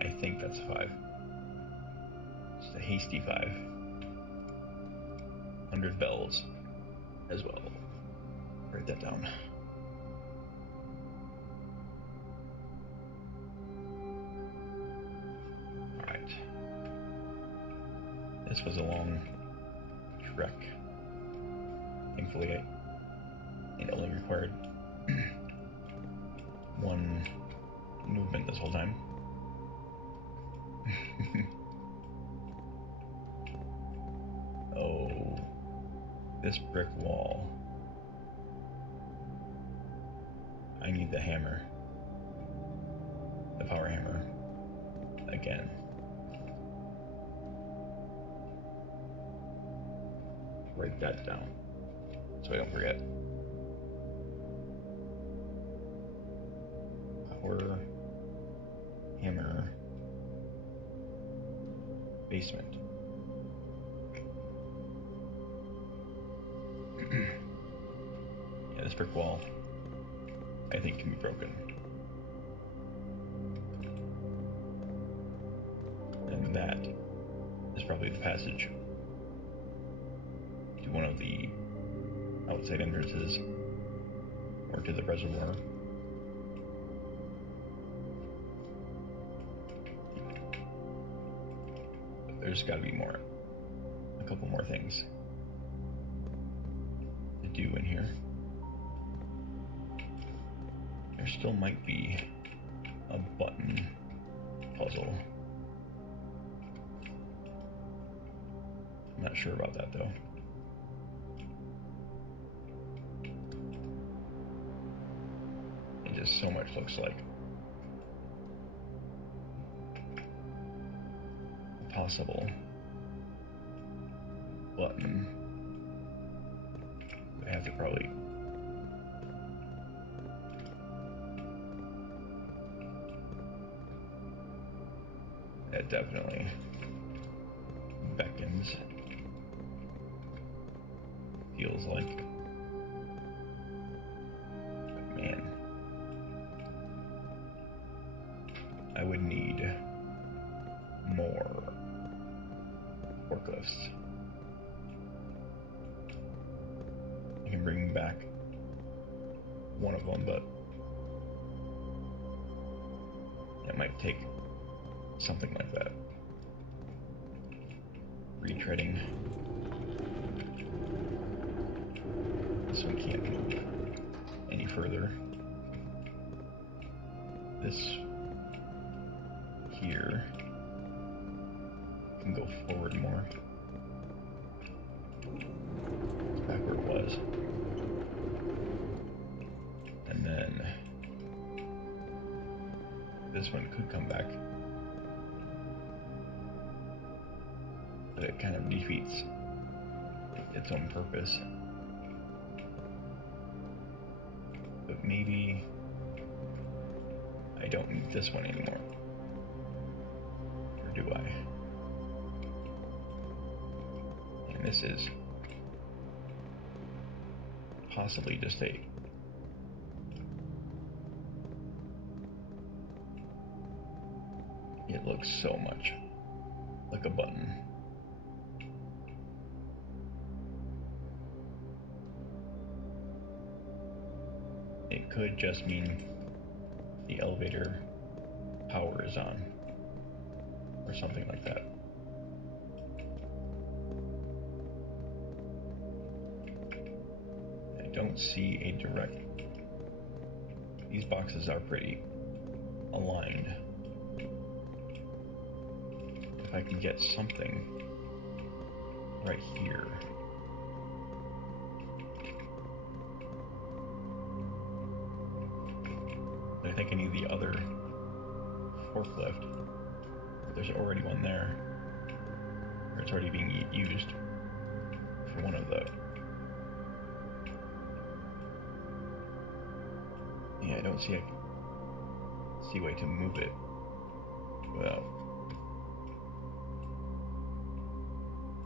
I think that's 5. It's a hasty 5. 100 bells as well. Write that down. Alright. This was a long trek. Thankfully, it only required one movement this whole time. Oh, this brick wall. I need the hammer. The power hammer. Again. Write that down so I don't forget. Power hammer. Basement. Yeah, this brick wall, I think, can be broken. And that is probably the passage to one of the outside entrances, or to the reservoir. There's got to be more. A couple more things to do in here. There still might be a button puzzle. I'm not sure about that though. It just so much looks like possible button. I have to probably That definitely beckons. Feels like. But man, I would need more forklifts. I can bring back one of them, but it might take something like that. Retreading. This one can't move any further. This here can go forward more. It's back where it was. And then this one could come back. But it kind of defeats its own purpose. But maybe I don't need this one anymore. Or do I? And this is possibly just a it looks so much like a button. It could just mean the elevator power is on, or something like that. I don't see a direct... These boxes are pretty aligned. If I can get something right here. I think I need the other forklift. There's already one there. Or it's already being used for one of the... Yeah, I don't see a way to move it. Well...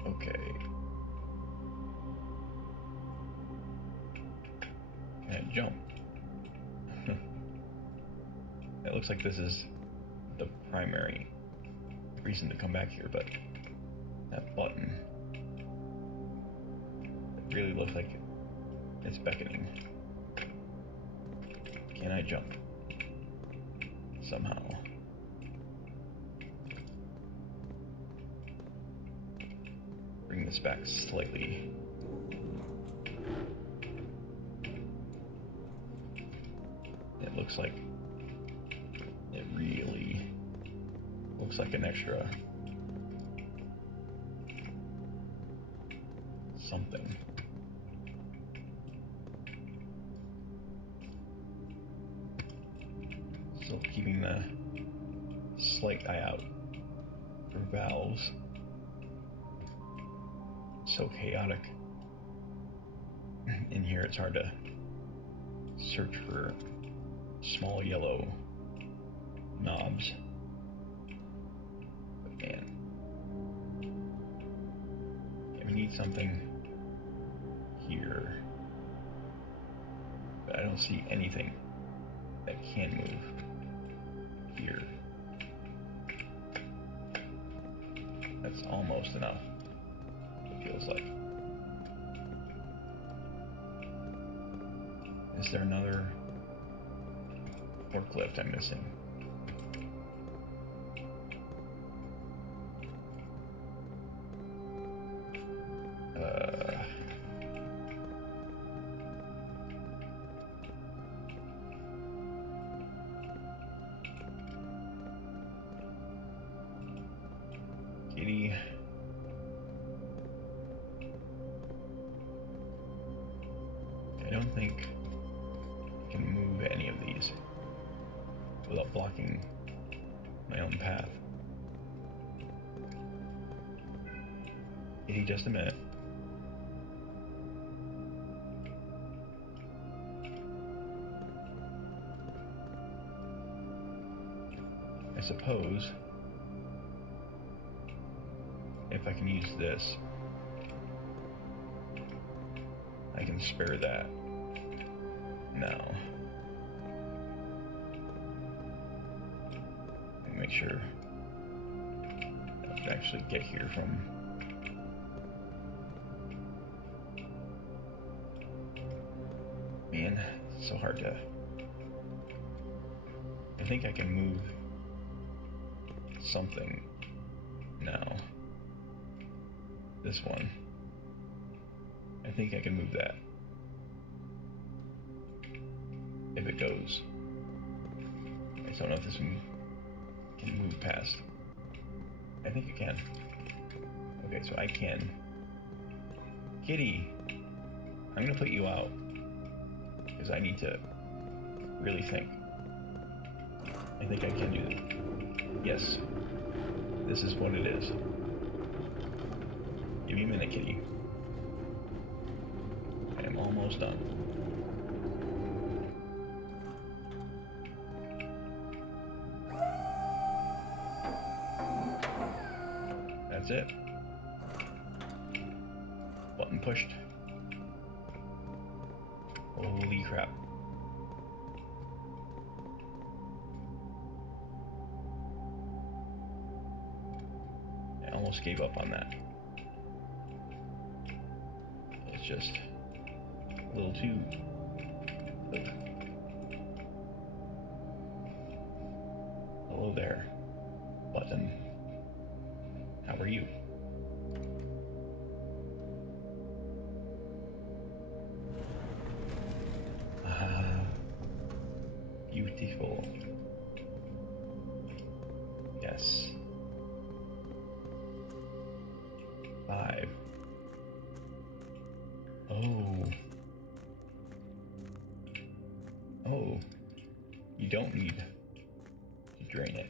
Okay. Can I jump? It looks like this is the primary reason to come back here, but that button, it really looks like it's beckoning. Can I jump? Somehow. Bring this back slightly. It looks like it really looks like an extra something. Still keeping the slight eye out for valves. So chaotic. In here it's hard to search for small yellow knobs. But man, yeah, we need something here. But I don't see anything that can move here. That's almost enough, it feels like. Is there another forklift I'm missing? Kitty. I don't think I can move any of these without blocking my own path. Kitty, just a minute. I suppose if I can use this. I can spare that now. And make sure I can actually get here from. Man, it's so hard to. I think I can move something now. This one. I think I can move that. If it goes. I just don't know if this one can move past. I think it can. Okay, so I can. Kitty! I'm gonna put you out. Because I need to really think. I think I can do that. Yes. This is what it is. Give me a minute, kitty. I am almost done. That's it. Button pushed. Holy crap. I almost gave up on that. It's just a little too... Hello there, button. How are you? Beautiful. Yes. 5. Oh. Oh. You don't need to drain it.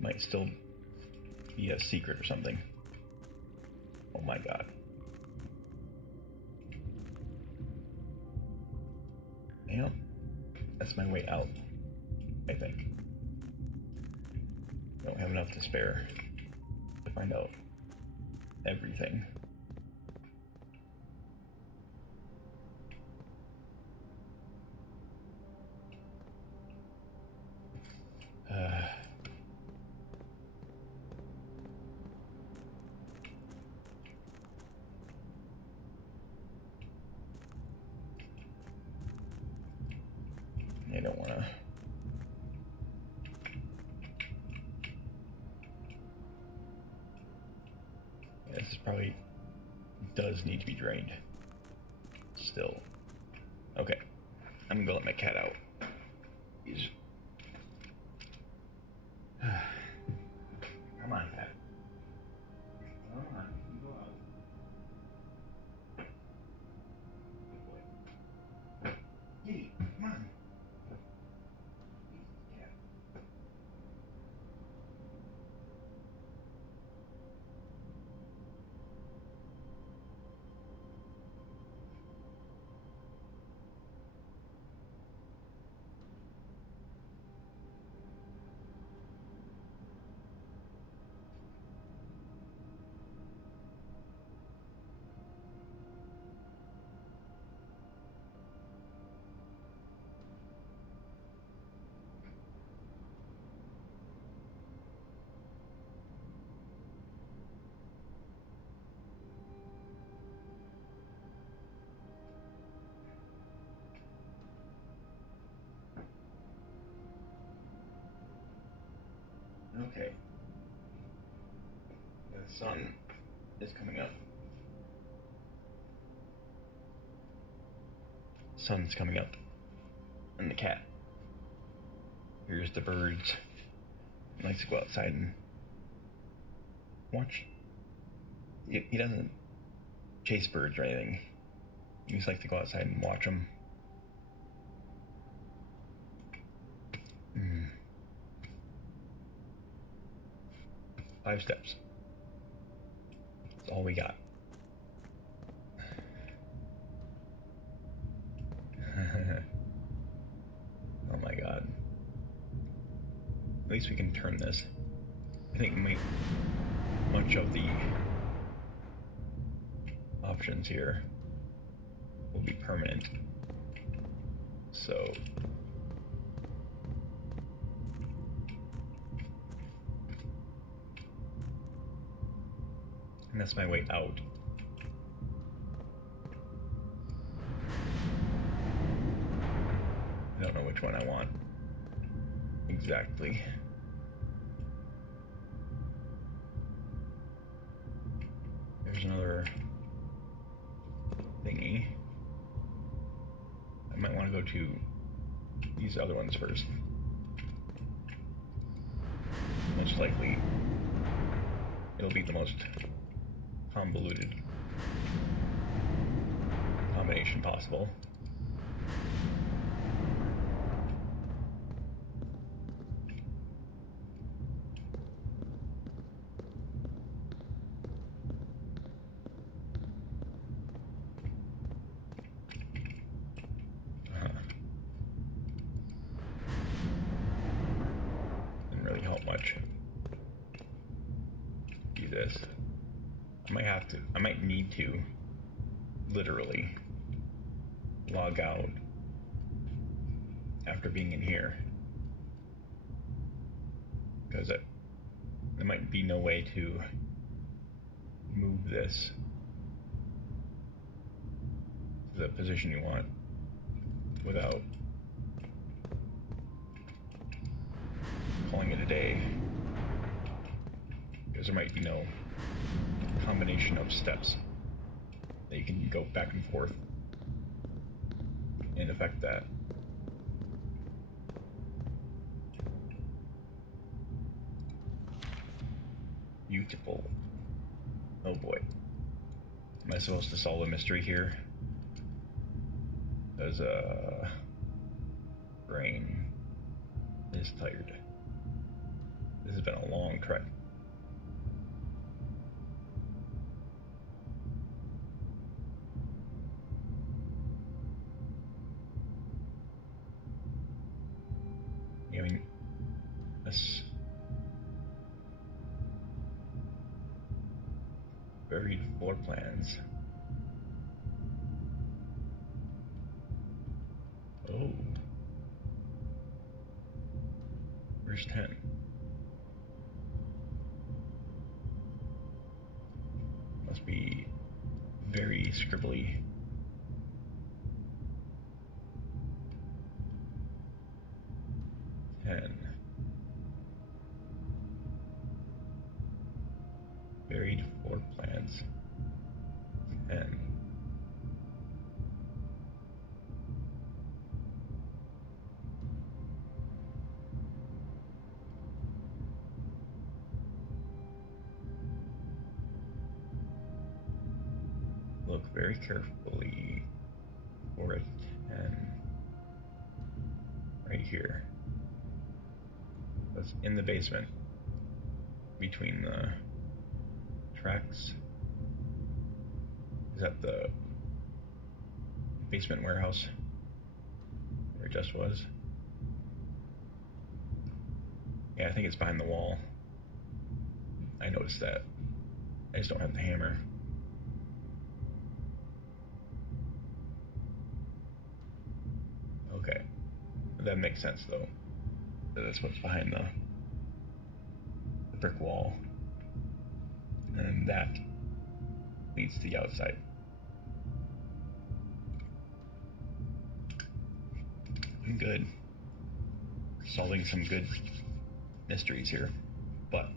Might still be a secret or something. Oh my god. Yep. That's my way out, I think. Don't have enough to spare to find out everything. I don't want to. This probably does need to be drained. Still. Okay. I'm gonna let my cat out. He's. Come on, cat. Come on, you go out. Good boy. Kitty, come on. Okay. The sun is coming up. Sun's coming up. And the cat. Here's the birds. He likes to go outside and watch. He doesn't chase birds or anything. He just likes to go outside and watch them. 5 steps. That's all we got. Oh my god. At least we can turn this. I think much of the options here will be permanent. So and that's my way out. I don't know which one I want exactly. There's another thingy. I might want to go to these other ones first. Most likely, it'll be the most convoluted combination possible. Didn't really help much. Do this. I might need to literally log out after being in here, because there might be no way to move this to the position you want without calling it a day, because there might be no combination of steps that you can go back and forth and affect that. Beautiful. Oh boy. Am I supposed to solve a mystery here? Because brain is tired. This has been a long trek. I mean, this buried floor plans. Oh. Where's 10? Must be very scribbly. Buried floor plans. 10. Look very carefully for a 10 right here. That's in the basement between the tracks. Is that the basement warehouse where it just was? Yeah, I think it's behind the wall. I noticed that. I just don't have the hammer. Okay. That makes sense though. That's what's behind the brick wall. And that leads to the outside. Good. Solving some good mysteries here, but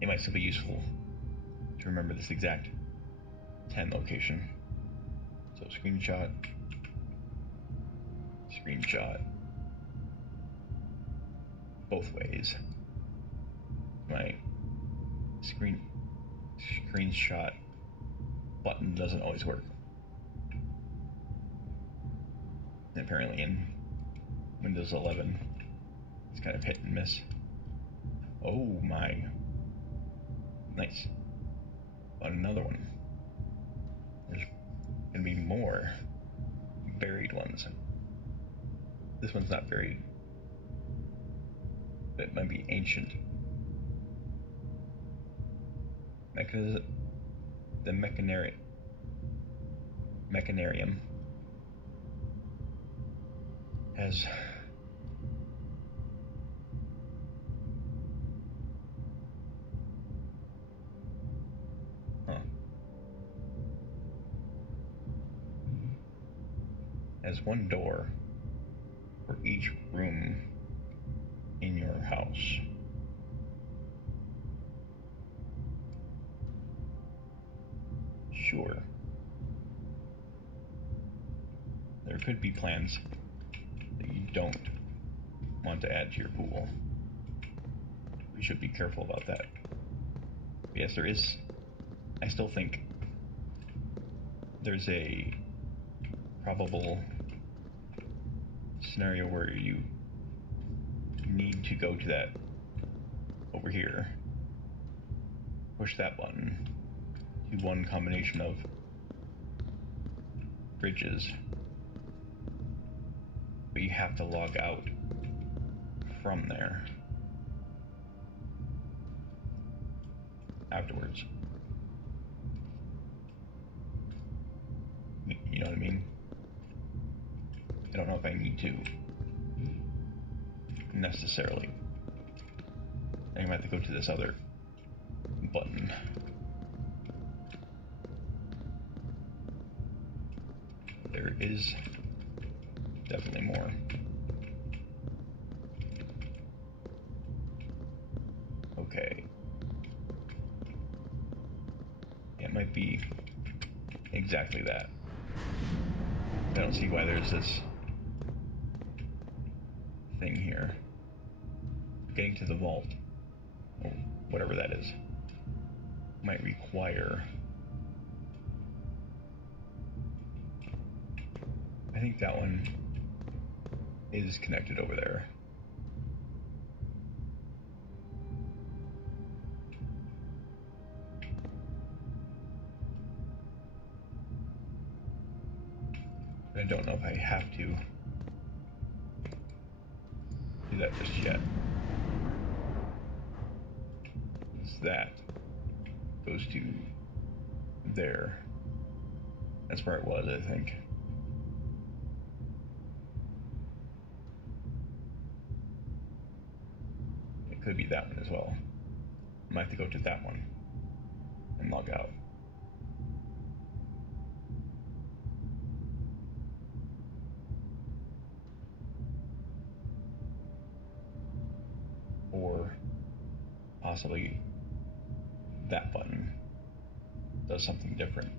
it might still be useful to remember this exact 10 location. So screenshot, both ways. My screenshot button doesn't always work. And apparently in Windows 11, it's kind of hit and miss. Oh my. Nice. Found another one. There's gonna be more buried ones. This one's not buried. It might be ancient. The mechanarium has one door for each room in your house. Sure. There could be plans that you don't want to add to your pool. We should be careful about that. But yes, there is. I still think there's a probable scenario where you need to go to that over here. Push that button to one combination of bridges. But you have to log out from there afterwards. You know what I mean? I don't know if I need to necessarily. I'm gonna have to go to this other button. There is definitely more. Okay. It might be exactly that. I don't see why there's this thing here. Getting to the vault, or whatever that is, might require. I think that one is connected over there. But I don't know if I have to do that just yet. That goes to there. That's where it was, I think. It could be that one as well. I might have to go to that one and log out. Or possibly that button does something different.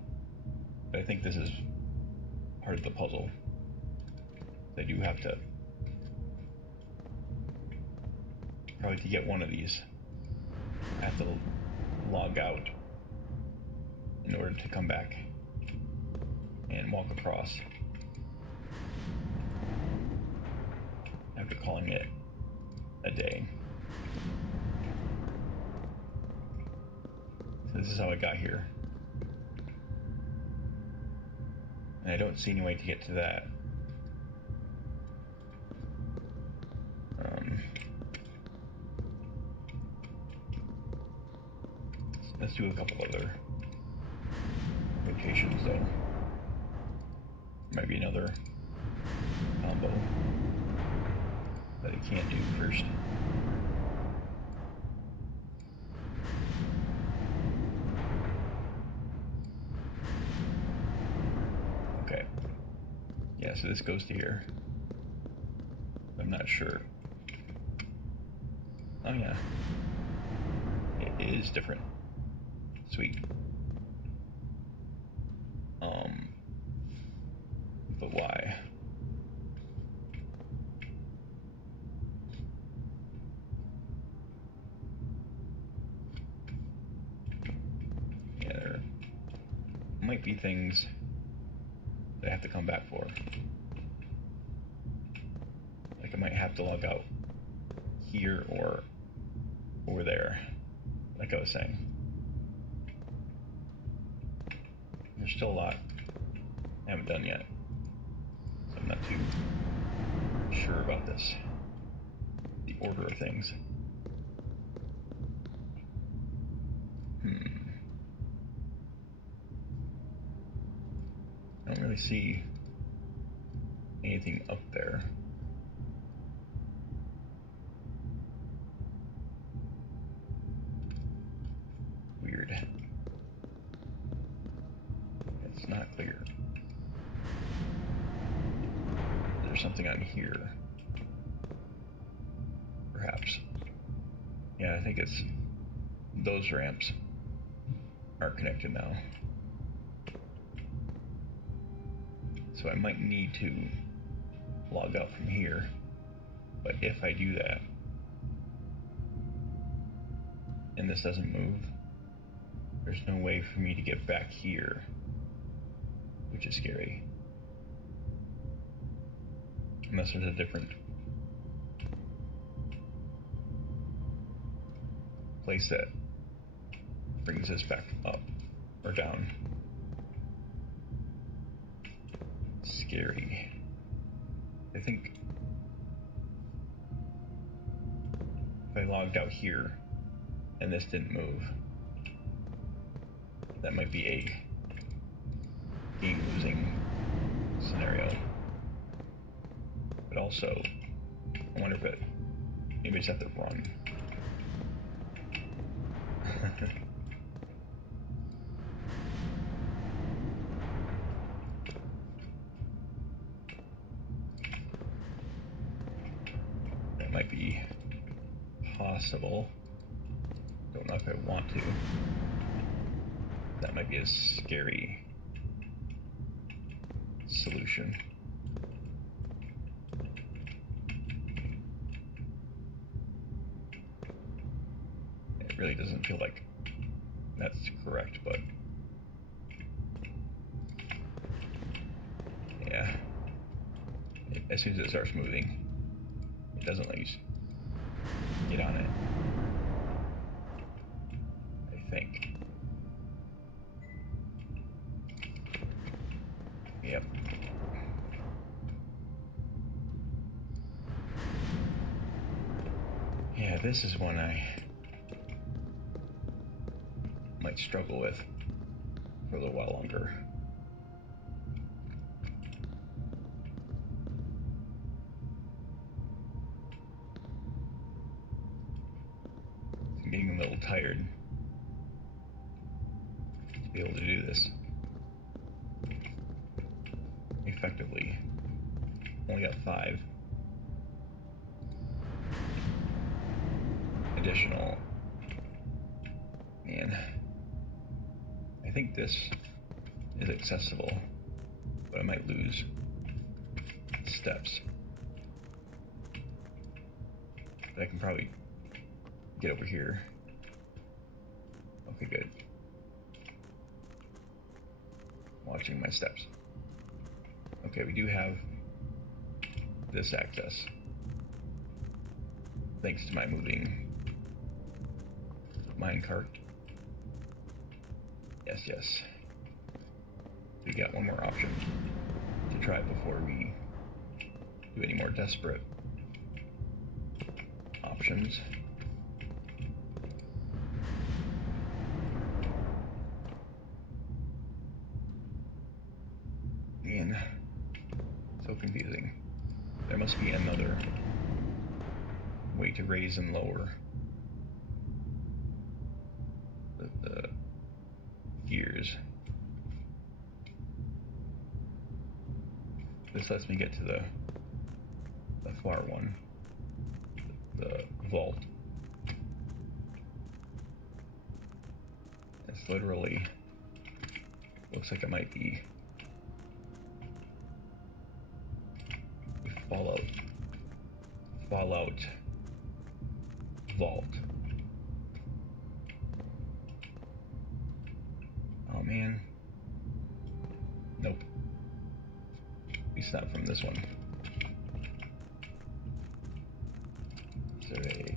But I think this is part of the puzzle. They do have to, probably to get one of these, I have to log out in order to come back and walk across after calling it a day. This is how I got here. And I don't see any way to get to that. Let's do a couple other locations though. Might be another combo that I can't do first. Yeah, so this goes to here. I'm not sure. Oh yeah. It is different. Sweet. But why? Yeah, there might be things that I have to come back for. Like I might have to log out here or over there, like I was saying. There's still a lot I haven't done yet, so I'm not too sure about this, the order of things. really see anything up there. Weird. It's not clear. There's something on here. Perhaps. Yeah, I think it's those ramps are connected now. So I might need to log out from here. But if I do that, and this doesn't move, there's no way for me to get back here, which is scary. Unless there's a different place that brings us back up or down. Scary. I think if I logged out here and this didn't move, that might be a game losing scenario. But also, I wonder if it maybe I just have to run. That might be possible. Don't know if I want to. That might be a scary solution. It really doesn't feel like that's correct, but yeah. As soon as it starts moving, it doesn't let you get on it, I think. Yep. Yeah, this is one I might struggle with for a little while longer. I'm getting a little tired to be able to do this effectively. Only got 5 additional. Man, I think this is accessible, but I might lose steps. But I can probably get over here. Okay, good. Watching my steps. Okay, we do have this access, thanks to my moving minecart. Yes, yes. We got one more option to try before we do any more desperate options. Man, so confusing. There must be another way to raise and lower the gears. This lets me get to the far one, the vault. It's literally looks like it might be Fallout vault. Oh man. Nope. At least not from this one. Is there a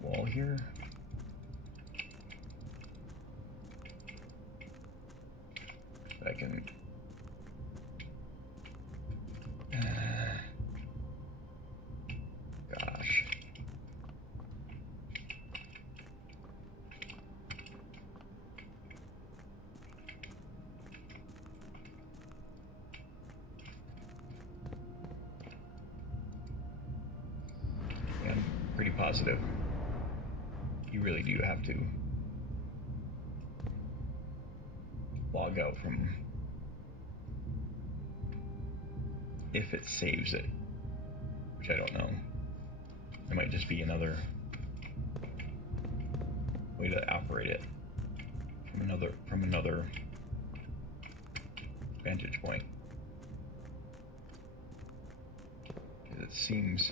wall here? I can... Gosh. positive you really do have to log out from, if it saves it, which I don't know. It might just be another way to operate it from another vantage point. It seems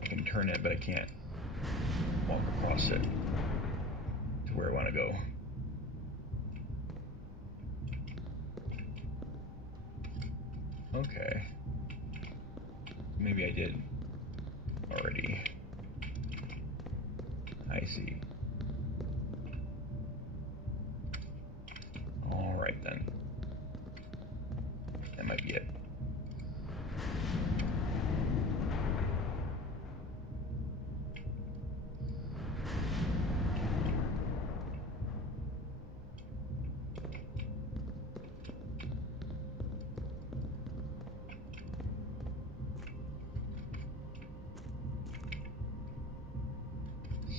I can turn it, but I can't walk across it to where I want to go. Okay. Maybe I did already. I see. Alright then. That might be it.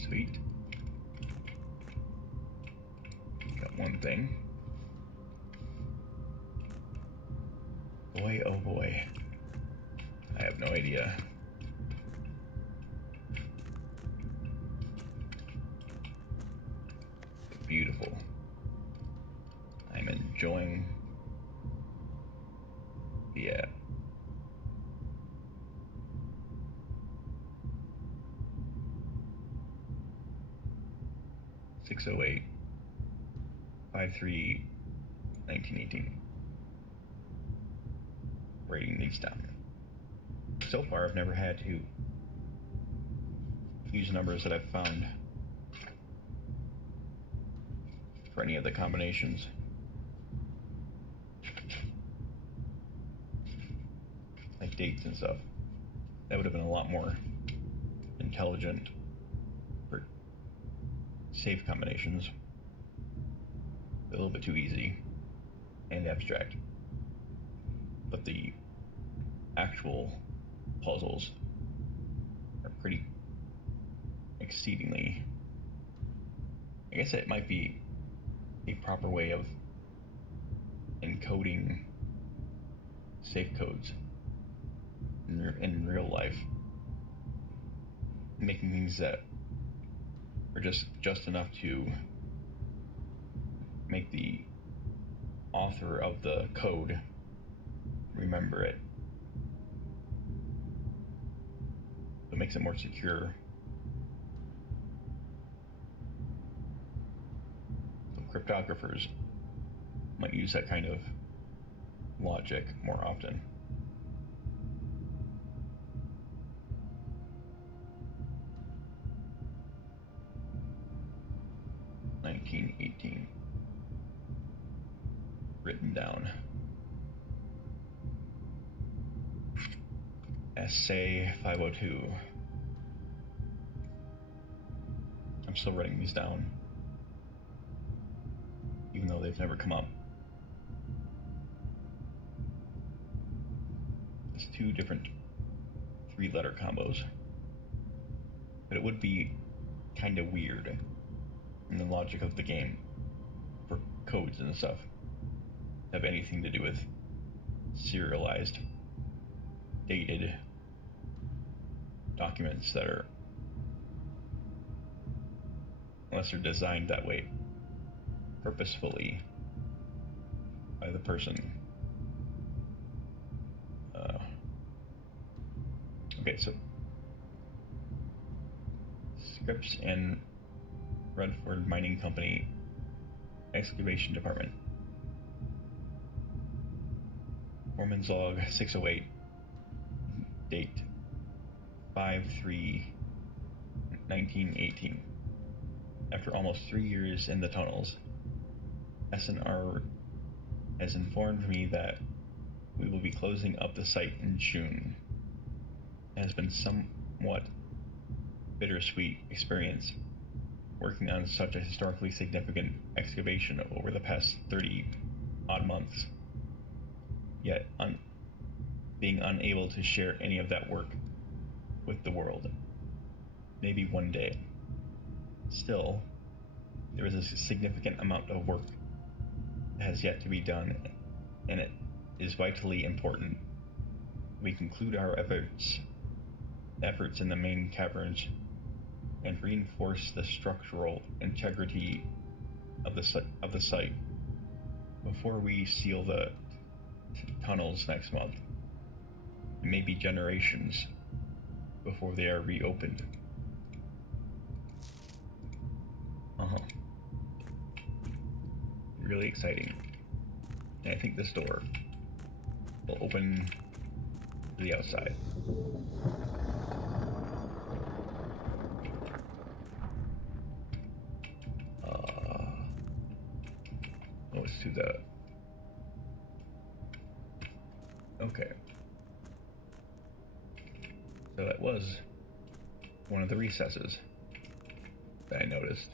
Sweet. Got one thing. Boy, oh boy. I have no idea. Beautiful. I'm enjoying the 608 53 1918. Writing these down. So far, I've never had to use numbers that I've found for any of the combinations. Like dates and stuff. That would have been a lot more intelligent for safe combinations. A little bit too easy and abstract. But the actual puzzles are pretty exceedingly, I guess it might be a proper way of encoding safe codes in real life, making things that are just enough to make the author of the code remember it. It makes it more secure. So cryptographers might use that kind of logic more often. (1918) written down. Essay 502. I'm still writing these down, even though they've never come up. It's two different 3-letter combos, but it would be kind of weird in the logic of the game for codes and stuff to have anything to do with serialized, dated documents that are, unless they're designed that way purposefully by the person. Okay, so Scripps and Redford Mining Company Excavation Department. Foreman's Log 608. Date 5/3/1918. After almost 3 years in the tunnels, SNR has informed me that we will be closing up the site in June. It has been somewhat bittersweet experience working on such a historically significant excavation over the past 30 odd months. Yet being unable to share any of that work with the world. Maybe one day. Still, there is a significant amount of work that has yet to be done, and it is vitally important we conclude our efforts in the main caverns and reinforce the structural integrity of the site before we seal the tunnels next month. It may be generations before they are reopened. Really exciting. And I think this door will open to the outside. Oh, it's to the... Okay. So that was one of the recesses that I noticed.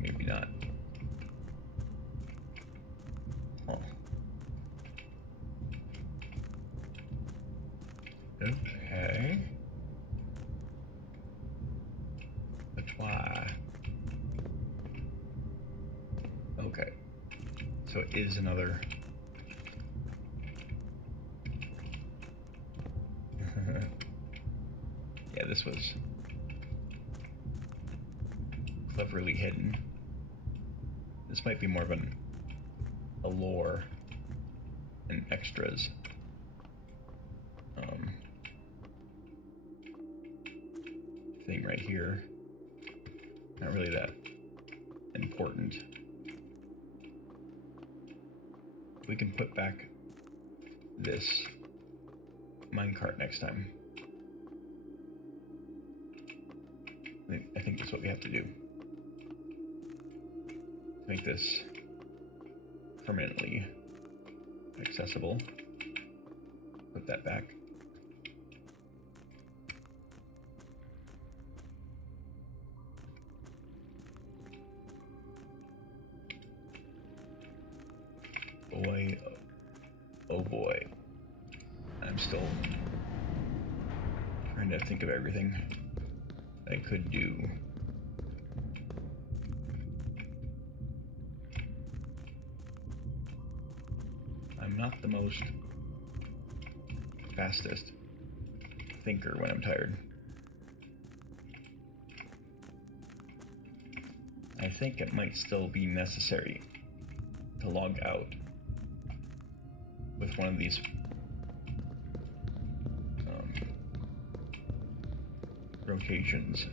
Maybe not. Oh. Okay. But why? Okay. So it is another... Yeah, this was cleverly hidden. This might be more of a lore and extras. Thing right here. Not really that important. We can put back this minecart next time. I think that's what we have to do. Make this permanently accessible. Put that back. Boy, oh boy. I'm still trying to think of everything I could do. I'm not the most fastest thinker when I'm tired. I think it might still be necessary to log out with one of these rotations.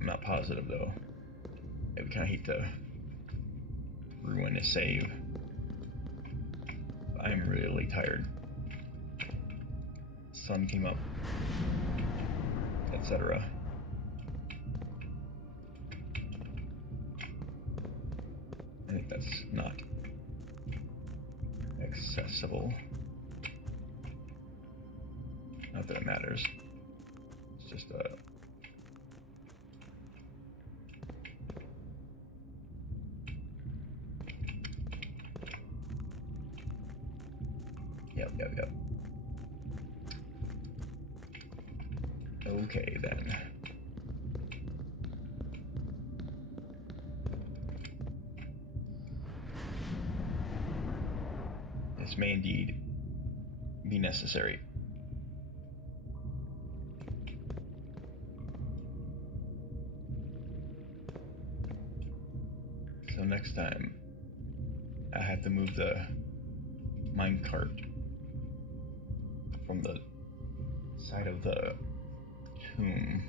I'm not positive though. I would kind of hate to ruin a save. I'm really tired. Sun came up, etc. I think that's not accessible. Not that it matters. It's just a... Yep. Okay, then. This may indeed be necessary. So next time, I have to move the minecart from the side of the tomb,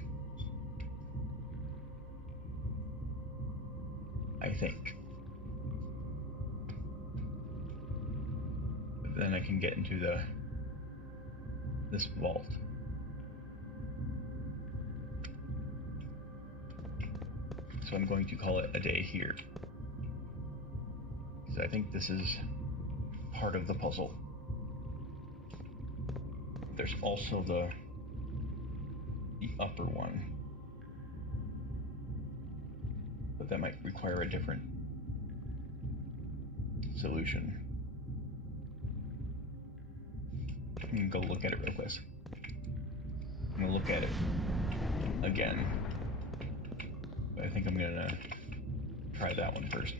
I think. But then I can get into this vault. So I'm going to call it a day here, because I think this is part of the puzzle. There's also the upper one but that might require a different solution. I'm gonna go look at it real quick. I'm gonna look at it again, but I think I'm gonna try that one first.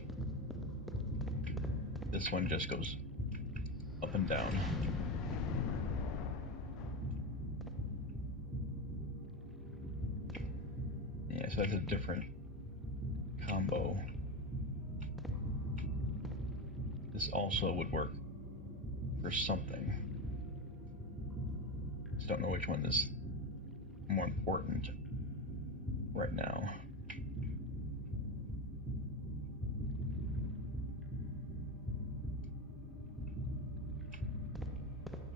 This one just goes up and down. Yeah, so that's a different combo. This also would work for something. Just don't know which one is more important right now.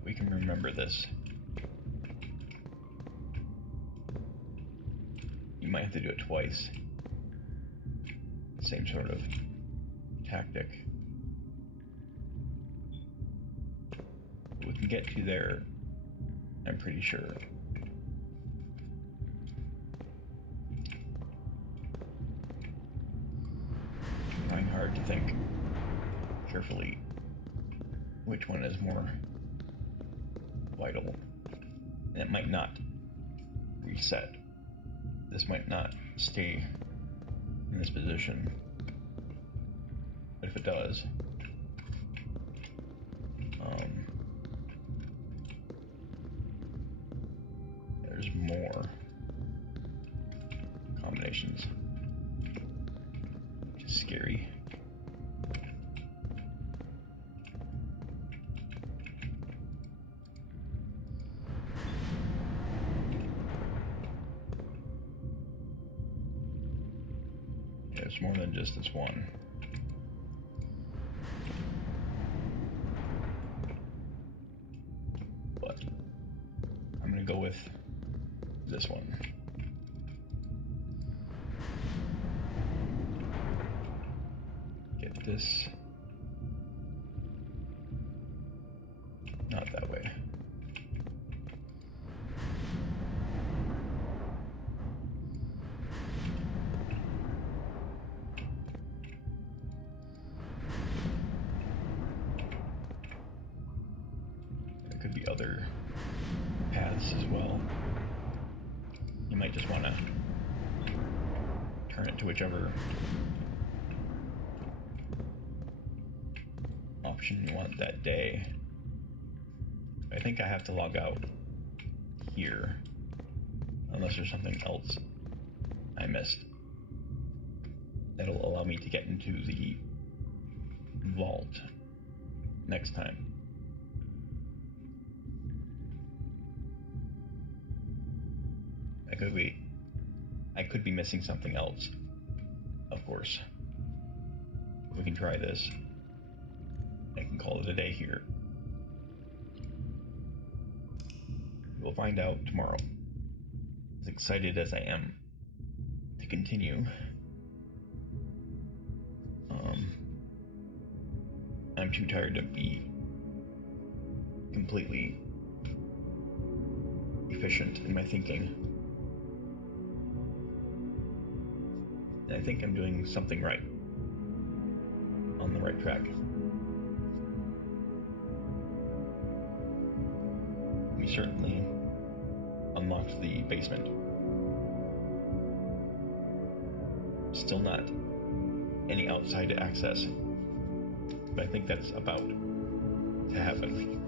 We can remember this. You might have to do it twice. Same sort of tactic. We can get to there, I'm pretty sure. Trying hard to think carefully which one is more vital. And it might not reset. This might not stay in this position. But if it does, there's more combinations, which is scary. There's more than just this one. But I'm gonna go with this one. Get this. Not that way. There could be other paths as well. You might just want to turn it to whichever option you want that day. I think I have to log out here, unless there's something else I missed that'll allow me to get into the vault next time. I could be missing something else, of course. We can try this. I can call it a day here. We'll find out tomorrow. As excited as I am to continue, I'm too tired to be completely efficient in my thinking. I think I'm doing something right, on the right track. We certainly unlocked the basement. Still not any outside access, but I think that's about to happen.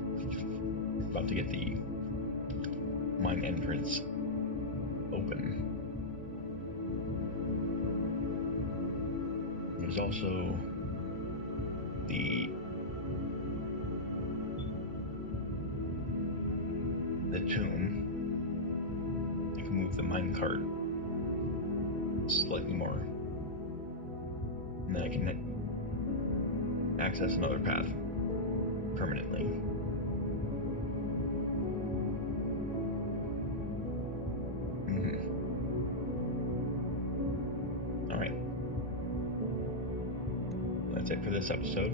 About to get the mine entrance open. There's also the tomb. I can move the minecart slightly more, and then I can access another path permanently. Alright. That's it for this episode.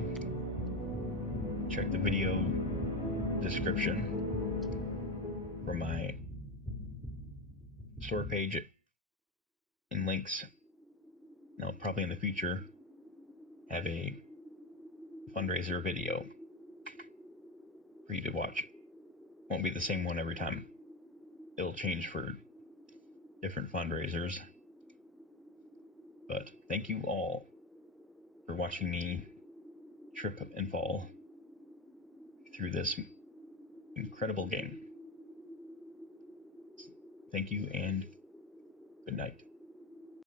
Check the video description for my store page and links. And I'll probably in the future have a fundraiser video for you to watch. Won't be the same one every time. It'll change for different fundraisers. But thank you all for watching me trip and fall through this incredible game. Thank you and good night.